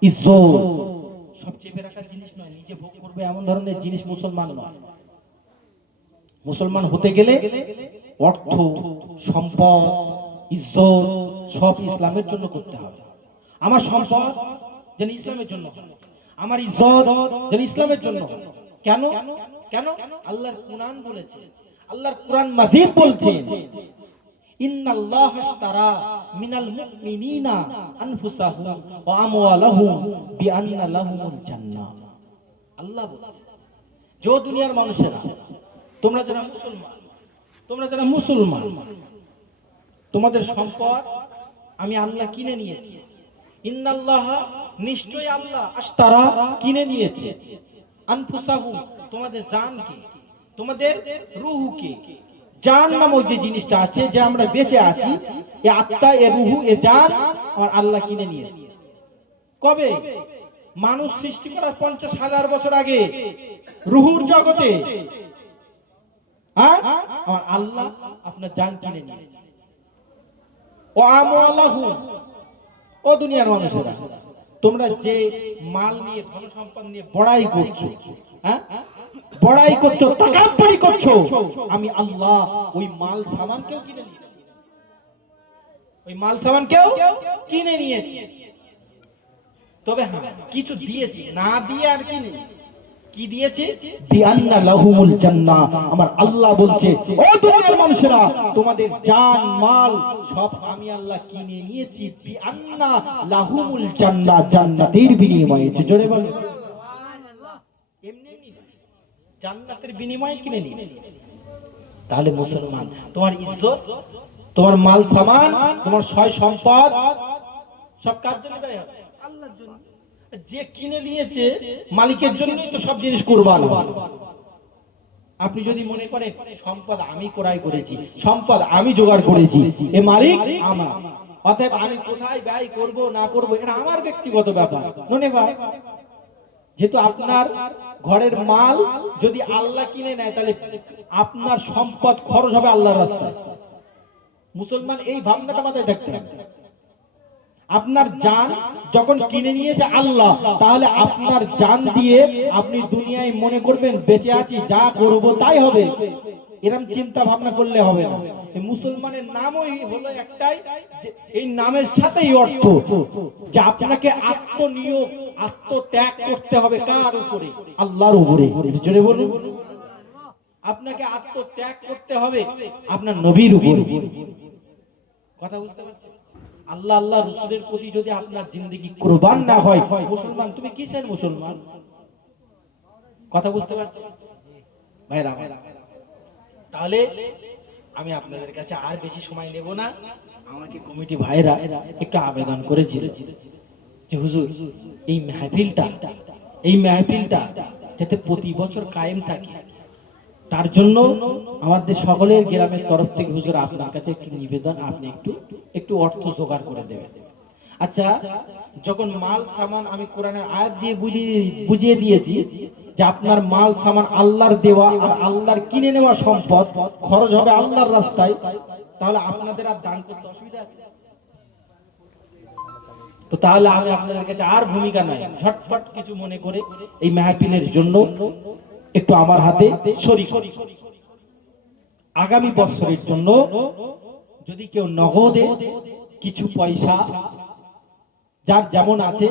ইজ্জত সব চেপে রাখার জিনিস নয়, নিজে ভোগ করবে এমন ধরনের জিনিস মুসলমান নয়। মুসলমান হতে গেলে অর্থ, সম্পদ, ইজ্জত সব ইসলামের জন্য করতে হবে। আমার সম্পদ যেন ইসলামের জন্য হয়, আমার ইজ্জত যেন ইসলামের জন্য হয়। কেন কেন আল্লাহর কুরআন বলেছে, আল্লাহর কুরআন মাজিদ বলছে, ইন্নাল্লাহা আশতারা মিনাল মুমিনিনা আনফুসাহুম ওয়া আমওয়ালাহুম বিআন্না লাহুমুল জান্নাহ। আল্লাহ বলেছে, যে দুনিয়ার মানুষেরা, তোমরা যারা মুসলমান, তোমাদের সম্পদ আমি আল্লাহ কিনে নিয়েছি। ইন্নাল্লাহা, নিশ্চয়ই আল্লাহ, আশতারা, কিনে নিয়েছে, আনফুসাহুম, তোমাদের জানকে, তোমাদের রূহকে। জান নামক যে জিনিসটা আছে, যে আমরা বেঁচে আছি, এ আত্মা, এ রূহ, এ জান আমার আল্লাহ কিনে নিয়েছে। কবে? মানুষ সৃষ্টি করার 50,000 বছর আগে রূহুর জগতে আমার আল্লাহ আপনার জান কিনে নিয়েছে। ও আমওয়ালাহুম, ও দুনিয়ার মানুষেরা, তোমরা যে মাল নিয়ে, ধন সম্পদ নিয়ে বড়াই করছো, বড়াই করছো, তাকাব্বুরি করছো, আমি আল্লাহ ওই মাল সামানকেও কিনে নিয়েছি, ওই মাল সামানকেও কিনে নিয়েছি। তবে হ্যাঁ, কিছু দিয়েছি, না দিয়ে আর কিনে নিয়েছি। কি দিয়েছে? বিআন্না লাহুমুল জান্নাহ। আমার আল্লাহ বলছে, ও দুনিয়ার মানুষেরা, তোমাদের জান মাল সব আমি আল্লাহ কিনে নিয়েছি। বিআন্না লাহুমুল জান্নাহ, জান্নাতের বিনিময়ে। জোরে বলো সুবহানাল্লাহ। এমনি এমনি জান্নাতের বিনিময়ে কিনে নিয়েছি। তাহলে মুসলমান, তোমার ইজ্জত, তোমার মাল সামান, তোমার সয় সম্পদ সব কার জন্য ব্যয় হবে? আল্লাহর জন্য। যে কিনে নিয়েছে মালিকের জন্যই তো সব জিনিস কুরবান হয়। আপনি যদি মনে করেন সম্পদ আমি ক্রয় করেছি, সম্পদ আমি জোগাড় করেছি, এ মালিক আমার, অতএব আমি কোথায় ব্যয় করব না করব এটা আমার ব্যক্তিগত ব্যাপার, ননে ভাই। যেহেতু আপনার ঘরের মাল যদি আল্লাহ কিনে নেয়, তাহলে আপনার সম্পদ খরচ হবে আল্লাহর রাস্তায়। মুসলমান এই ভাবনাটা মাথায় থাকতে হবে। আপনার জান যখন কিনে নিয়েছে আল্লাহ, তাহলে আপনার জান দিয়ে আপনি দুনিয়ায় মনে করবেন বেঁচে আছি, যা করব তাই হবে, এরকম চিন্তা ভাবনা করলে হবে না। এই মুসলমানের নামই হলো একটাই, যে এই নামের সাথেই অর্থ যে আপনাকে আত্মনিয়োগ, আত্মত্যাগ করতে হবে। কার উপরে? আল্লাহর উপরে। জোরে বলুন। আপনাকে আত্মত্যাগ করতে হবে আপনার নবীর উপরে। কথা বুঝতে পারছেন? আল্লাহ আল্লাহ রাসূলের প্রতি যদি আপনার জিন্দেগি কুরবান না হয়, মুসলমান তুমি কিসের মুসলমান? কথা বুঝতে পারছেন ভাইরা? তাহলে আমি আপনাদের কাছে আর বেশি সময় নেব না। আমাকে কমিটি ভাইরা একটু আবেদন করেছিল যে হুজুর, এই মাহফিলটা যাতে প্রতি বছর কায়েম থাকে, তার জন্য আমাদের সকলের গ্রামের তরফ থেকে হুজুর আপনার কাছে একটু নিবেদন, আপনি একটু অর্থ জোগাড় করে দেবেন। আচ্ছা, যখন মাল সামান আমি কোরআনের আয়াত দিয়ে বুঝিয়ে দিয়েছি যে আপনার মাল সামান আল্লাহর দেওয়া আর আল্লাহর কিনে নেওয়া সম্পদ, খরচ হবে আল্লাহর রাস্তায়, তাহলে আপনাদের আর দান করতে অসুবিধা আছে? তো তাহলে আমি আপনাদের কাছে আর ভূমিকা নাই, ঝটপট কিছু মনে করে এই মাহফিলের জন্য একটু আমার হাতে শরীক। আগামী বছরের জন্য যদি কেউ নগদে কিছু পয়সা, যার যেমন আছে,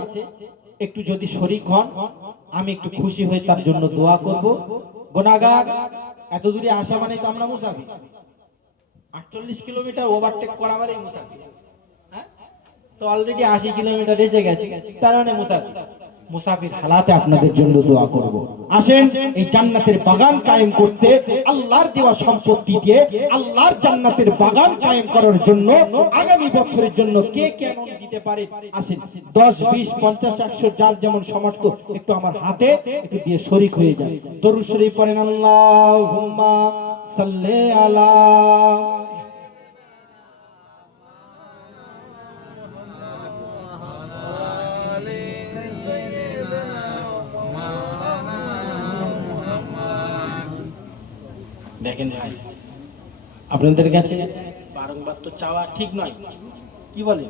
একটু যদি শরীক হন, আমি একটু খুশি হয়ে তার জন্য দোয়া করব। গুনাহগার, এত দূরে আসা মানে তো আমরা মুসাফির। 48 কিলোমিটার ওভারটেক করা মানে মুসাফির। তো অলরেডি 80 কিলোমিটার এসে গেছে, তার মানে মুসাফির হালাতে আপনাদের জন্য দোয়া করব। আসেন এই জান্নাতের বাগান কায়েম করতে, আল্লাহর দেওয়া সম্পত্তি দিয়ে আল্লাহর জান্নাতের বাগান কায়েম করার জন্য আগামী বছরের জন্য কে কেমন দিতে পারে? আসেন 10, 20, 50, 100 যার যেমন সমর্থ একটু আমার হাতে একটু দিয়ে শরীক হয়ে যায়। দরুদ শরীফ পড়েন, আল্লাহুম্মা সাল্লি আলা। দেখেন ভাই, আপনাদের কাছে বারংবার তো চাওয়া ঠিক নয়, কি বলে?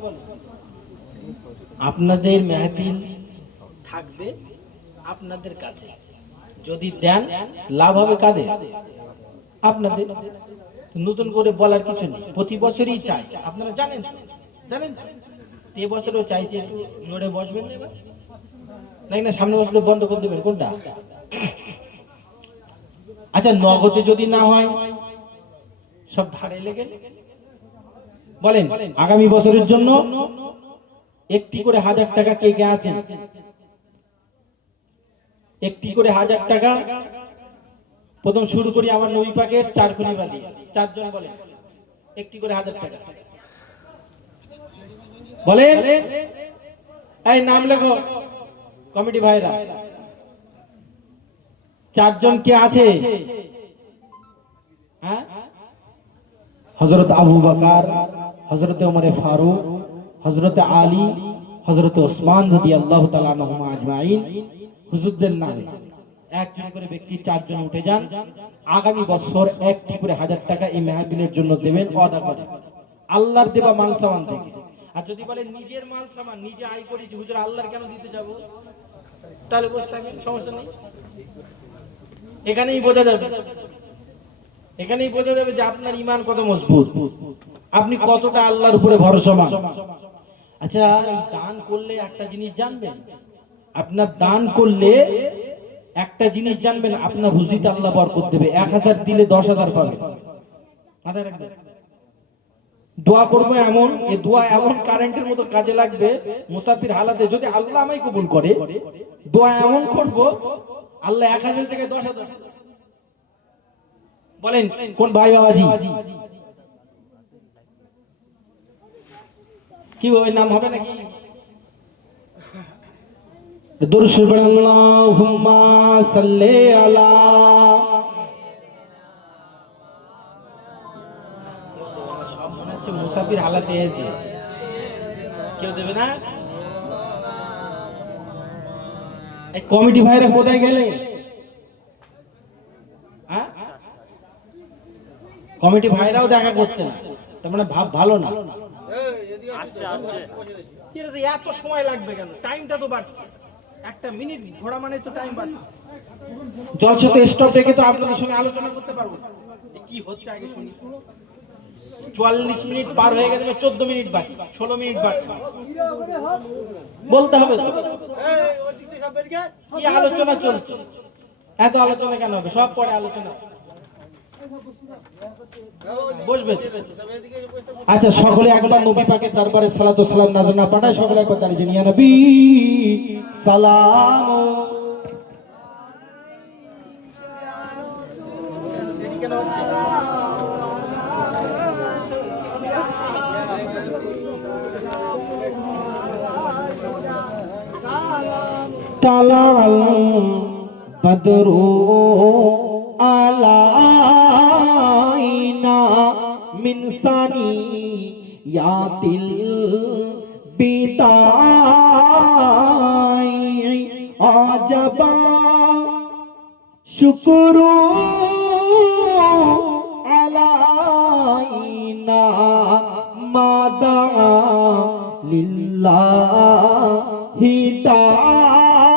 আপনাদের মাহফিল থাকবে আপনাদের কাছে, যদি দেন লাভ হবে কাদের? আপনাদের নতুন করে বলার কিছু নেই, প্রতি বছরই চাই, আপনারা জানেন তো, জানেন তো? এ বছরও চাইছে একটু নড়ে বসবেন না এবার, নাকি না সামনে বছর বন্ধ করে দেবেন কোনটা? আচ্ছা নগদে যদি না হয়, সব ধারে লেগে বলেন আগামী বছরের জন্য একটি করে 1000 টাকা কে কে আছেন? একটি করে 1000 টাকা। প্রথম শুরু করি আমার নবী পাকের 4 খলিফা দিয়ে, 4 জন বলেন একটি করে 1000 টাকা বলেন। এই নাম লেখো কমিটি ভাইরা, 4 জন কে আছে? হ্যাঁ, হযরত আবু বকর, হযরত ওমর ফারুক, হযরত আলী, হযরত ওসমান রাদিয়াল্লাহু তাআলা আনহুম আজমাইন, হুজুরদের নামে একজন করে ব্যক্তি 4 জন উঠে যান, আগামী বছর একটি করে 1000 টাকা এই মাহফিলের জন্য দেবেন ওয়াদা করে, আল্লাহর দেওয়া মাল সামান থেকে। আর যদি বলেন নিজের মাল সামান নিজে আয় করেছি হুজুর আল্লাহর কেন দিতে যাব, তাহলে বসে থাকেন, সমস্যা নেই। এখানেই বোঝা যাবে, এখানেই বোঝা যাবে যে আপনার ঈমান কত মজবুত, আপনি কতটা আল্লাহর উপরে ভরসামান। আচ্ছা এই দান করলে একটা জিনিস জানবেন, আপনার দান করলে একটা জিনিস জানবেন, আপনার রুজিতে আল্লাহ বরকত দেবে। 1000 দিলে 10,000 পাবে, মাথায় রাখবেন। দোয়া করবো এমন, এই দোয়া এমন কারেন্টের মতো কাজে লাগবে মুসাফির হালাতে, যদি আল্লাহ আমায় কবুল করে দোয়া এমন করব আল্লাহ 1000 থেকে 10,000। বলেন কোন ভাই বাবাজি কি ওই নাম হবে নাকি? দুরূদ শরীফ আল্লাহুম্মা সাল্লি আলা, সব মনে হচ্ছে মুসাফির হালাতে এসেছে, কেউ দেবে না। এই কমিটি ভাইরা কোথায় গেলে? হ্যাঁ, কমিটি ভাইরাও দেখা করছে না, তার মানে ভাব ভালো না। কি রে, এত সময় লাগবে কেন? টাইমটা তো বাড়ছে, একটা মিনিট ঘোড়া মানে তো টাইম বাড়ছে। জলসাতে স্টপ রেখে তো আপনাদের সঙ্গে আলোচনা করতে পারবো না। কি হচ্ছে আগে শুনি। 44 মিনিট পার হয়ে গেছে, 14 মিনিট বাকি, 16 মিনিট বাকি, বলতে হবে তো। কি আলোচনা চলছে? এত আলোচনা কেন হবে? সব পরে আলোচনা বসবে। আচ্ছা সকলে একবার নবী পাকের দরবারে সালাত ও সালাম নাযিল না পাঠায়, সকলে একবার দাঁড়িয়ে যান। ইয়া নবী সালাম। তালাল বদরু আলাইনা মিন সানিয়াতিল বিদাই আজাবা শুকরু আলাইনা মাদা লিল্লাহি দাঈ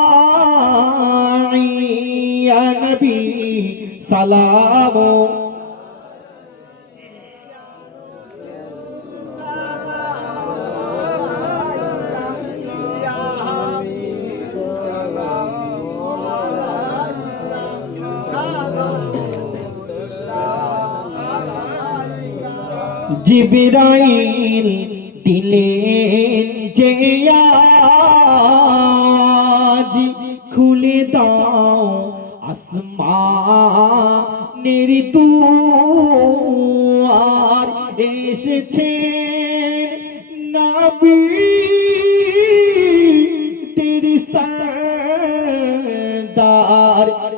ইয়া নবী সালাম। জিবরাইল দিলেন যে আজ খুলে দাও আসমানের দুয়ার, এসেছেন নবী তেরি সরদার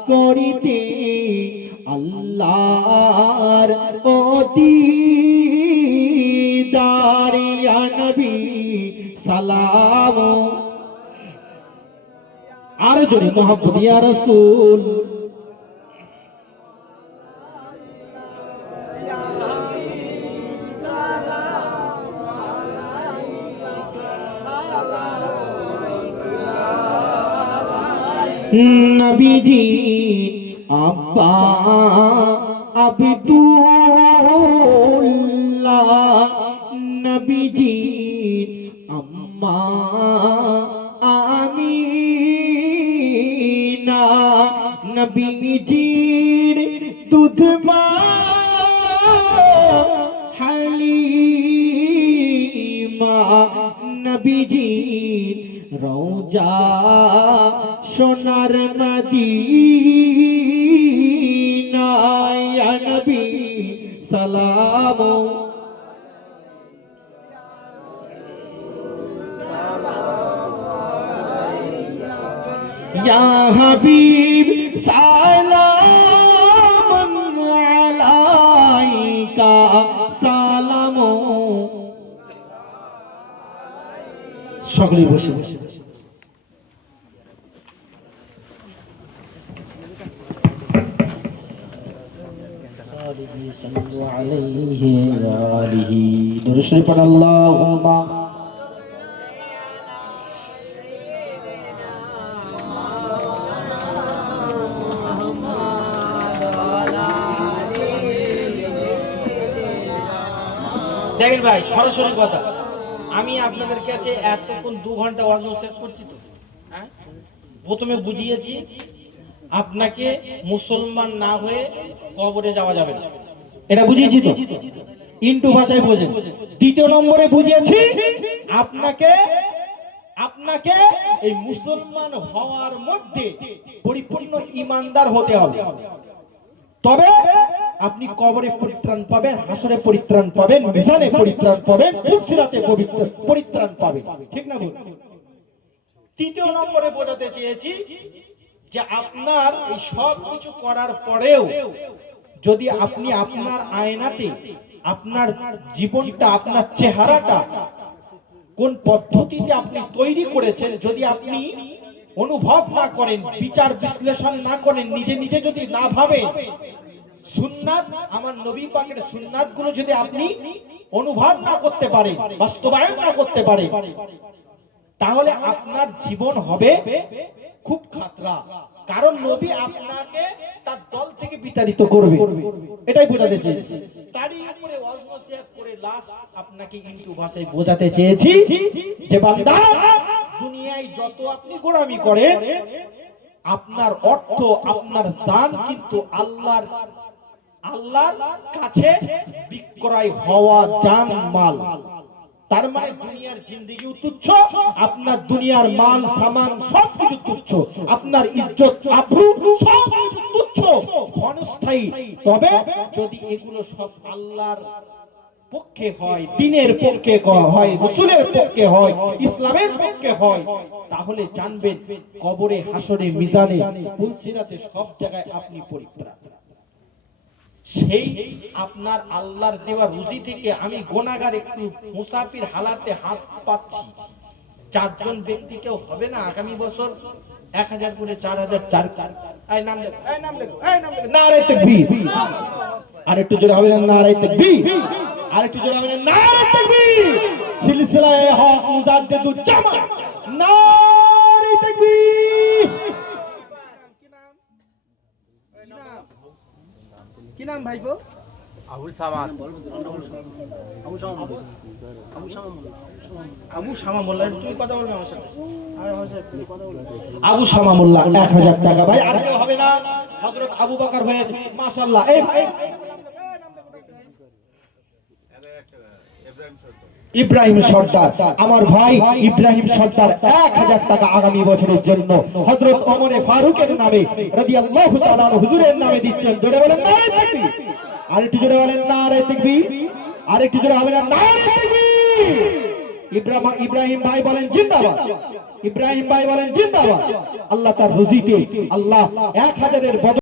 করিতে আল্লাহর দিদার। ইয়া নবী সালাম। আরো জোরে মোহাম্মদ ইয়া রাসূল। নবীজি আব্বা আব্দুল্লাহ নবীজির আম্মা আমিনা নবীজির দুধ মা হালিমা নবীজির রওজা সোনার মদিনা ইয়া নবী সালাম ইয়া হাবিব সালাম আলাইকা সালাম সকলে বসে বসে صلوا عليه وآله درود شريف اللهم দেখেন ভাই, সরাসরি কথা, আমি আপনাদের কাছে এতক্ষণ 2 ঘন্টা ওয়াজ নসিহত করছি তো, হ্যাঁ, প্রথমে বুঝিয়েছি আপনাকে মুসলমান না হয়ে কবরে যাওয়া যাবে না, এটা বুঝিয়েছি তো, ইন্টু ভাষায় বোঝেন। দ্বিতীয় নম্বরে বুঝিয়েছি আপনাকে আপনাকে এই মুসলমান হওয়ার মধ্যে পরিপূর্ণ ঈমানদার হতে হবে, তবে আপনি কবরে পরিত্রাণ পাবেন, হাসরে পরিত্রাণ পাবেন, মিজানে পরিত্রাণ পাবেন, সিরাতে পরিত্রাণ পাবেন, ঠিক না বল? তৃতীয় নম্বরে বোঝাতে চেয়েছি যে আপনার এই সব কিছু করার পরেও যদি আপনি আপনার আয়নাতে আপনার জীবনটা, আপনার চেহারাটা কোন পদ্ধতিতে আপনি তৈরি করেছেন যদি আপনি অনুভব না করেন, বিচার বিশ্লেষণ না করেন, নিজে নিজে যদি না ভাবেন, সুন্নাত আমার নবী পাকের সুন্নাত গুলো যদি আপনি অনুভব না করতে পারেন, বাস্তবায়ন না করতে পারেন, তাহলে আপনার জীবন হবে খুব খাতরা। কারণ নবী আপনাকে তার দল থেকে বিতাড়িত করবে, এটাই বোঝাতে চেয়েছি। তারই উপরে ওয়াজ নসিহত করে লাস্ট আপনাকে ইন্টু ভাষায় বোঝাতে চেয়েছি যে বান্দা, দুনিয়ায় যত আপনি গোলামি করেন, আপনার অর্থ, আপনার জান কিন্তু আল্লাহর কাছে বিক্রয় হওয়া জান মাল। তার মানে দুনিয়ার জিন্দেগিও তুচ্ছ, আপনার দুনিয়ার মাল সামান সবকিছু তুচ্ছ, আপনার ইজ্জত আবরু সবকিছু তুচ্ছ, ক্ষণস্থায়ী। তবে যদি এগুলো সব আল্লাহর পক্ষে হয়, দ্বীনের পক্ষে হয়, রাসূলের পক্ষে হয়, ইসলামের পক্ষে হয়, তাহলে জানবেন কবরে, হাসরে, মিজানে, পুলসিরাতে সব জায়গায় আপনি পরিত্রাণ। সেই আপনার আল্লাহর দেওয়া রুজি থেকে আমি গুনাহগার একটু মুসাফির হালাতে হাত পাচ্ছি, 4 জন ব্যক্তি কেউ হবে না আগামী বছর 1000 করে 4000 এই নাম লেখো, এই নাম লেখো, এই নাম লেখো, নারে তাকবীর। আরেকটু জোরে হবে না, নারে তাকবীর। আরেকটু জোরে হবে না, নারে তাকবীর। সিলসিলায়ে হক মুজাদ্দিদুল জামাত, নারে তাকবীর। কি নাম ভাইপো? আবুল সামাদ। আবু শামা মোল্লা, তুমি কথা বলবে আমার সাথে? আবু শামা মোল্লা 1000 টাকা ভাই। আর কেউ হবে না? হযরত আবু বকর হয়েছে, মাশাআল্লাহ। এই ভাই ইব্রাহিম সর্দার, আমার ভাই ইব্রাহিম সর্দার 1000 টাকা আগামী বছরের জন্য হযরত ওমর ফারুকের নামে রাদিয়াল্লাহু তাআলা হুজুরের নামে দিচ্ছেন। জোরে বলেন নারে তাকবীর। আরেকটু জোরে বলেন নারে তাকবীর। আরেকটু জোরে হবে না, নারে তাকবীর। ইব্রাহিম ভাই বলেন জিন্দাবাদ। ইব্রাহিম ভাই বলেন জিন্দাবাদ। আল্লাহ তার রুজিতে আল্লাহ 1000 এর